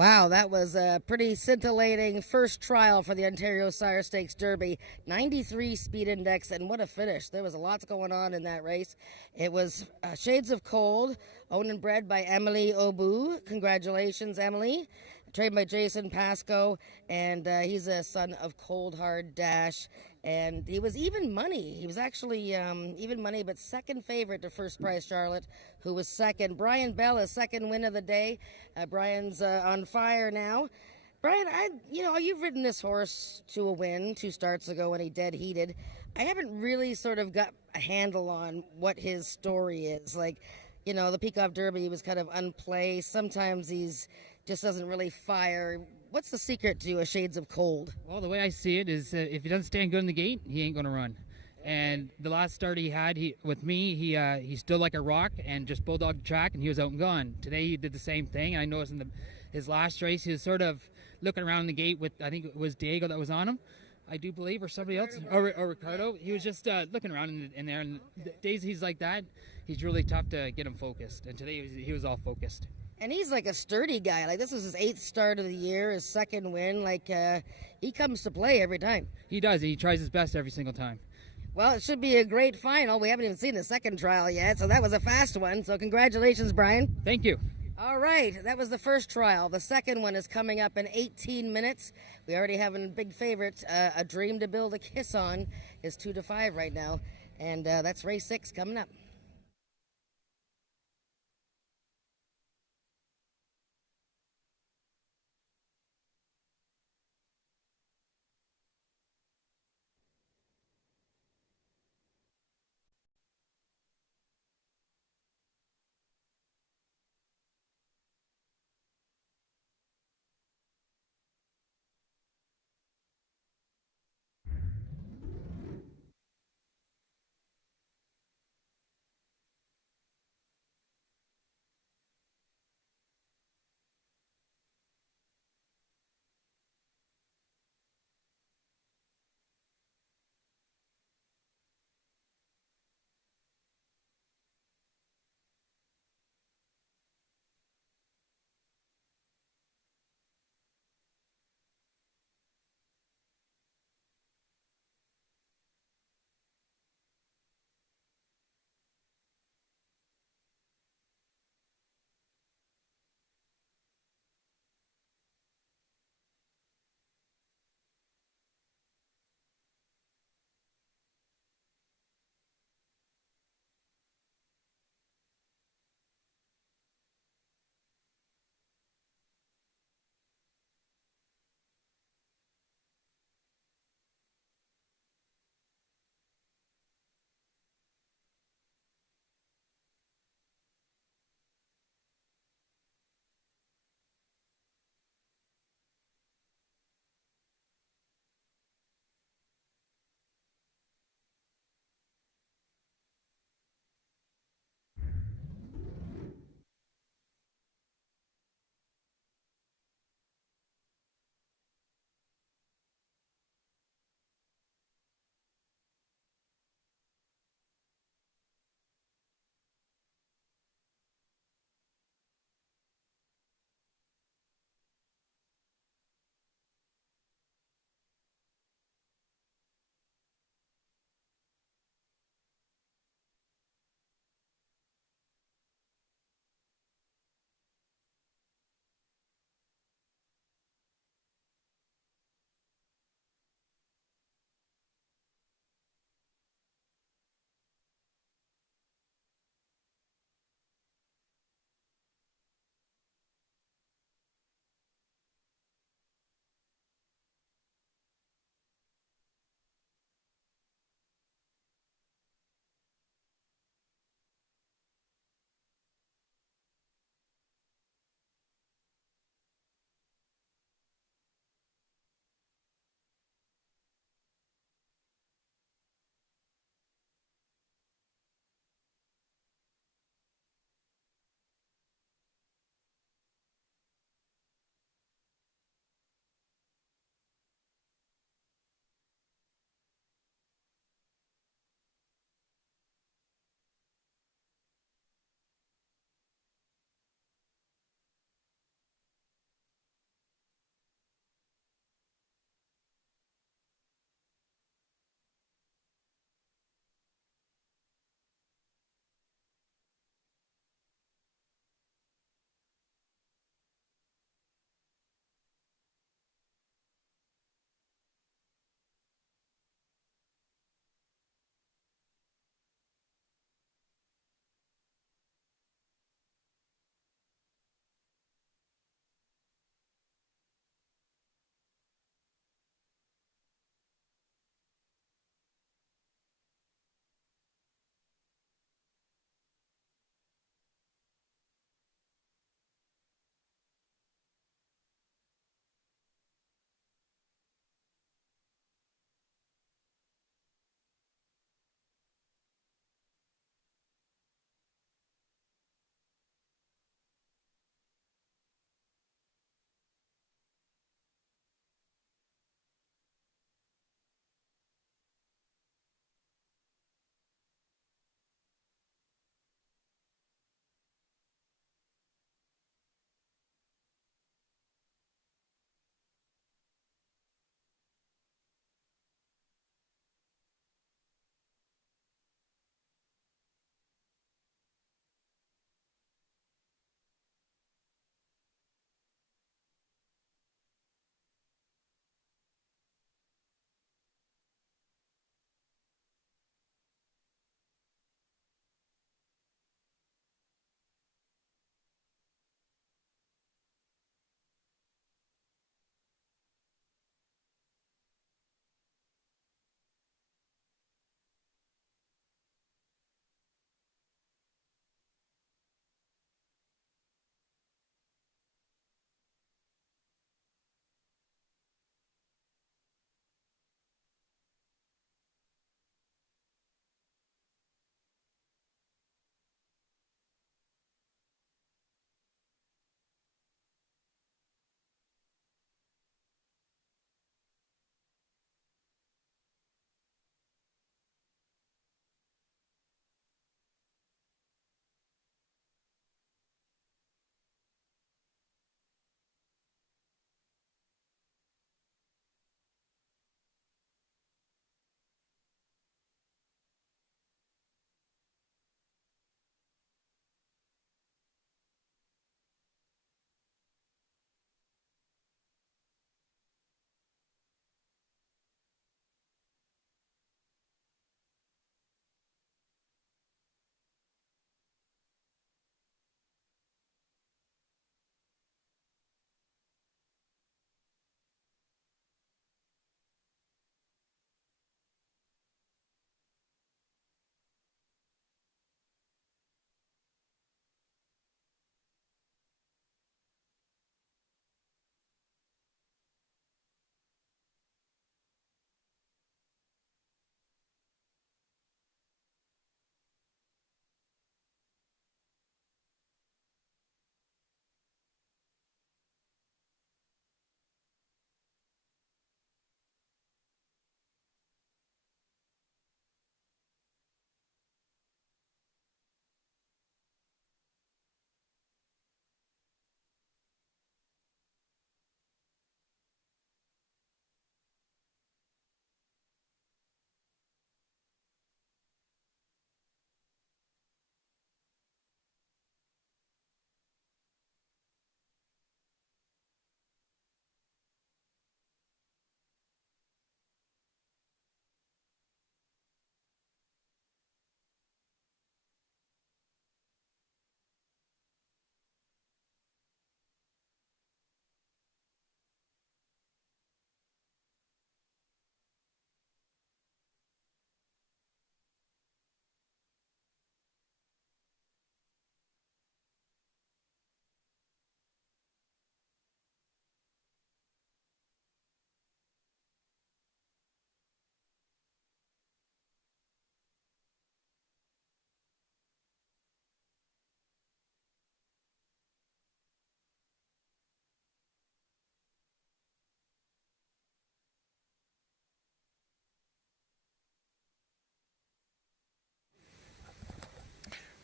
Wow, that was a pretty scintillating first trial for the Ontario Sire Stakes Derby. 93 speed index, and what a finish. There was a lot going on in that race. It was Shades of Cold, owned and bred by Emily Obu. Congratulations, Emily. Trained by Jason Pascoe, and he's a son of Cold Hard Dash. And he was even money. He was actually even money, but second favorite to First Prize Charlotte, who was second. Brian Bell, his second win of the day. Brian's on fire now. Brian, you've ridden this horse to a win 2 starts ago when he dead heated. I haven't really sort of got a handle on what his story is. Like, the Peacock Derby was kind of unplaced. Sometimes he's just doesn't really fire. What's the secret to a Shades of Cold? Well, the way I see it is if he doesn't stand good in the gate, he ain't going to run. And the last start he had, he stood like a rock and just bulldogged the track, and he was out and gone. Today he did the same thing. I noticed in his last race, he was sort of looking around the gate with, I think it was Diego that was on him, I do believe, or somebody else, or Ricardo. He was just looking around in there, and the days he's like that, he's really tough to get him focused. And today he was all focused. And he's like a sturdy guy. Like, this was his 8th start of the year, his second win. Like, he comes to play every time. He does. He tries his best every single time. Well, it should be a great final. We haven't even seen the second trial yet, so that was a fast one. So congratulations, Brian. Thank you. All right, that was the first trial. The second one is coming up in 18 minutes. We already have a big favorite, A Dream to Build a Kiss On, is 2-5 right now. And that's race 6 coming up.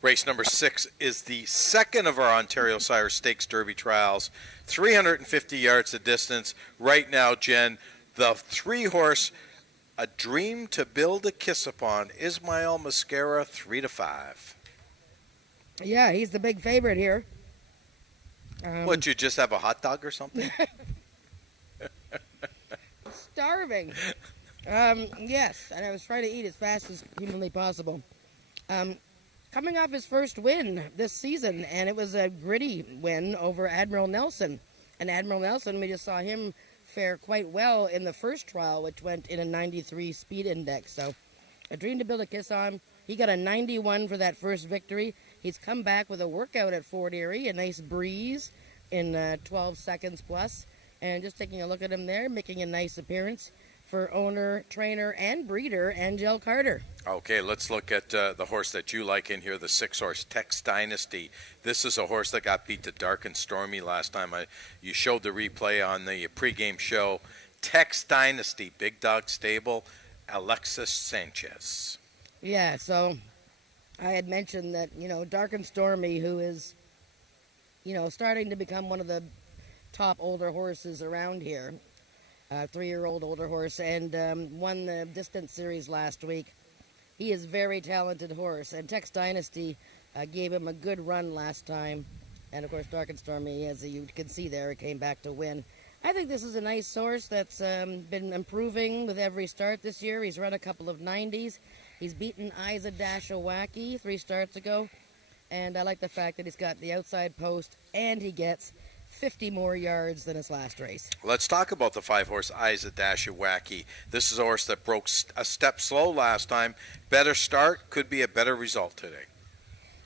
Race number 6 is the second of our Ontario Sire Stakes Derby trials. 350 yards of distance. Right now, Jen, the 3-horse, A Dream to Build a Kiss Upon, Ismael Mascara, 3-5. Yeah, he's the big favorite here. What, you just have a hot dog or something? Starving. Yes, and I was trying to eat as fast as humanly possible. Coming off his first win this season, and it was a gritty win over Admiral Nelson. And Admiral Nelson, we just saw him fare quite well in the first trial, which went in a 93 speed index. So, A Dream to Build a Kiss On. He got a 91 for that first victory. He's come back with a workout at Fort Erie, a nice breeze in 12 seconds plus. And just taking a look at him there, making a nice appearance for owner, trainer, and breeder Angel Carter. Okay, let's look at the horse that you like in here, the 6-horse Tex Dynasty. This is a horse that got beat to Dark and Stormy last time. You showed the replay on the pregame show. Tex Dynasty, Big Dog Stable, Alexis Sanchez. Yeah, so I had mentioned that, Dark and Stormy, who is, starting to become one of the top older horses around here, 3-year-old older horse, and won the distance series last week. He is a very talented horse, and Tex Dynasty gave him a good run last time. And, of course, Dark and Stormy, as you can see there, came back to win. I think this is a nice horse that's been improving with every start this year. He's run a couple of 90s. He's beaten Isa Dashawaki 3 starts ago. And I like the fact that he's got the outside post, and he gets 50 more yards than his last race. Let's talk about the 5-horse Isa Dashawaki. This is a horse that broke a step slow last time. Better start, could be a better result today.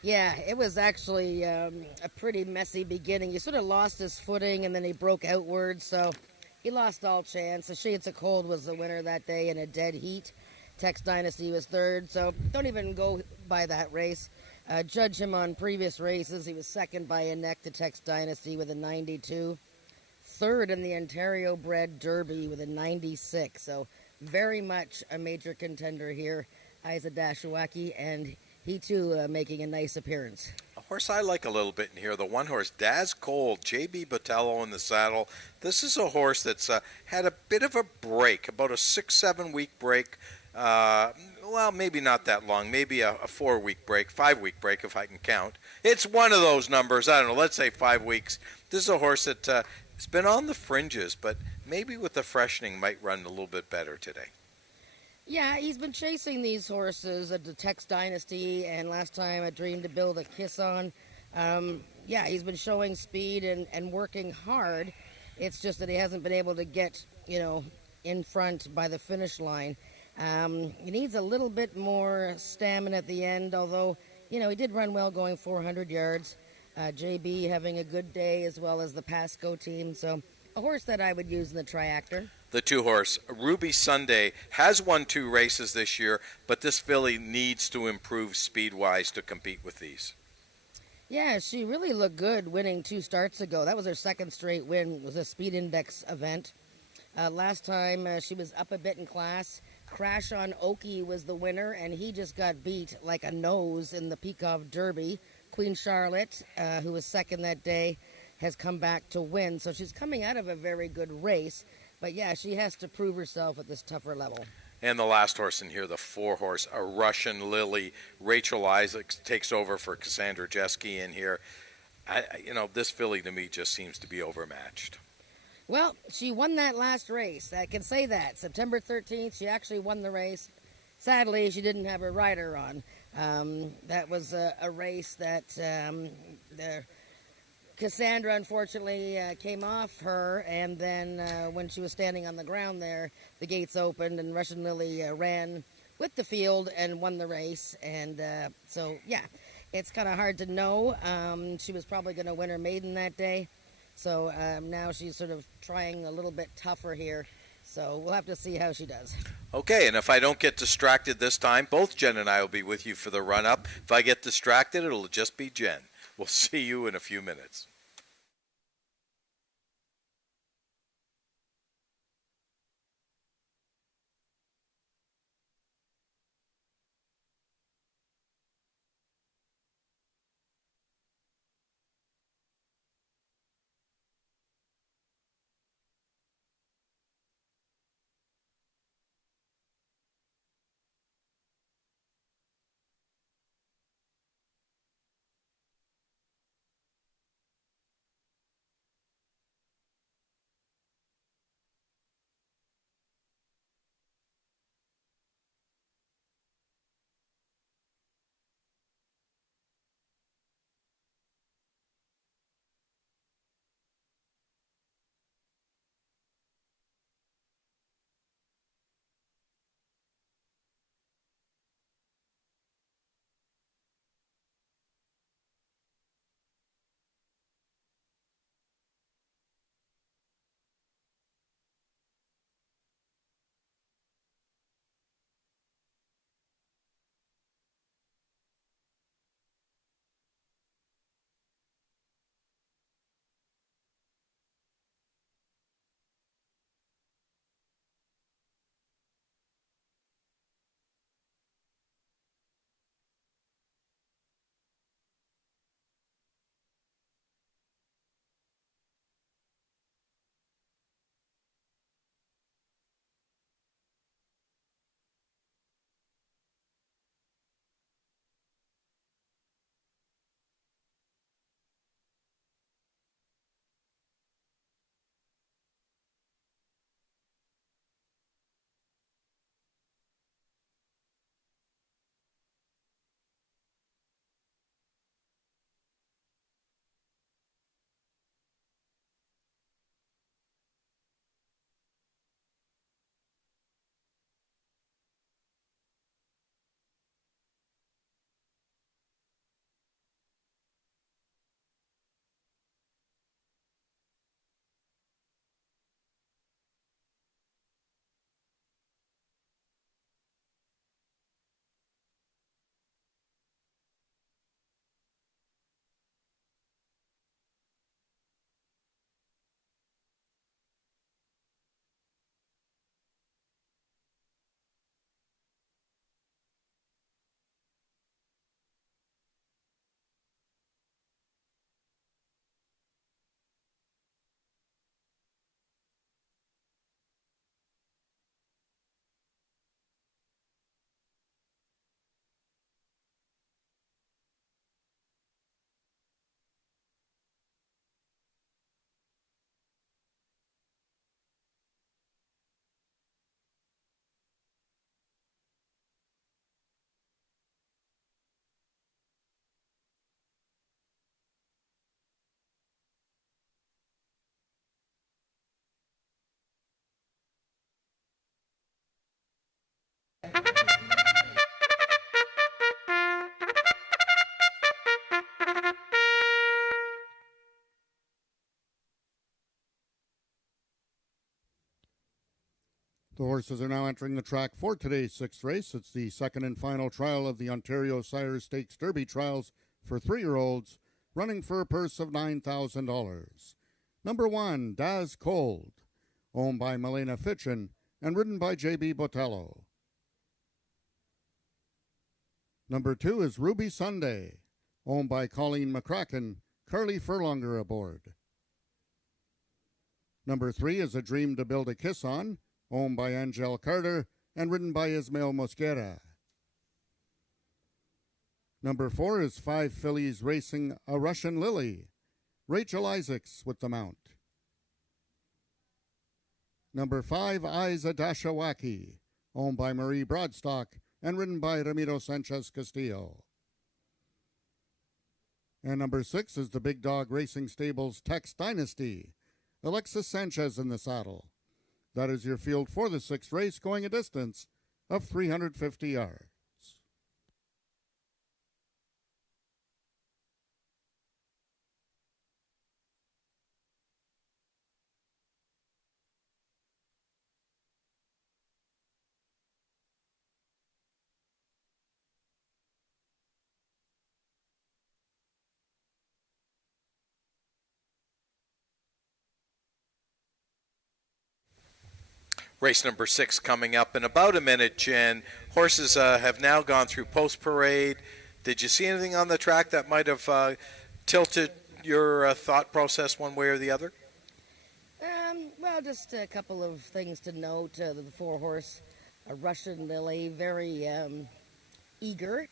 Yeah, it was actually a pretty messy beginning. He sort of lost his footing, and then he broke outwards, so he lost all chance. The Shades of Cold was the winner that day in a dead heat. Tex Dynasty was third, so don't even go by that race. Judge him on previous races. He was second by a neck to Tex Dynasty with a 92. Third in the Ontario Bred Derby with a 96. So very much a major contender here, Isa Dashawaki, and he too making a nice appearance. A horse I like a little bit in here, the 1-horse Daz Cold, J.B. Botello in the saddle. This is a horse that's had a bit of a break, about a 6-7 week break. Well, maybe not that long, maybe a 4-week break, 5-week break if I can count. It's one of those numbers, I don't know, let's say 5 weeks. This is a horse that has been on the fringes, but maybe with the freshening might run a little bit better today. Yeah, he's been chasing these horses at the Tex Dynasty, and last time A Dream to Build a Kiss On. Yeah, he's been showing speed and working hard. It's just that he hasn't been able to get, in front by the finish line. He needs a little bit more stamina at the end, although, he did run well going 400 yards. JB having a good day as well as the Pasco team. So a horse that I would use in the triactor. The 2-horse Ruby Sunday has won 2 races this year, but this filly needs to improve speed-wise to compete with these. Yeah, she really looked good winning 2 starts ago. That was her second straight win. It was a speed index event. Last time she was up a bit in class. Crash on Oki was the winner, and he just got beat like a nose in the Peacock Derby. Queen Charlotte, who was second that day, has come back to win. So she's coming out of a very good race. But yeah, she has to prove herself at this tougher level. And the last horse in here, the 4-horse, a Russian Lily. Rachel Isaacs takes over for Cassandra Jeske in here. This filly to me just seems to be overmatched. Well, she won that last race. I can say that. September 13th, she actually won the race. Sadly, she didn't have her rider on. That was a race that Cassandra, unfortunately, came off her, and then when she was standing on the ground there, the gates opened, and Russian Lily ran with the field and won the race. And so, yeah, it's kind of hard to know. She was probably going to win her maiden that day. So now she's sort of trying a little bit tougher here. So we'll have to see how she does. Okay, and if I don't get distracted this time, both Jen and I will be with you for the run-up. If I get distracted, it'll just be Jen. We'll see you in a few minutes. The horses are now entering the track for today's sixth race. It's the second and final trial of the Ontario Sire Stakes Derby trials for 3-year-olds, running for a purse of $9,000. Number 1, Daz Cold, owned by Milena Fitchin and ridden by J.B. Botello. Number 2 is Ruby Sunday, owned by Colleen McCracken, Carly Furlonger aboard. Number 3 is A Dream to Build a Kiss On, owned by Angel Carter and ridden by Ismael Mosquera. Number 4 is 5 fillies racing A Russian Lily, Rachel Isaacs with the mount. Number 5, Eyes a Dashawaki, owned by Marie Broadstock and ridden by Ramiro Sanchez Castillo. And number 6 is the Big Dog Racing Stables Tex Dynasty, Alexis Sanchez in the saddle. That is your field for the sixth race, going a distance of 350 yards. Race number 6 coming up in about a minute, Jen. Horses have now gone through post-parade. Did you see anything on the track that might have tilted your thought process one way or the other? Well, just a couple of things to note. The 4-horse, a Russian Lily, very eager,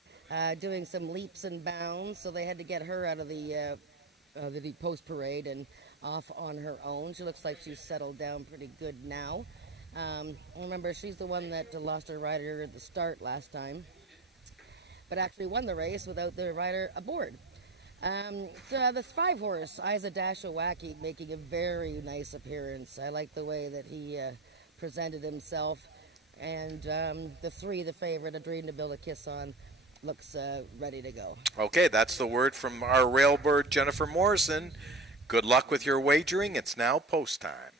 doing some leaps and bounds, so they had to get her out of the post-parade and off on her own. She looks like she's settled down pretty good now. Remember, she's the one that lost her rider at the start last time, but actually won the race without the rider aboard. So the 5-horse, Isa Dashawaki, making a very nice appearance. I like the way that he presented himself. And the 3, the favorite, A Dream to Build a Kiss On, looks ready to go. Okay, that's the word from our railbird, Jennifer Morrison. Good luck with your wagering. It's now post time.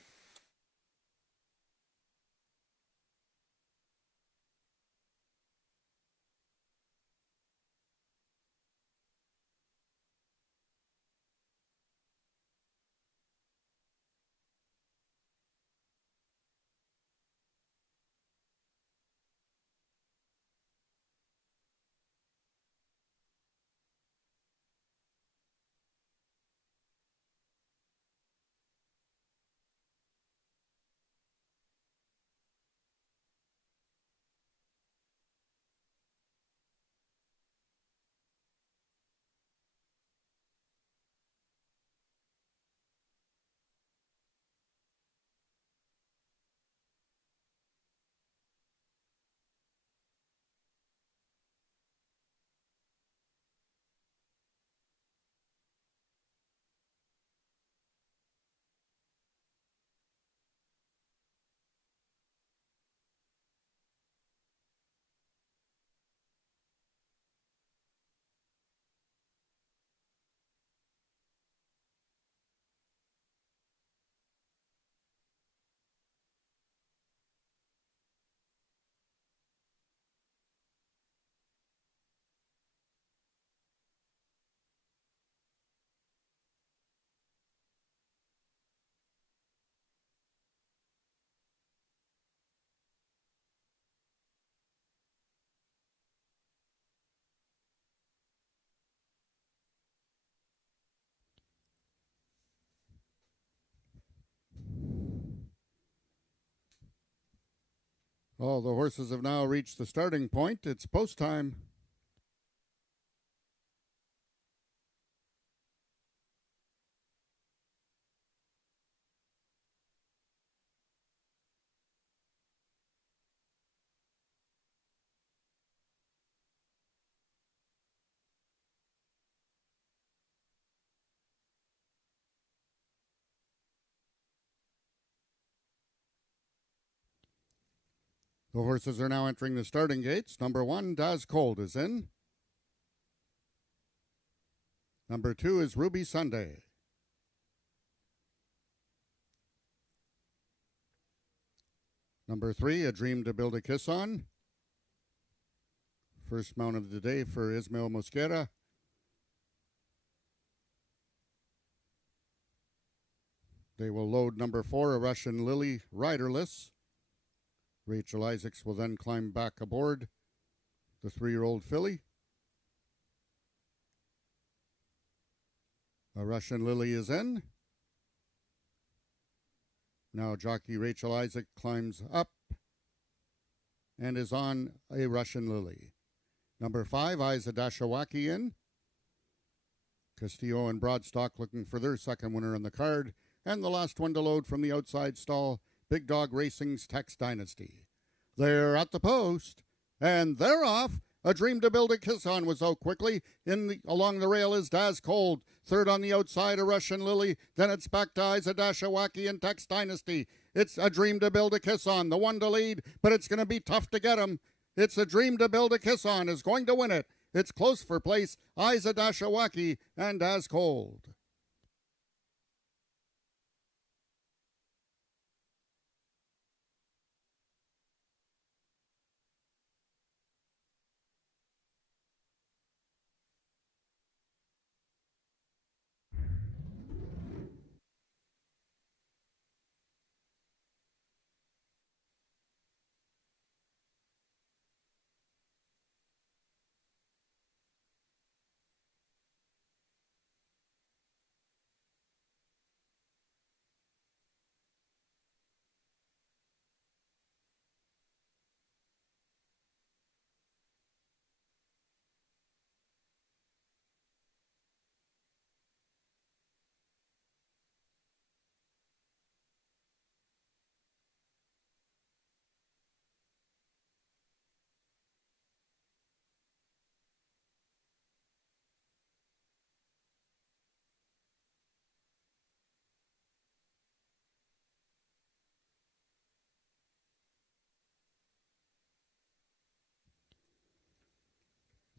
All the horses have now reached the starting point. It's post time. The horses are now entering the starting gates. Number 1, Daz Cold, is in. Number 2 is Ruby Sunday. Number 3, A Dream to Build a Kiss On. First mount of the day for Ismael Mosquera. They will load number 4, A Russian Lily, riderless. Rachel Isaacs will then climb back aboard the 3-year-old filly. A Russian Lily is in. Now jockey Rachel Isaac climbs up and is on A Russian Lily. Number 5, Isa Dashawaki in. Castillo and Broadstock looking for their second winner on the card. And the last one to load from the outside stall, Big Dog Racing's Tex Dynasty. They're at the post, and they're off. A Dream to Build a Kiss On was out quickly. Along the rail is Daz Cold. Third on the outside, A Russian Lily. Then it's back to Isa Dashawaki and Tex Dynasty. It's A Dream to Build a Kiss On, the one to lead, but it's going to be tough to get him. It's A Dream to Build a Kiss On is going to win it. It's close for place, Isa Dashawaki and Daz Cold.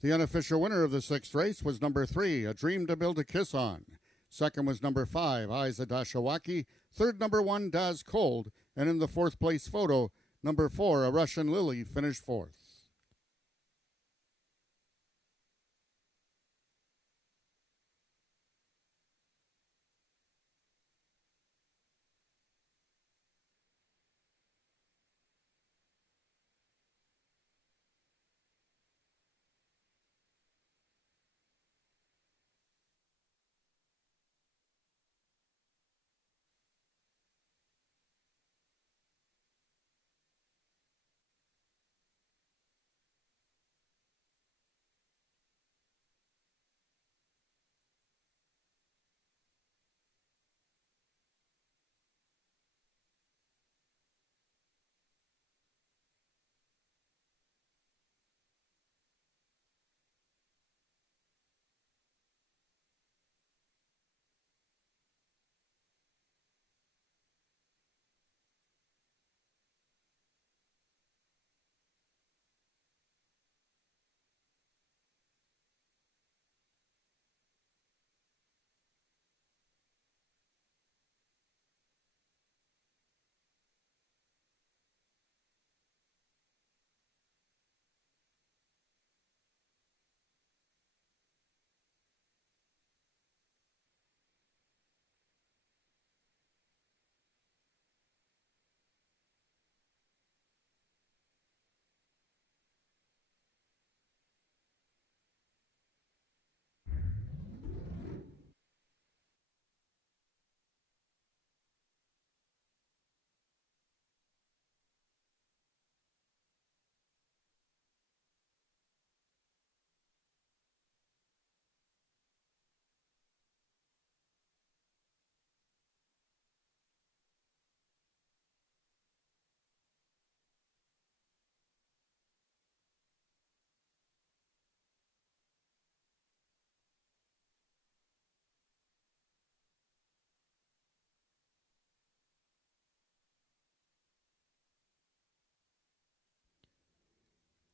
The unofficial winner of the 6th race was number 3, A Dream to Build a Kiss On. Second was number 5, Isa Dashawaki. Third, number 1, Daz Cold. And in the 4th place photo, number 4, A Russian Lily, finished 4th.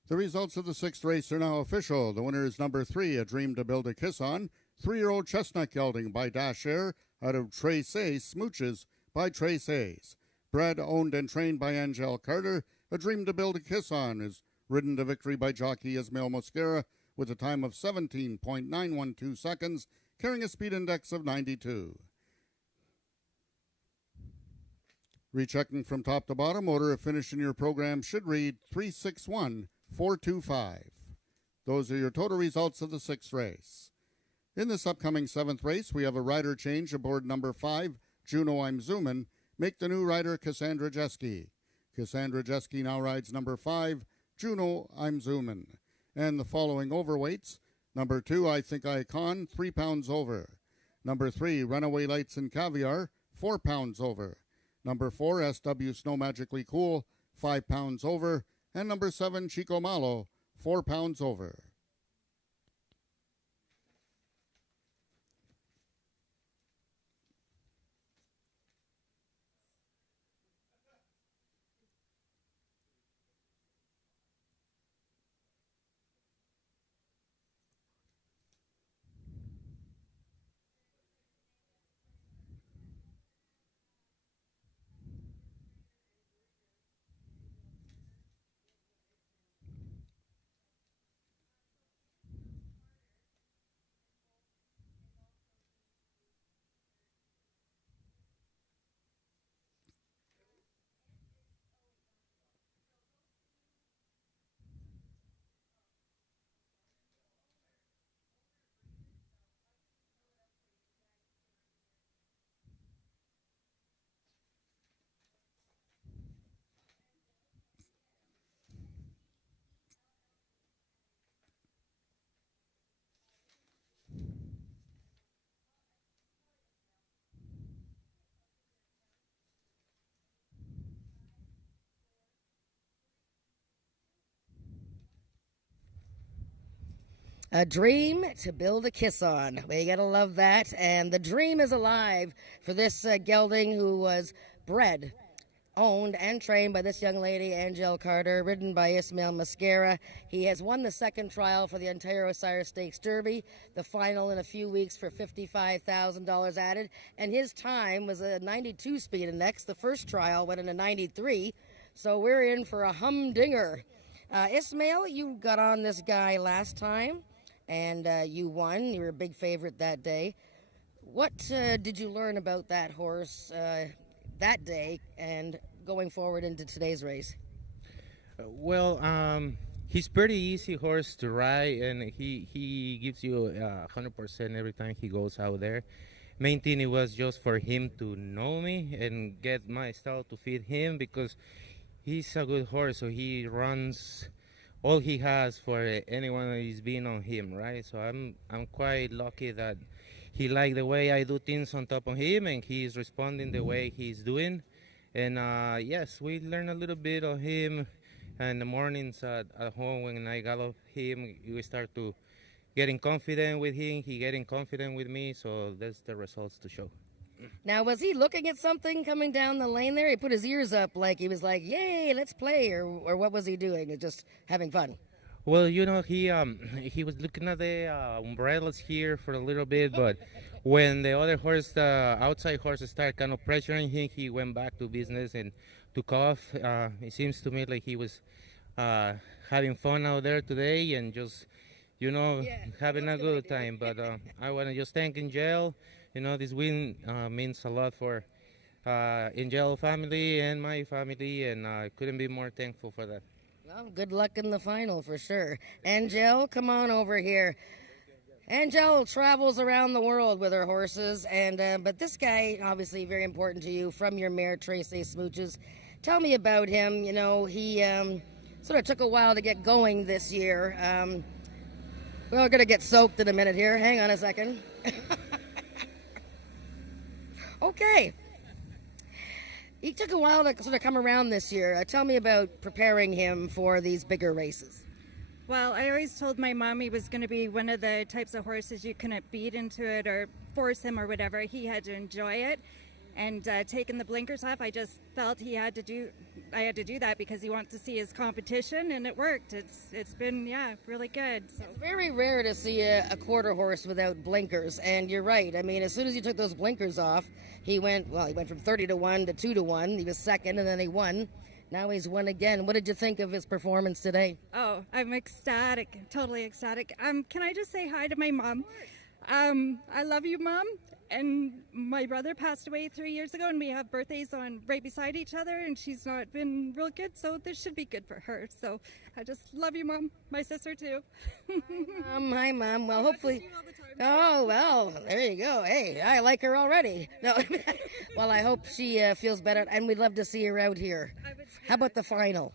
The results of the 6th race are now official. The winner is number 3, A Dream to Build a Kiss On. 3-year-old Chestnut Gelding by Dash Air out of Trace Smooches by Trace A's. bred, owned, and trained by Angel Carter, A Dream to Build a Kiss On is ridden to victory by jockey Ismail Mosquera with a time of 17.912 seconds, carrying a speed index of 92. Rechecking from top to bottom, order of finish in your program should read 361-425. Those are your total results of the 6th race. In this upcoming 7th race, we have a rider change aboard number 5, Juno I'm Zoomin'. Make the new rider Cassandra Jeske. Cassandra Jeske now rides number 5, Juno I'm Zoomin'. And the following overweights: number 2, I Think I Con, 3 pounds over. Number 3, Runaway Lights and Caviar, 4 pounds over. Number 4, SW Snow Magically Cool, 5 pounds over. And number 7, Chico Malo, 4 pounds over. A dream to build a kiss on. We gotta love that. And the dream is alive for this gelding who was bred, owned, and trained by this young lady, Angel Carter, ridden by Ismail Mosquera. He has won the 2nd trial for the Ontario Osiris Stakes Derby, the final in a few weeks for $55,000 added, and his time was a 92 speed index. The first trial went in a 93, so we're in for a humdinger. Ismail, you got on this guy last time, and you won. You were a big favorite that day. What did you learn about that horse that day and going forward into today's race? He's pretty easy horse to ride, and he gives you 100% every time he goes out there. Main thing it was just for him to know me and get my style to fit him, because he's a good horse, so he runs all he has for anyone that is being on him, right? So I'm quite lucky that he liked the way I do things on top of him, and he's responding the way he's doing. And yes, we learn a little bit of him in the mornings at home. When I gallop him, we start to getting confident with him, he getting confident with me, so that's the results to show. Now, was he looking at something coming down the lane there? He put his ears up like he was like, yay, let's play, or what was he doing? Just having fun? Well, you know, he was looking at the umbrellas here for a little bit, but when the other horse, the outside horses, started kind of pressuring him, he went back to business and took off. It seems to me like he was having fun out there today and just, you know, having a good time. But I want to just thank Angel. You know, this win means a lot for Angel family and my family, and I couldn't be more thankful for that. Well, good luck in the final for sure. Angel, come on over here. Angel travels around the world with her horses, and but this guy, obviously very important to you, from your mare, Tracy Smooches. Tell me about him. You know, he sort of took a while to get going this year. We're going to get soaked in a minute here. Hang on a second. Okay. He took a while to sort of come around this year. Tell me about preparing him for these bigger races. Well, I always told my mom he was going to be one of the types of horses you couldn't beat into it or force him or whatever. He had to enjoy it. and taking the blinkers off. I just felt I had to do that because he wants to see his competition, and it worked. It's been really good. So. It's very rare to see a quarter horse without blinkers, and you're right. I mean, as soon as he took those blinkers off, he went from 30 to 1 to 2 to 1. He was second, and then he won. Now he's won again. What did you think of his performance today? Oh, I'm ecstatic, totally ecstatic. Can I just say hi to my mom? I love you, Mom. And my brother passed away 3 years ago, and we have birthdays on right beside each other, and she's not been real good, so this should be good for her. So I just love you, Mom. My sister, too. Hi, Mom. Well, hopefully... Oh, well, there you go. Hey, I like her already. No, well, I hope she feels better, and we'd love to see her out here. How about the final?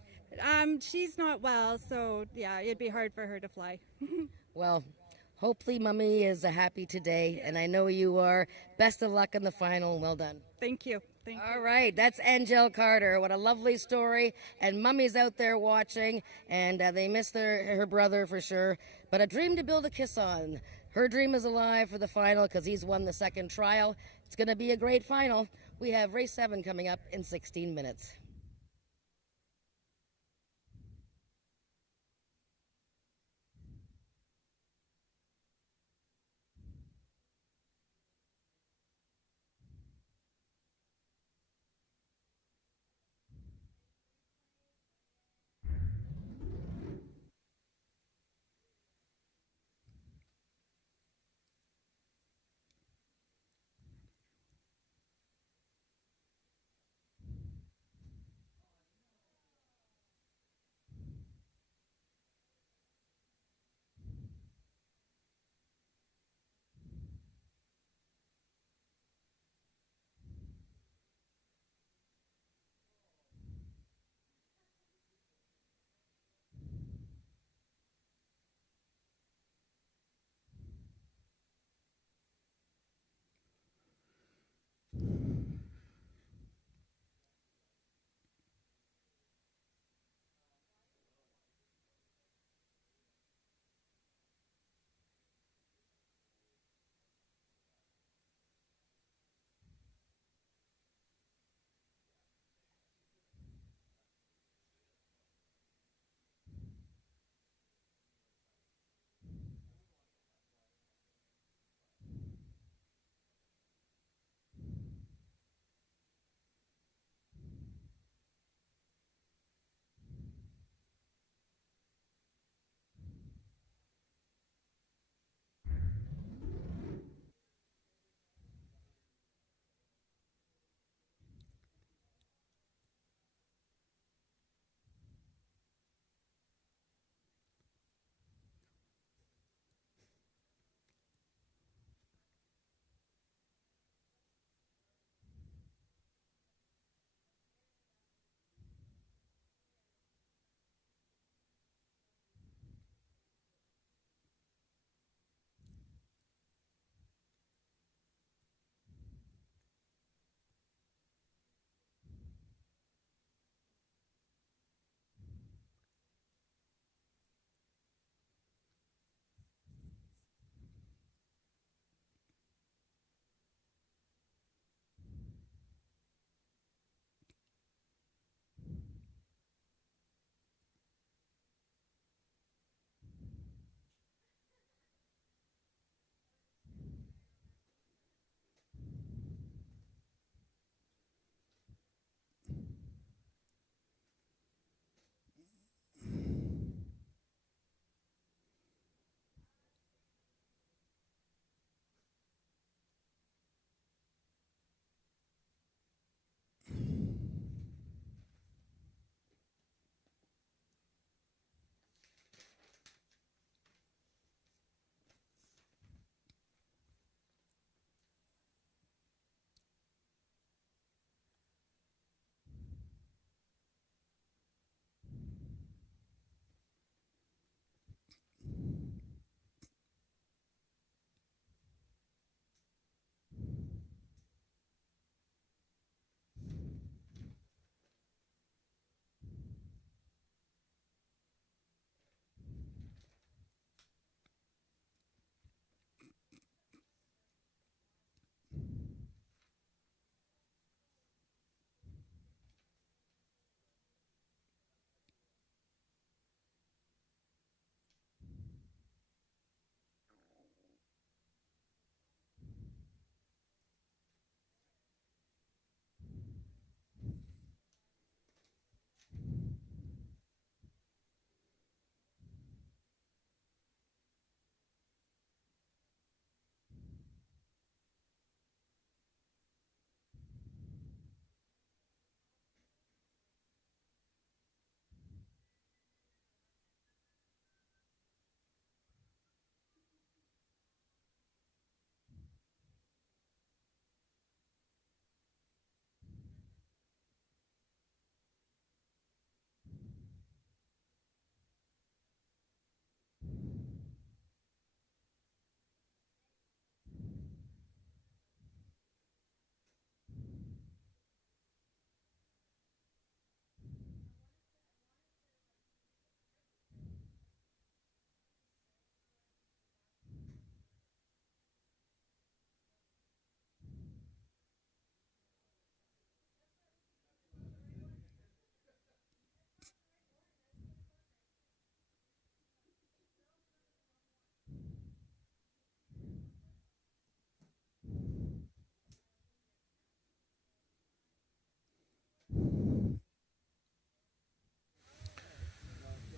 She's not well, so yeah, it'd be hard for her to fly. Well, hopefully Mummy is happy today, and I know you are. Best of luck in the final. Well done. Thank you. All right, that's Angel Carter. What a lovely story. And Mummy's out there watching, and they miss her brother for sure. But a dream to build a kiss on. Her dream is alive for the final because he's won the second trial. It's going to be a great final. We have race 7 coming up in 16 minutes.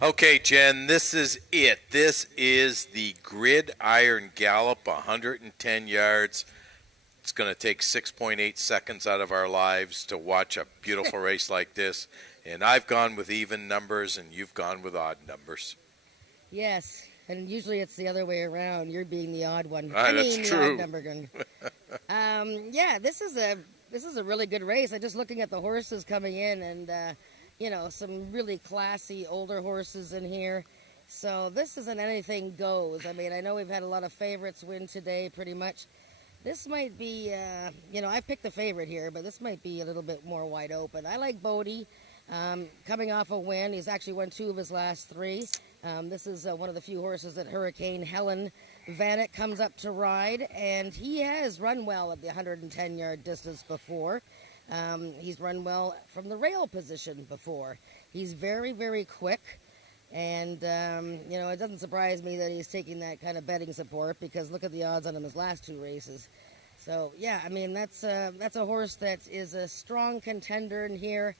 Okay, Jen, this is it. This is the Gridiron Gallop, 110 yards. It's going to take 6.8 seconds out of our lives to watch a beautiful race like this. And I've gone with even numbers, and you've gone with odd numbers. Yes, and usually it's the other way around. You're being the odd one. That's the true. odd number gun. Yeah, this is a really good race. I'm just looking at the horses coming in, and some really classy older horses in here. So this isn't anything goes. I mean, I know we've had a lot of favorites win today, pretty much. This might be, I picked the favorite here, but this might be a little bit more wide open. I like Bodie. Coming off a win. He's actually won 2 of his last 3. This is one of the few horses that Hurricane Helen Vanek comes up to ride, and he has run well at the 110-yard distance before. He's run well from the rail position before. He's very, very quick, and, it doesn't surprise me that he's taking that kind of betting support, because look at the odds on him his last 2 races. So, yeah, I mean, that's a horse that is a strong contender in here.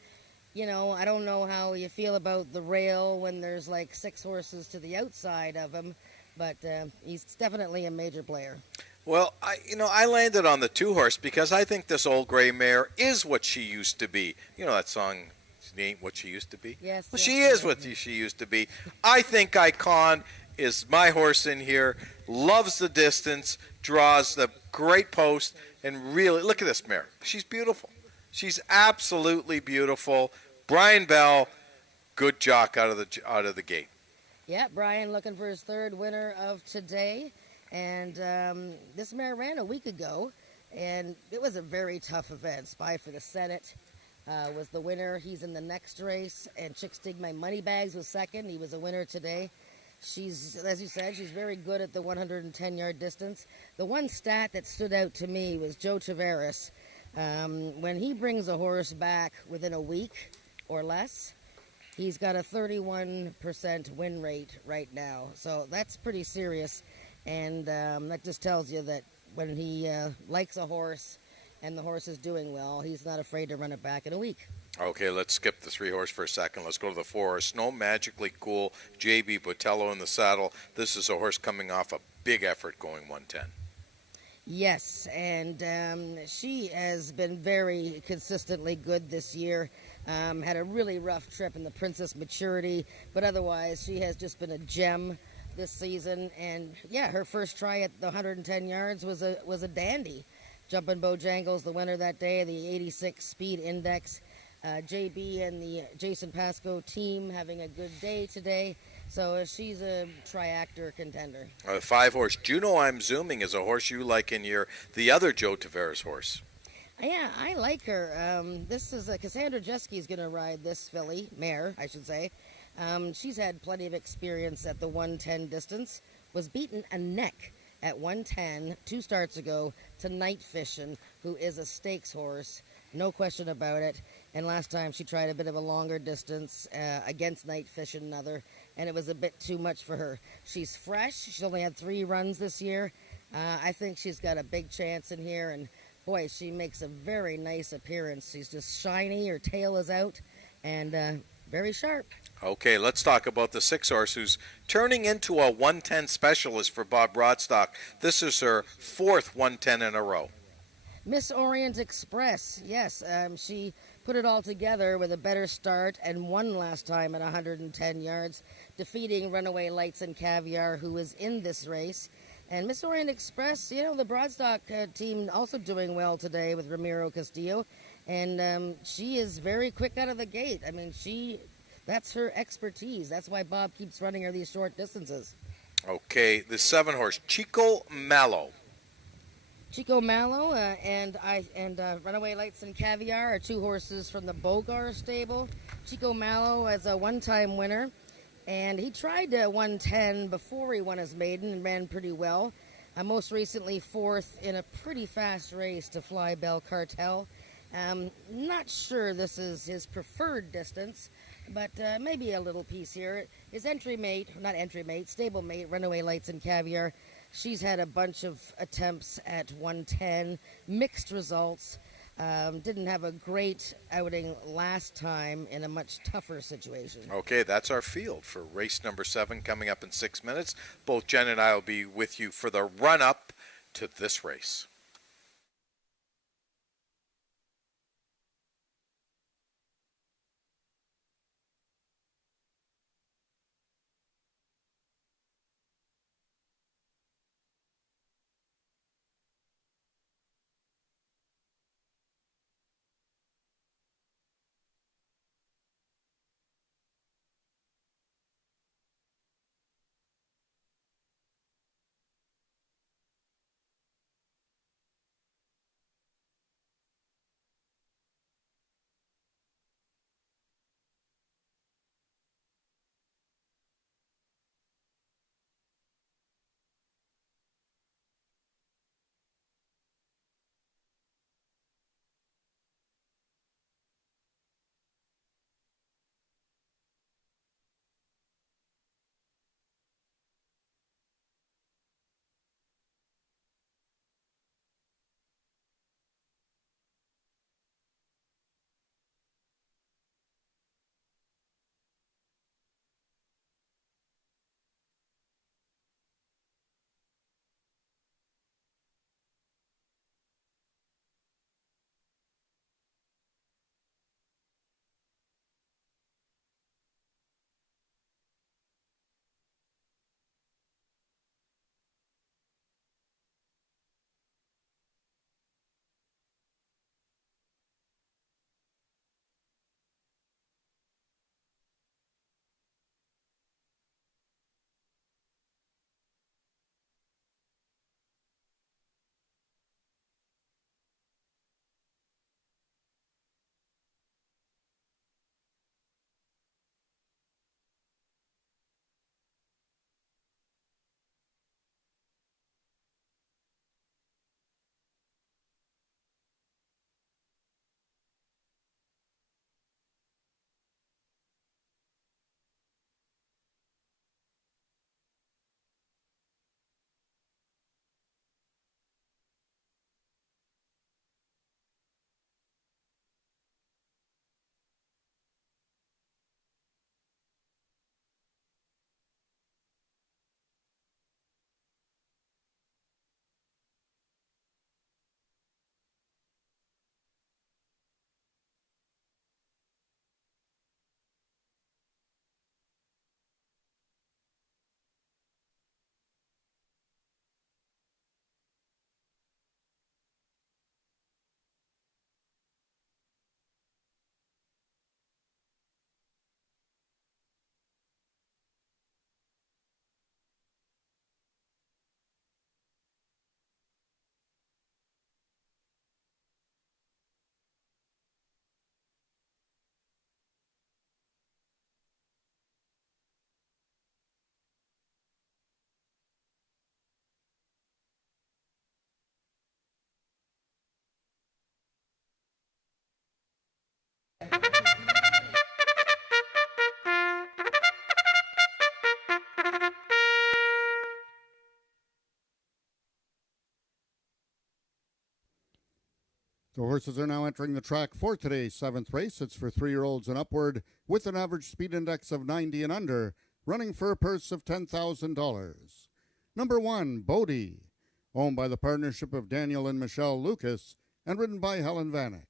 I don't know how you feel about the rail when there's like 6 horses to the outside of him, but he's definitely a major player. Well, I landed on the 2 horse because I think this old gray mare is what she used to be. You know that song, She Ain't What She Used to Be? Yes. Well, yes, she yes. is what she used to be. I think Icon is my horse in here, loves the distance, draws the great post, and really, look at this mare. She's beautiful. She's absolutely beautiful. Brian Bell, good jock out of the gate. Yeah, Brian looking for his 3rd winner of today. And this mare ran a week ago, and it was a very tough event. Spy for the Senate was the winner. He's in the next race. And Chicks Dig My Money Bags was 2nd. He was a winner today. She's, as you said, she's very good at the 110-yard distance. The one stat that stood out to me was Joe Tavares. When he brings a horse back within a week or less, he's got a 31% win rate right now. So that's pretty serious. And that just tells you that when he likes a horse and the horse is doing well, he's not afraid to run it back in a week. Okay, let's skip the 3 horse for a second. Let's go to the 4 horse. Snow Magically Cool, J.B. Botello in the saddle. This is a horse coming off a big effort going 110. Yes, and she has been very consistently good this year. Had a really rough trip in the Princess Maturity, but otherwise she has just been a gem this season. And yeah, her first try at the 110 yards was a dandy. Jumpin' Bojangles, the winner that day, the 86 speed index. JB and the Jason Pascoe team having a good day today. So she's a triactor contender. 5 horse. Juno I'm Zooming is a horse you like in the other Joe Tavares horse. Yeah, I like her. This is Cassandra Jeski's going to ride this filly, mare, I should say. She's had plenty of experience at the 110 distance. Was beaten a neck at 110 2 starts ago to Night Fishin', who is a stakes horse, no question about it. And last time she tried a bit of a longer distance against Night Fishin', another, and it was a bit too much for her. She's fresh. She's only had 3 runs this year. I think she's got a big chance in here, and boy, she makes a very nice appearance. She's just shiny. Her tail is out, and very sharp. Okay, let's talk about the 6 horse who's turning into a 110 specialist for Bob Broadstock. This is her 4th 110 in a row. Miss Orient Express, yes, she put it all together with a better start and won last time at 110 yards, defeating Runaway Lights and Caviar, who was in this race. And Miss Orient Express, the Broadstock team also doing well today with Ramiro Castillo. And she is very quick out of the gate. I mean, that's her expertise. That's why Bob keeps running her these short distances. Okay, the 7 horse, Chico Mallow. Chico Mallow and Runaway Lights and Caviar are 2 horses from the Bogar stable. Chico Mallow is a one-time winner, and he tried 110 before he won his maiden and ran pretty well. Most recently 4th in a pretty fast race to Fly Bell Cartel. Not sure this is his preferred distance, but maybe a little piece here. His stablemate, Runaway Lights and Caviar. She's had a bunch of attempts at 110, mixed results. Didn't have a great outing last time in a much tougher situation. Okay, that's our field for race number 7 coming up in 6 minutes. Both Jen and I will be with you for the run-up to this race. The horses are now entering the track for today's 7th race. It's for 3-year-olds and upward with an average speed index of 90 and under, running for a purse of $10,000. Number 1, Bodie, owned by the partnership of Daniel and Michelle Lucas and ridden by Helen Vanek.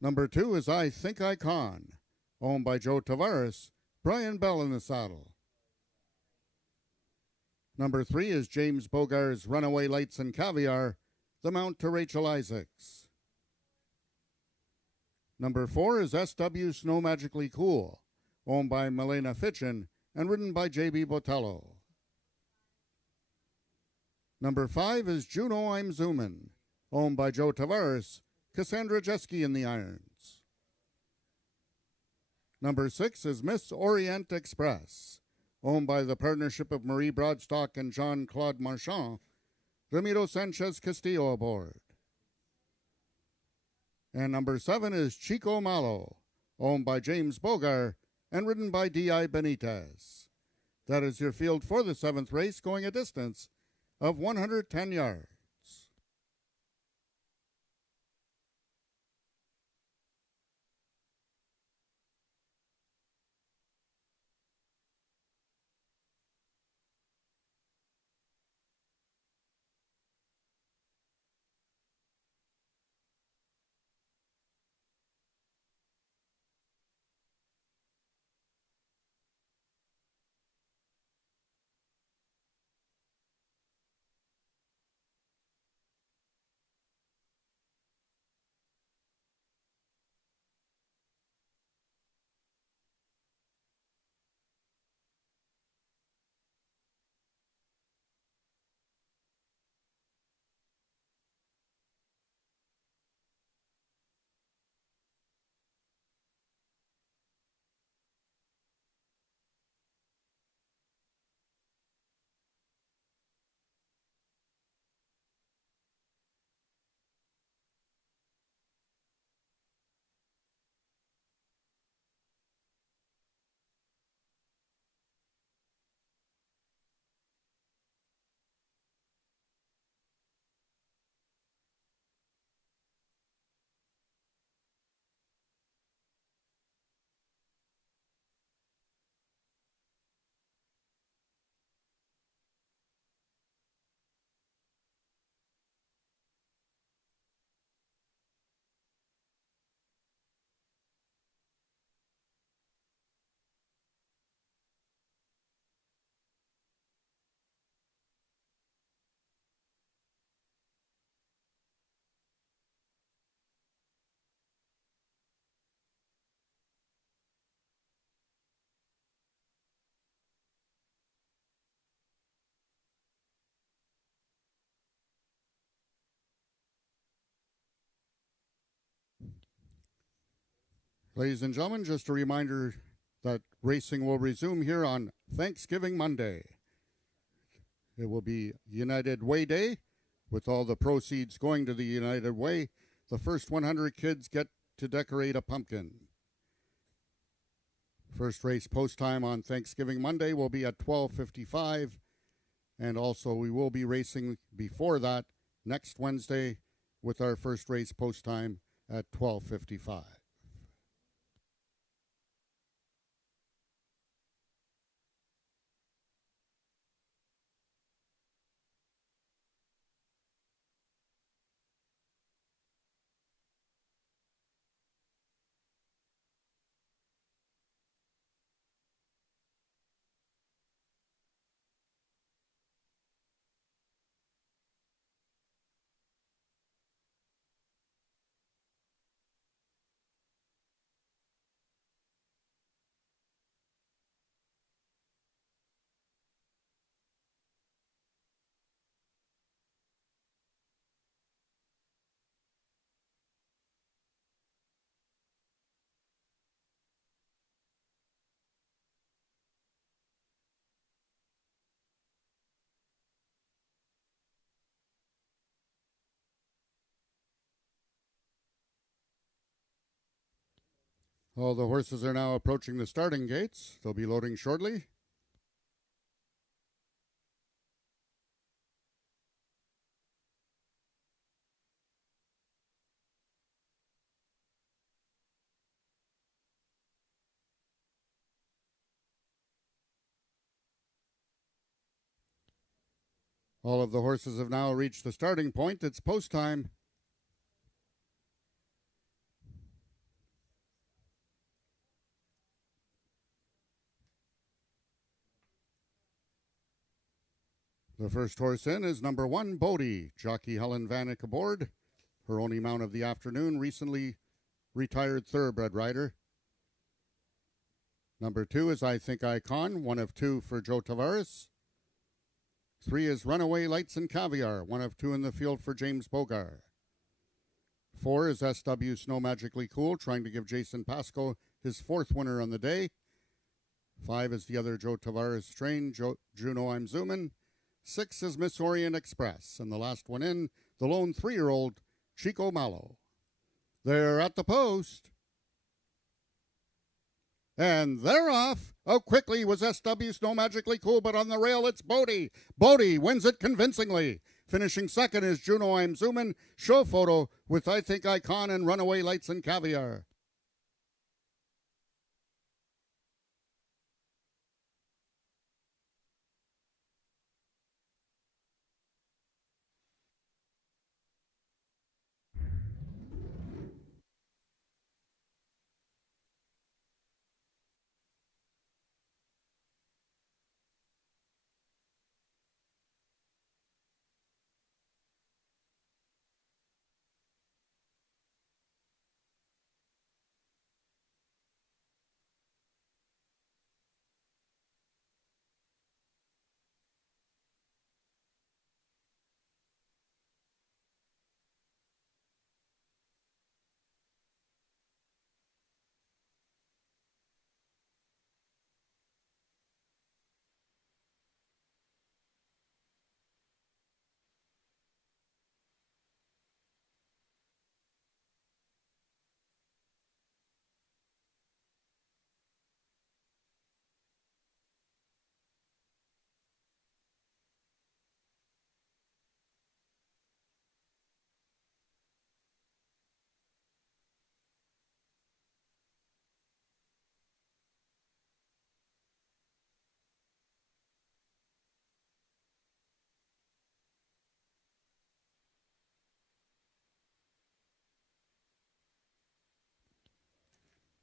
Number 2 is I Think I Can, owned by Joe Tavares, Brian Bell in the saddle. Number 3 is James Bogar's Runaway Lights and Caviar, the mount to Rachel Isaacs. Number 4 is SW Snow Magically Cool, owned by Milena Fitchin and ridden by JB Botello. Number 5 is Juno I'm Zoomin', owned by Joe Tavares, Cassandra Jeske in the irons. Number 6 is Miss Orient Express, owned by the partnership of Marie Broadstock and Jean-Claude Marchand, Ramiro Sanchez Castillo aboard. And number 7 is Chico Malo, owned by James Bogar and ridden by D.I. Benitez. That is your field for the 7th race, going a distance of 110 yards. Ladies and gentlemen, just a reminder that racing will resume here on Thanksgiving Monday. It will be United Way Day, with all the proceeds going to the United Way. The first 100 kids get to decorate a pumpkin. First race post time on Thanksgiving Monday will be at 12:55, and also we will be racing before that next Wednesday with our first race post time at 12:55. All the horses are now approaching the starting gates. They'll be loading shortly. All of the horses have now reached the starting point. It's post time. The first horse in is number 1, Bodie. Jockey Helen Vanek aboard. Her only mount of the afternoon, recently retired thoroughbred rider. Number 2 is I Think Icon, one of 2 for Joe Tavares. 3 is Runaway Lights and Caviar, one of 2 in the field for James Bogar. 4 is SW Snow Magically Cool, trying to give Jason Pasco his 4th winner on the day. 5 is the other Joe Tavares strain, Juno I'm Zoomin'. 6 is Miss Orient Express, and the last one in, the lone 3-year-old, Chico Malo. They're at the post. And they're off. Oh, quickly was SW Snow Magically Cool, but on the rail it's Bodie. Bodie wins it convincingly. Finishing second is Juno I'm Zoomin'. Show photo with I Think Icon and Runaway Lights and Caviar.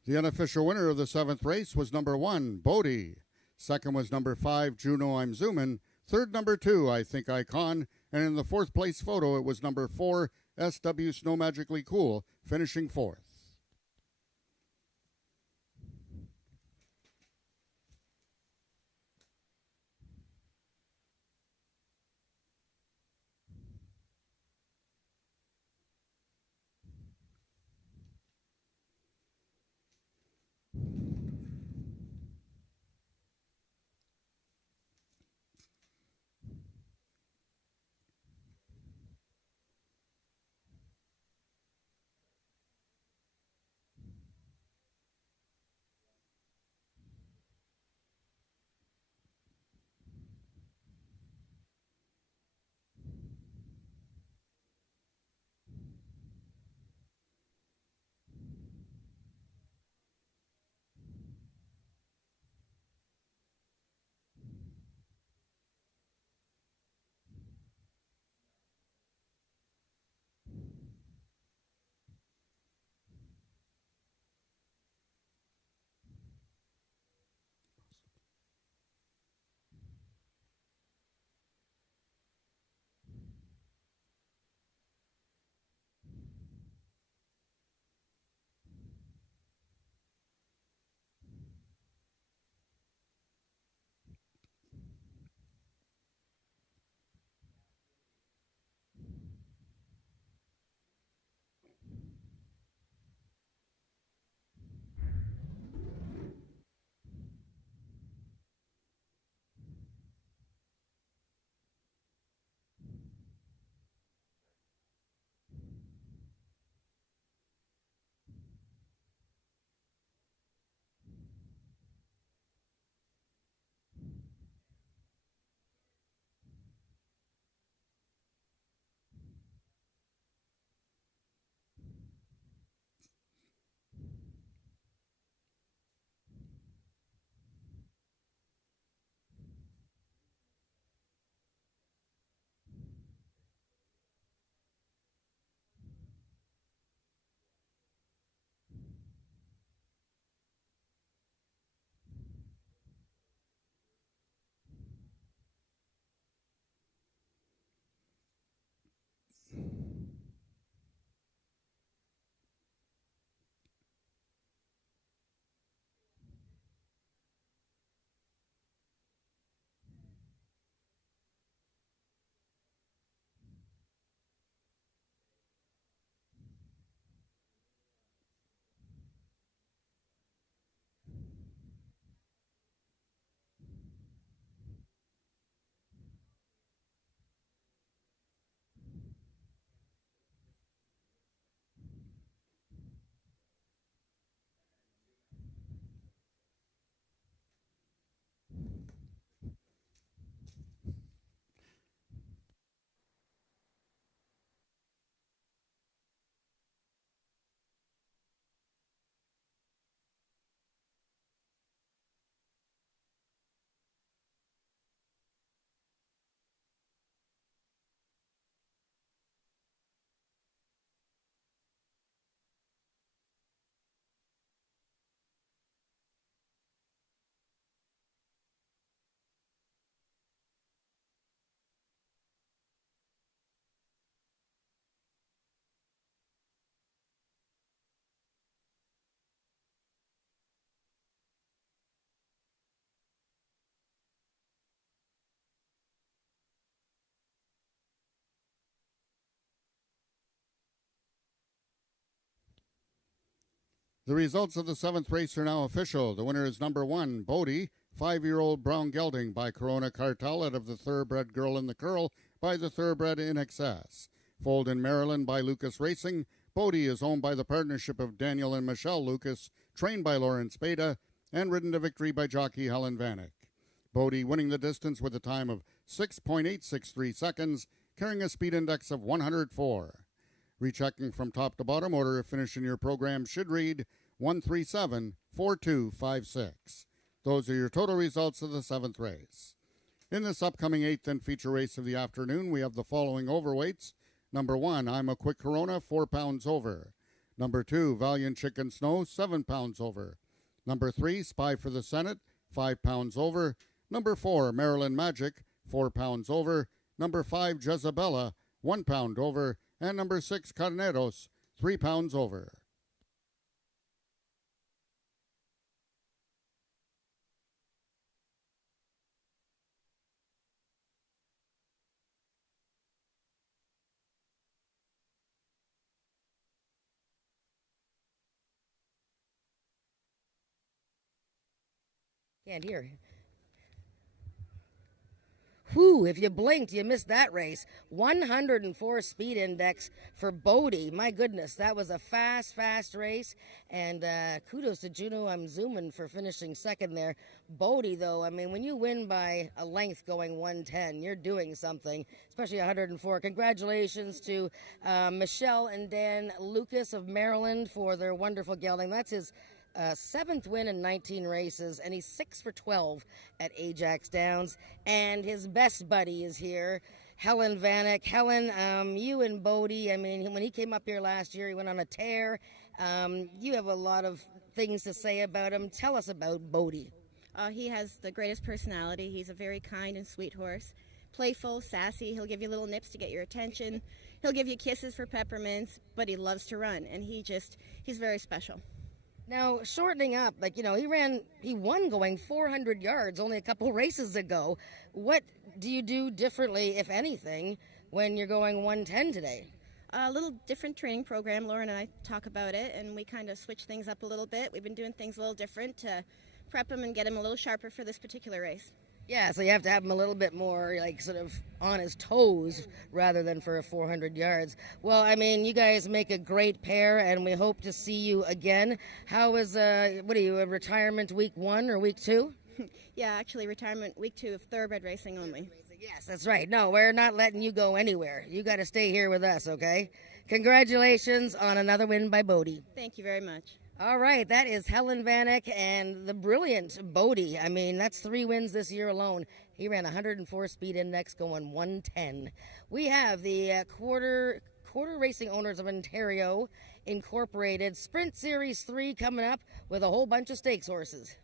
The unofficial winner of the 7th race was number 1, Bodie. Second was number 5, Juno I'm Zoomin'. Third, number 2, I Think Icon. And in the 4th place photo, it was number 4, SW Snow Magically Cool, finishing 4th. The results of the 7th race are now official. The winner is number 1, Bodie, 5-year-old brown gelding by Corona Cartel out of the Thoroughbred Girl in the Curl by the Thoroughbred In Excess. Foaled in Maryland by Lucas Racing, Bodie is owned by the partnership of Daniel and Michelle Lucas, trained by Lauren Spada, and ridden to victory by jockey Helen Vanek. Bodie winning the distance with a time of 6.863 seconds, carrying a speed index of 104. Rechecking from top to bottom, order of finish in your program should read 137-4256. Those are your total results of the 7th race. In this upcoming 8th and feature race of the afternoon, we have the following overweights. Number 1, I'm a Quick Corona, 4 pounds over. Number 2, Valiant Chicken Snow, 7 pounds over. Number 3, Spy for the Senate, 5 pounds over. Number 4, Maryland Magic, 4 pounds over. Number 5, Jezabella, 1 pound over. And number 6, Carneros, 3 pounds over. Can't hear. Whew, if you blinked, you missed that race. 104 speed index for Bodie. My goodness, that was a fast race. And kudos to Juno. I'm zooming for finishing second there. Bodie, though, I mean, when you win by a length going 110, you're doing something, especially 104. Congratulations to Michelle and Dan Lucas of Maryland for their wonderful gelding. That's his 7th win in 19 races, and he's 6 for 12 at Ajax Downs. And his best buddy is here, Helen Vanek. Helen, you and Bodie, I mean, when he came up here last year, he went on a tear. You have a lot of things to say about him. Tell us about Bodie. He has the greatest personality. He's a very kind and sweet horse. Playful, sassy. He'll give you little nips to get your attention. He'll give you kisses for peppermints, but he loves to run, and he's very special. Now, shortening up, like, you know, he won going 400 yards only a couple races ago. What do you do differently, if anything, when you're going 110 today? A little different training program. Lauren and I talk about it, and we kind of switch things up a little bit. We've been doing things a little different to prep him and get him a little sharper for this particular race. Yeah, so you have to have him a little bit more, like, sort of on his toes rather than for 400 yards. Well, I mean, you guys make a great pair, and we hope to see you again. How is, what are you, a retirement week 1 or week 2? Yeah, actually, retirement week 2 of thoroughbred racing only. Yes, that's right. No, we're not letting you go anywhere. You got to stay here with us, okay? Congratulations on another win by Bodie. Thank you very much. All right, that is Helen Vanek and the brilliant Bodie. I mean, that's 3 wins this year alone. He ran 104 speed index going 110. We have the quarter Racing Owners of Ontario Incorporated Sprint Series 3 coming up with a whole bunch of stakes horses.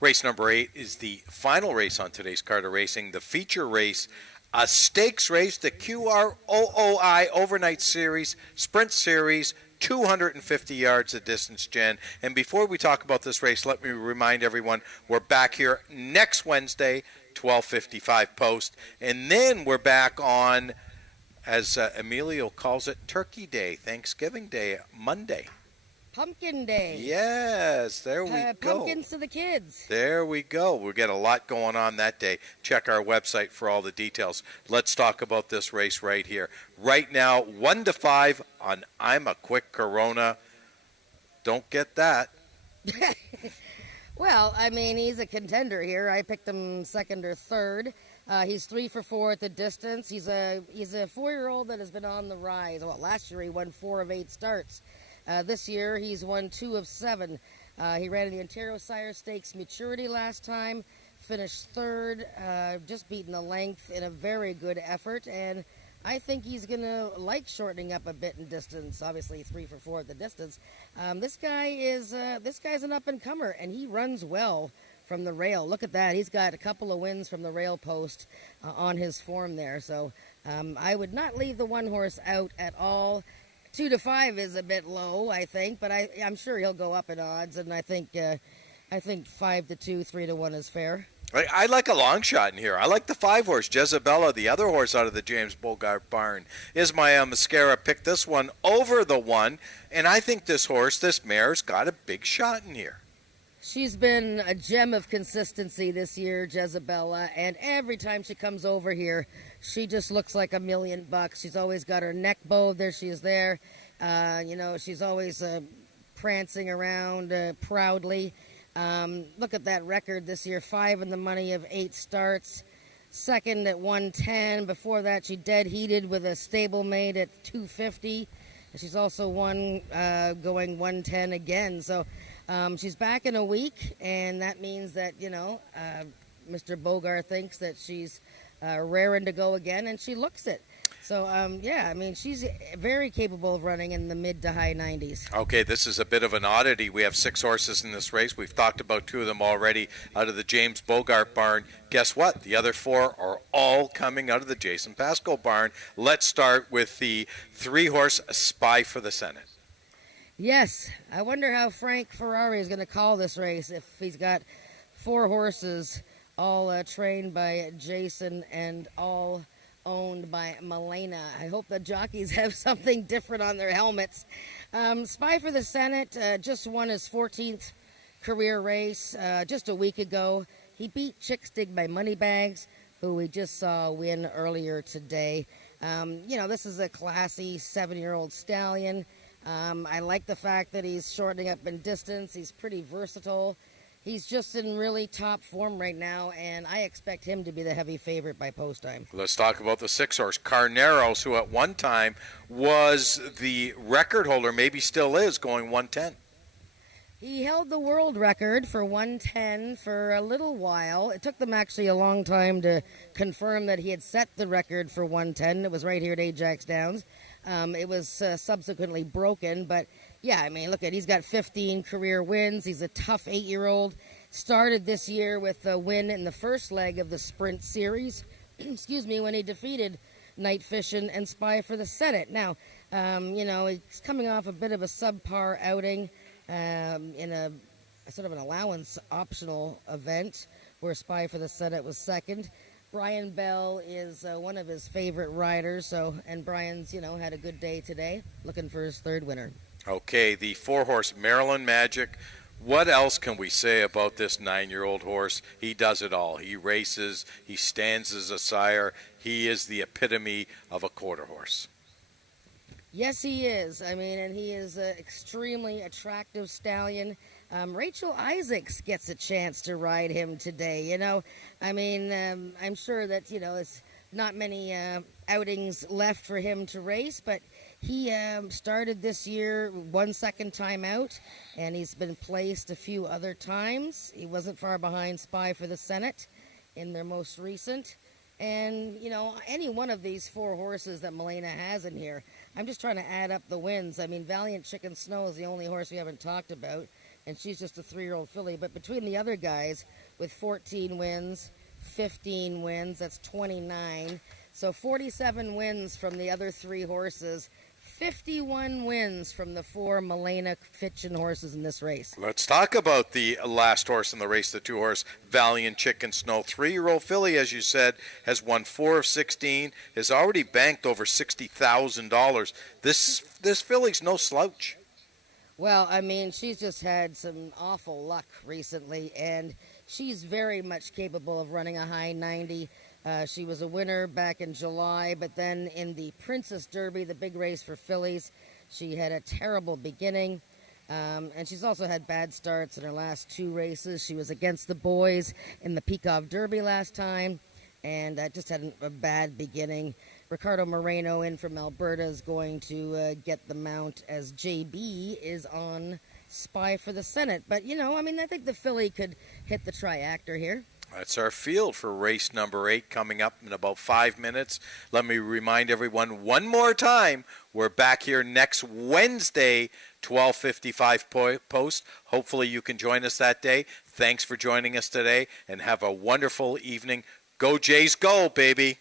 Race number 8 is the final race on today's card of racing, the feature race, a stakes race, the QROOI Overnight Series, Sprint Series, 250 yards of distance, Jen. And before we talk about this race, let me remind everyone we're back here next Wednesday, 12:55 post. And then we're back on, as Emilio calls it, Turkey Day, Thanksgiving Day, Monday. Pumpkin Day. Yes, there we go. Pumpkins to the kids. There we go. We'll get a lot going on that day. Check our website for all the details. Let's talk about this race right here. Right now, 1-5 on I'm a Quick Corona. Don't get that. Well, I mean, he's a contender here. I picked him second or third. He's 3 for 4 at the distance. He's a 4-year-old that has been on the rise. Well, last year he won 4 of 8 starts. This year he's won 2 of 7. He ran in the Ontario Sire Stakes Maturity last time, finished third, just beaten the length in a very good effort, and I think he's going to like shortening up a bit in distance. Obviously 3 for 4 at the distance. This guy's an up-and-comer, and he runs well from the rail. Look at that. He's got a couple of wins from the rail post on his form there, so I would not leave the one horse out at all. 2-5 is a bit low, I think, but I'm sure he'll go up in odds, and I think 5-2, 3-1 is fair. I like a long shot in here. I like the 5 horse, Jezebella, the other horse out of the James Bogart barn. Ismael Mascara picked this one over the 1, and I think this mare's got a big shot in here. She's been a gem of consistency this year, Jezebella, and every time she comes over here, she just looks like $1 million. She's always got her neck bowed. There she is there. She's always prancing around proudly. Look at that record this year, 5 in the money of 8 starts. Second at 110. Before that, she dead heated with a stablemate at 250. She's also won going 110 again. So she's back in a week, and that means that, Mr. Bogart thinks that she's raring to go again, and she looks it. So, she's very capable of running in the mid to high 90s. Okay, this is a bit of an oddity. We have 6 horses in this race. We've talked about 2 of them already out of the James Bogart barn. Guess what? The other 4 are all coming out of the Jason Pascoe barn. Let's start with the 3-horse Spy for the Senate. Yes, I wonder how Frank Ferrari is going to call this race if he's got 4 horses all trained by Jason and all owned by Milena. I hope the jockeys have something different on their helmets. Spy for the Senate just won his 14th career race just a week ago. He beat Chicks Dig by Moneybags, who we just saw win earlier today. This is a classy 7-year-old stallion. I like the fact that he's shortening up in distance. He's pretty versatile. He's just in really top form right now, and I expect him to be the heavy favorite by post time. Let's talk about the 6-horse Carneros, who at one time was the record holder, maybe still is, going 110. He held the world record for 110 for a little while. It took them actually a long time to confirm that he had set the record for 110. It was right here at Ajax Downs. It was subsequently broken, but yeah, he's got 15 career wins. He's a tough 8-year-old. Started this year with a win in the first leg of the Sprint Series, when he defeated Night Fishin' and Spy for the Senate. Now, he's coming off a bit of a subpar outing in a sort of an allowance optional event where Spy for the Senate was second. Brian Bell is one of his favorite riders, and Brian's, had a good day today, looking for his 3rd winner. Okay, the 4-horse Maryland Magic. What else can we say about this 9-year-old horse? He does it all. He races. He stands as a sire. He is the epitome of a quarter horse. Yes, he is. And he is an extremely attractive stallion. Rachel Isaacs gets a chance to ride him today. I'm sure that, it's not many outings left for him to race, but he started this year 1 second time out, and he's been placed a few other times. He wasn't far behind Spy for the Senate in their most recent. And, any one of these 4 horses that Milena has in here, I'm just trying to add up the wins. Valiant Chicken Snow is the only horse we haven't talked about, and she's just a 3-year-old filly. But between the other guys with 14 wins, 15 wins, that's 29. So 47 wins from the other 3 horses, 51 wins from the 4 Milena Fitchin horses in this race. Let's talk about the last horse in the race, the 2-horse Valiant Chicken Snow. 3-year-old filly, as you said, has won 4 of 16, has already banked over $60,000. This filly's no slouch. Well, I mean, she's just had some awful luck recently, and she's very much capable of running a high 90. She was a winner back in July, but then in the Princess Derby, the big race for fillies, she had a terrible beginning. And she's also had bad starts in her last 2 races. She was against the boys in the Peacock Derby last time, and just had a bad beginning. Ricardo Moreno in from Alberta is going to get the mount as JB is on Spy for the Senate. But, you know, I mean, I think the filly could hit the triactor here. That's our field for race number 8 coming up in about 5 minutes. Let me remind everyone one more time, we're back here next Wednesday, 12:55 post. Hopefully you can join us that day. Thanks for joining us today, and have a wonderful evening. Go Jays, go, baby.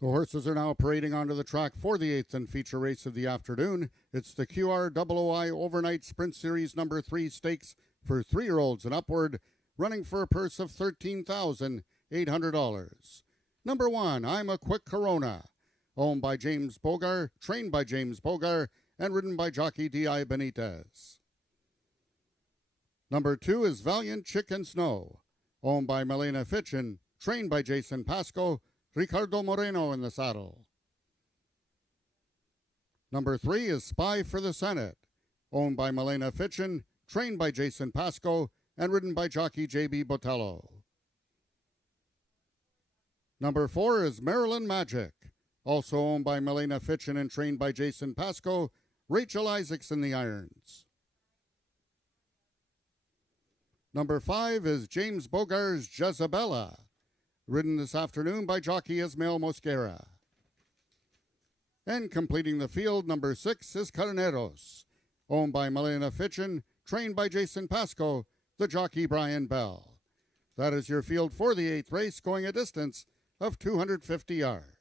The horses are now parading onto the track for the 8th and feature race of the afternoon. It's the QROOI Overnight Sprint Series number 3 stakes for 3-year-olds and upward, running for a purse of $13,800. Number 1, I'm a Quick Corona, owned by James Bogar, trained by James Bogar, and ridden by jockey D.I. Benitez. Number 2 is Valiant Chicken Snow, owned by Milena Fitchin, trained by Jason Pasco, Ricardo Moreno in the saddle. Number 3 is Spy for the Senate, owned by Milena Fitchin, trained by Jason Pasco, and ridden by jockey J.B. Botello. Number 4 is Maryland Magic, also owned by Milena Fitchin and trained by Jason Pasco. Rachel Isaacs in the irons. Number 5 is James Bogar's Jezabella, ridden this afternoon by jockey Ismael Mosquera. And completing the field, number 6 is Carneros, owned by Milena Fitchin, trained by Jason Pasco, the jockey Brian Bell. That is your field for the 8th race, going a distance of 250 yards.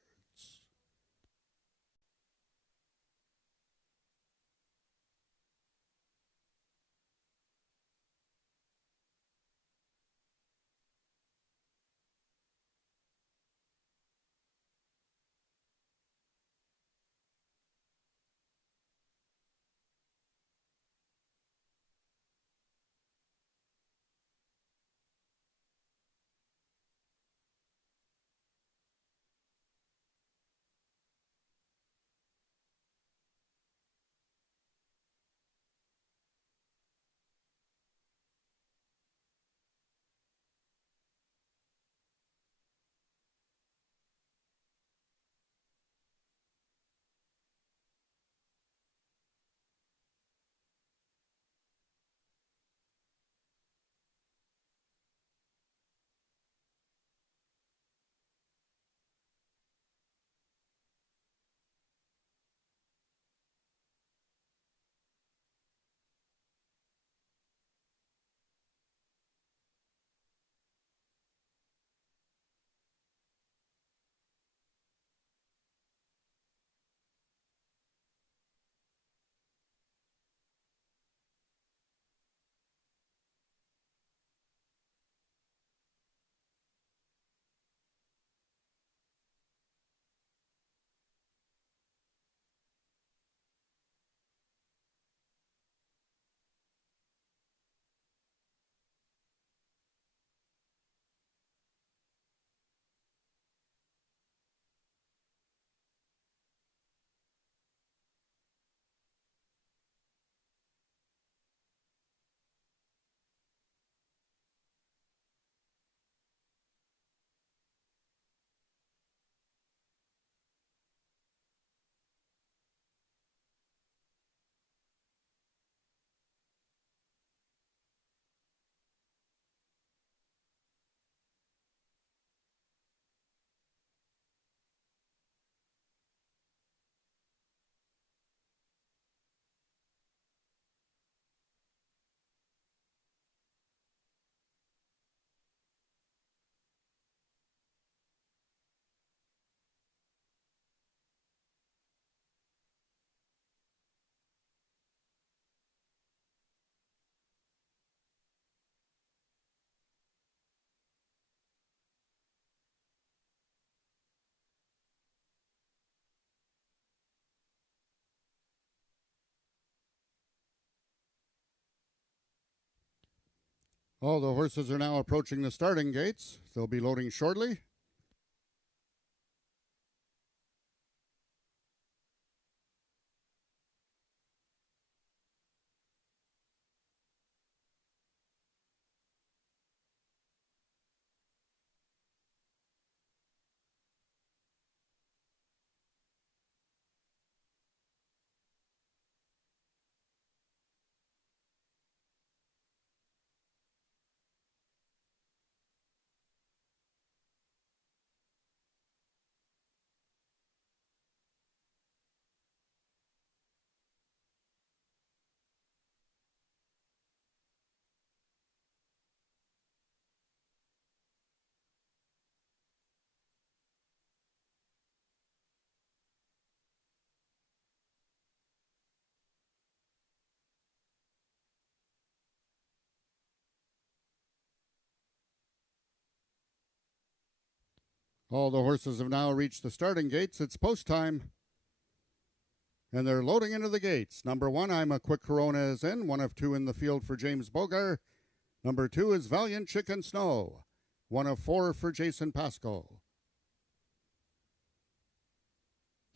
All the horses are now approaching the starting gates. They'll be loading shortly. All the horses have now reached the starting gates. It's post time. And they're loading into the gates. Number 1, I'm a Quick Corona is in. 1 of 2 in the field for James Bogar. Number 2 is Valiant Chicken Snow. 1 of 4 for Jason Pasco.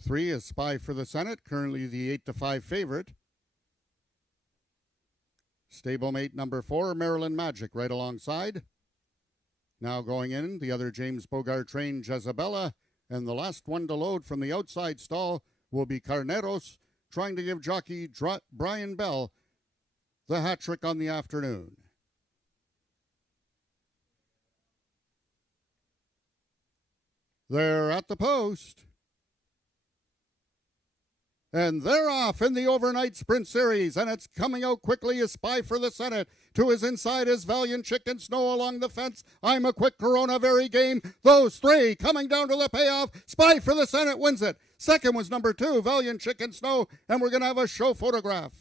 3 is Spy for the Senate, currently the 8-5 favorite. Stablemate number 4, Maryland Magic, right alongside. Now going in, the other James Bogart trained Jezabella, and the last one to load from the outside stall will be Carneros, trying to give jockey Brian Bell the hat trick on the afternoon. They're at the post. And they're off in the overnight sprint series, and it's coming out quickly as Spy for the Senate. To his inside is Valiant Chicken Snow along the fence. I'm a Quick Corona, very game. Those three coming down to the payoff. Spy for the Senate wins it. Second was number 2, Valiant Chicken Snow, and we're going to have a show photograph.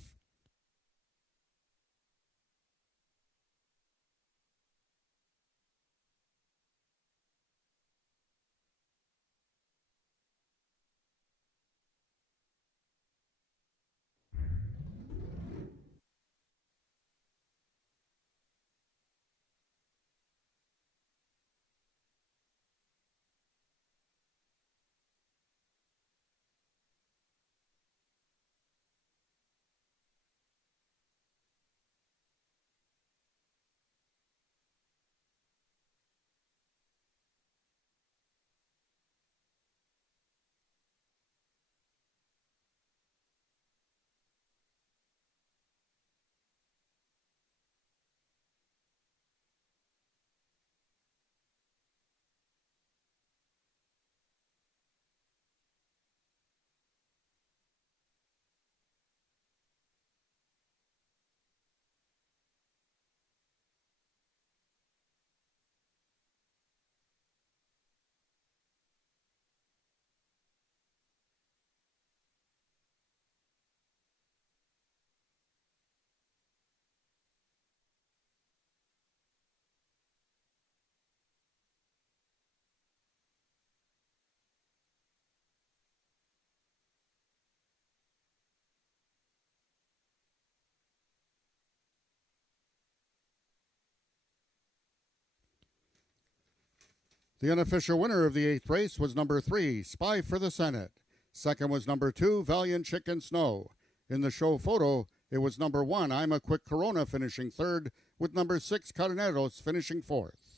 The unofficial winner of the 8th race was number 3, Spy for the Senate. Second was number 2, Valiant Chicken Snow. In the show photo, it was number 1, I'm a Quick Corona, finishing 3rd, with number 6, Carneros, finishing 4th.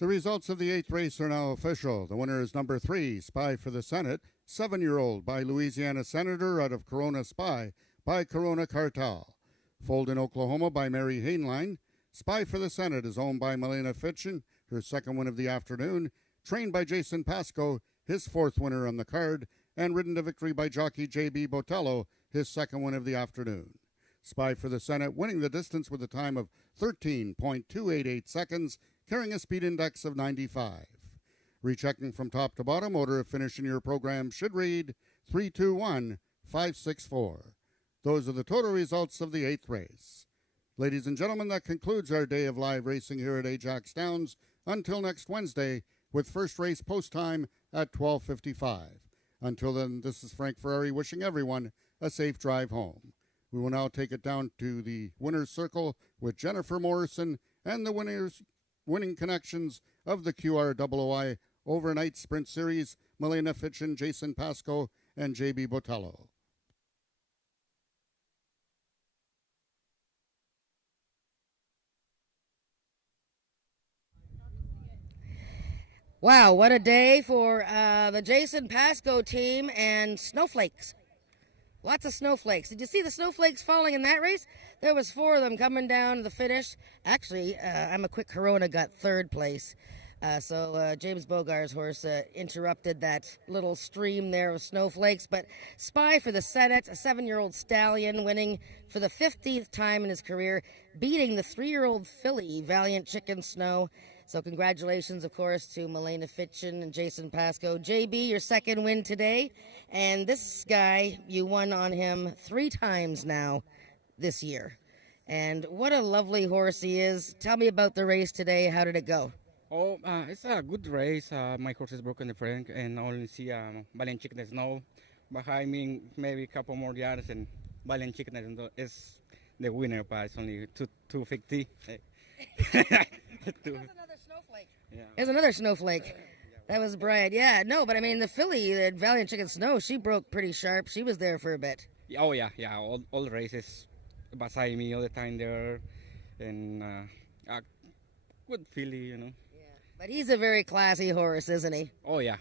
The results of the 8th race are now official. The winner is number 3, Spy for the Senate. 7-year-old by Louisiana Senator out of Corona Spy by Corona Cartel. Foaled in Oklahoma by Mary Hainline. Spy for the Senate is owned by Milena Fitchen, her second win of the afternoon. Trained by Jason Pasco, his fourth winner on the card. And ridden to victory by jockey J.B. Botello, his second win of the afternoon. Spy for the Senate winning the distance with a time of 13.288 seconds, carrying a speed index of 95. Rechecking from top to bottom, order of finish in your program should read 321-564. Those are the total results of the 8th race. Ladies and gentlemen, that concludes our day of live racing here at Ajax Downs until next Wednesday with first race post time at 12:55. Until then, this is Frank Ferrari wishing everyone a safe drive home. We will now take it down to the winner's circle with Jennifer Morrison and the winning connections of the QROOI Overnight Sprint Series, Milena Fitchen, Jason Pasco, and J.B. Botello. Wow, what a day for the Jason Pasco team and snowflakes. Lots of snowflakes. Did you see the snowflakes falling in that race? There was 4 of them coming down to the finish. Actually, I'm a Quick Corona got 3rd place. So James Bogar's horse interrupted that little stream there of snowflakes. But Spy for the Senate, a 7-year-old stallion winning for the 15th time in his career, beating the 3-year-old filly, Valiant Chicken Snow. So congratulations, of course, to Milena Fitchen and Jason Pasco. JB, your second win today. And this guy, you won on him 3 times now this year. And what a lovely horse he is. Tell me about the race today. How did it go? Oh, it's a good race. My horse is broken the front and only see Valiant Chicken Snow behind me, maybe a couple more yards, and Valiant Chicken is the winner, but it's only 250. There's another snowflake. That was Brian. Yeah, no, but I mean, the filly, the Valiant Chicken Snow, she broke pretty sharp. She was there for a bit. Oh, yeah. All the races beside me all the time there. And a good filly, you know. Yeah, but he's a very classy horse, isn't he? Oh, yeah.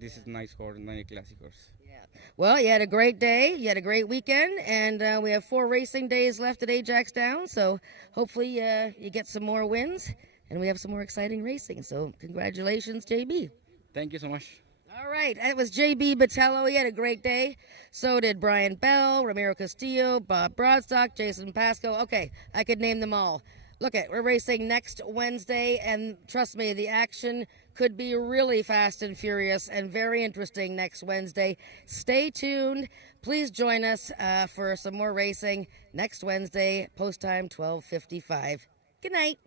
This is a nice horse, nice classic horse. Yeah. Well, you had a great day. You had a great weekend. And we have 4 racing days left at Ajax Downs. So hopefully you get some more wins. And we have some more exciting racing. So congratulations, JB. Thank you so much. All right. That was JB Botello. He had a great day. So did Brian Bell, Ramiro Castillo, Bob Broadstock, Jason Pasco. Okay, I could name them all. Look, we're racing next Wednesday. And trust me, the action could be really fast and furious and very interesting next Wednesday. Stay tuned. Please join us for some more racing next Wednesday, post time 12:55. Good night.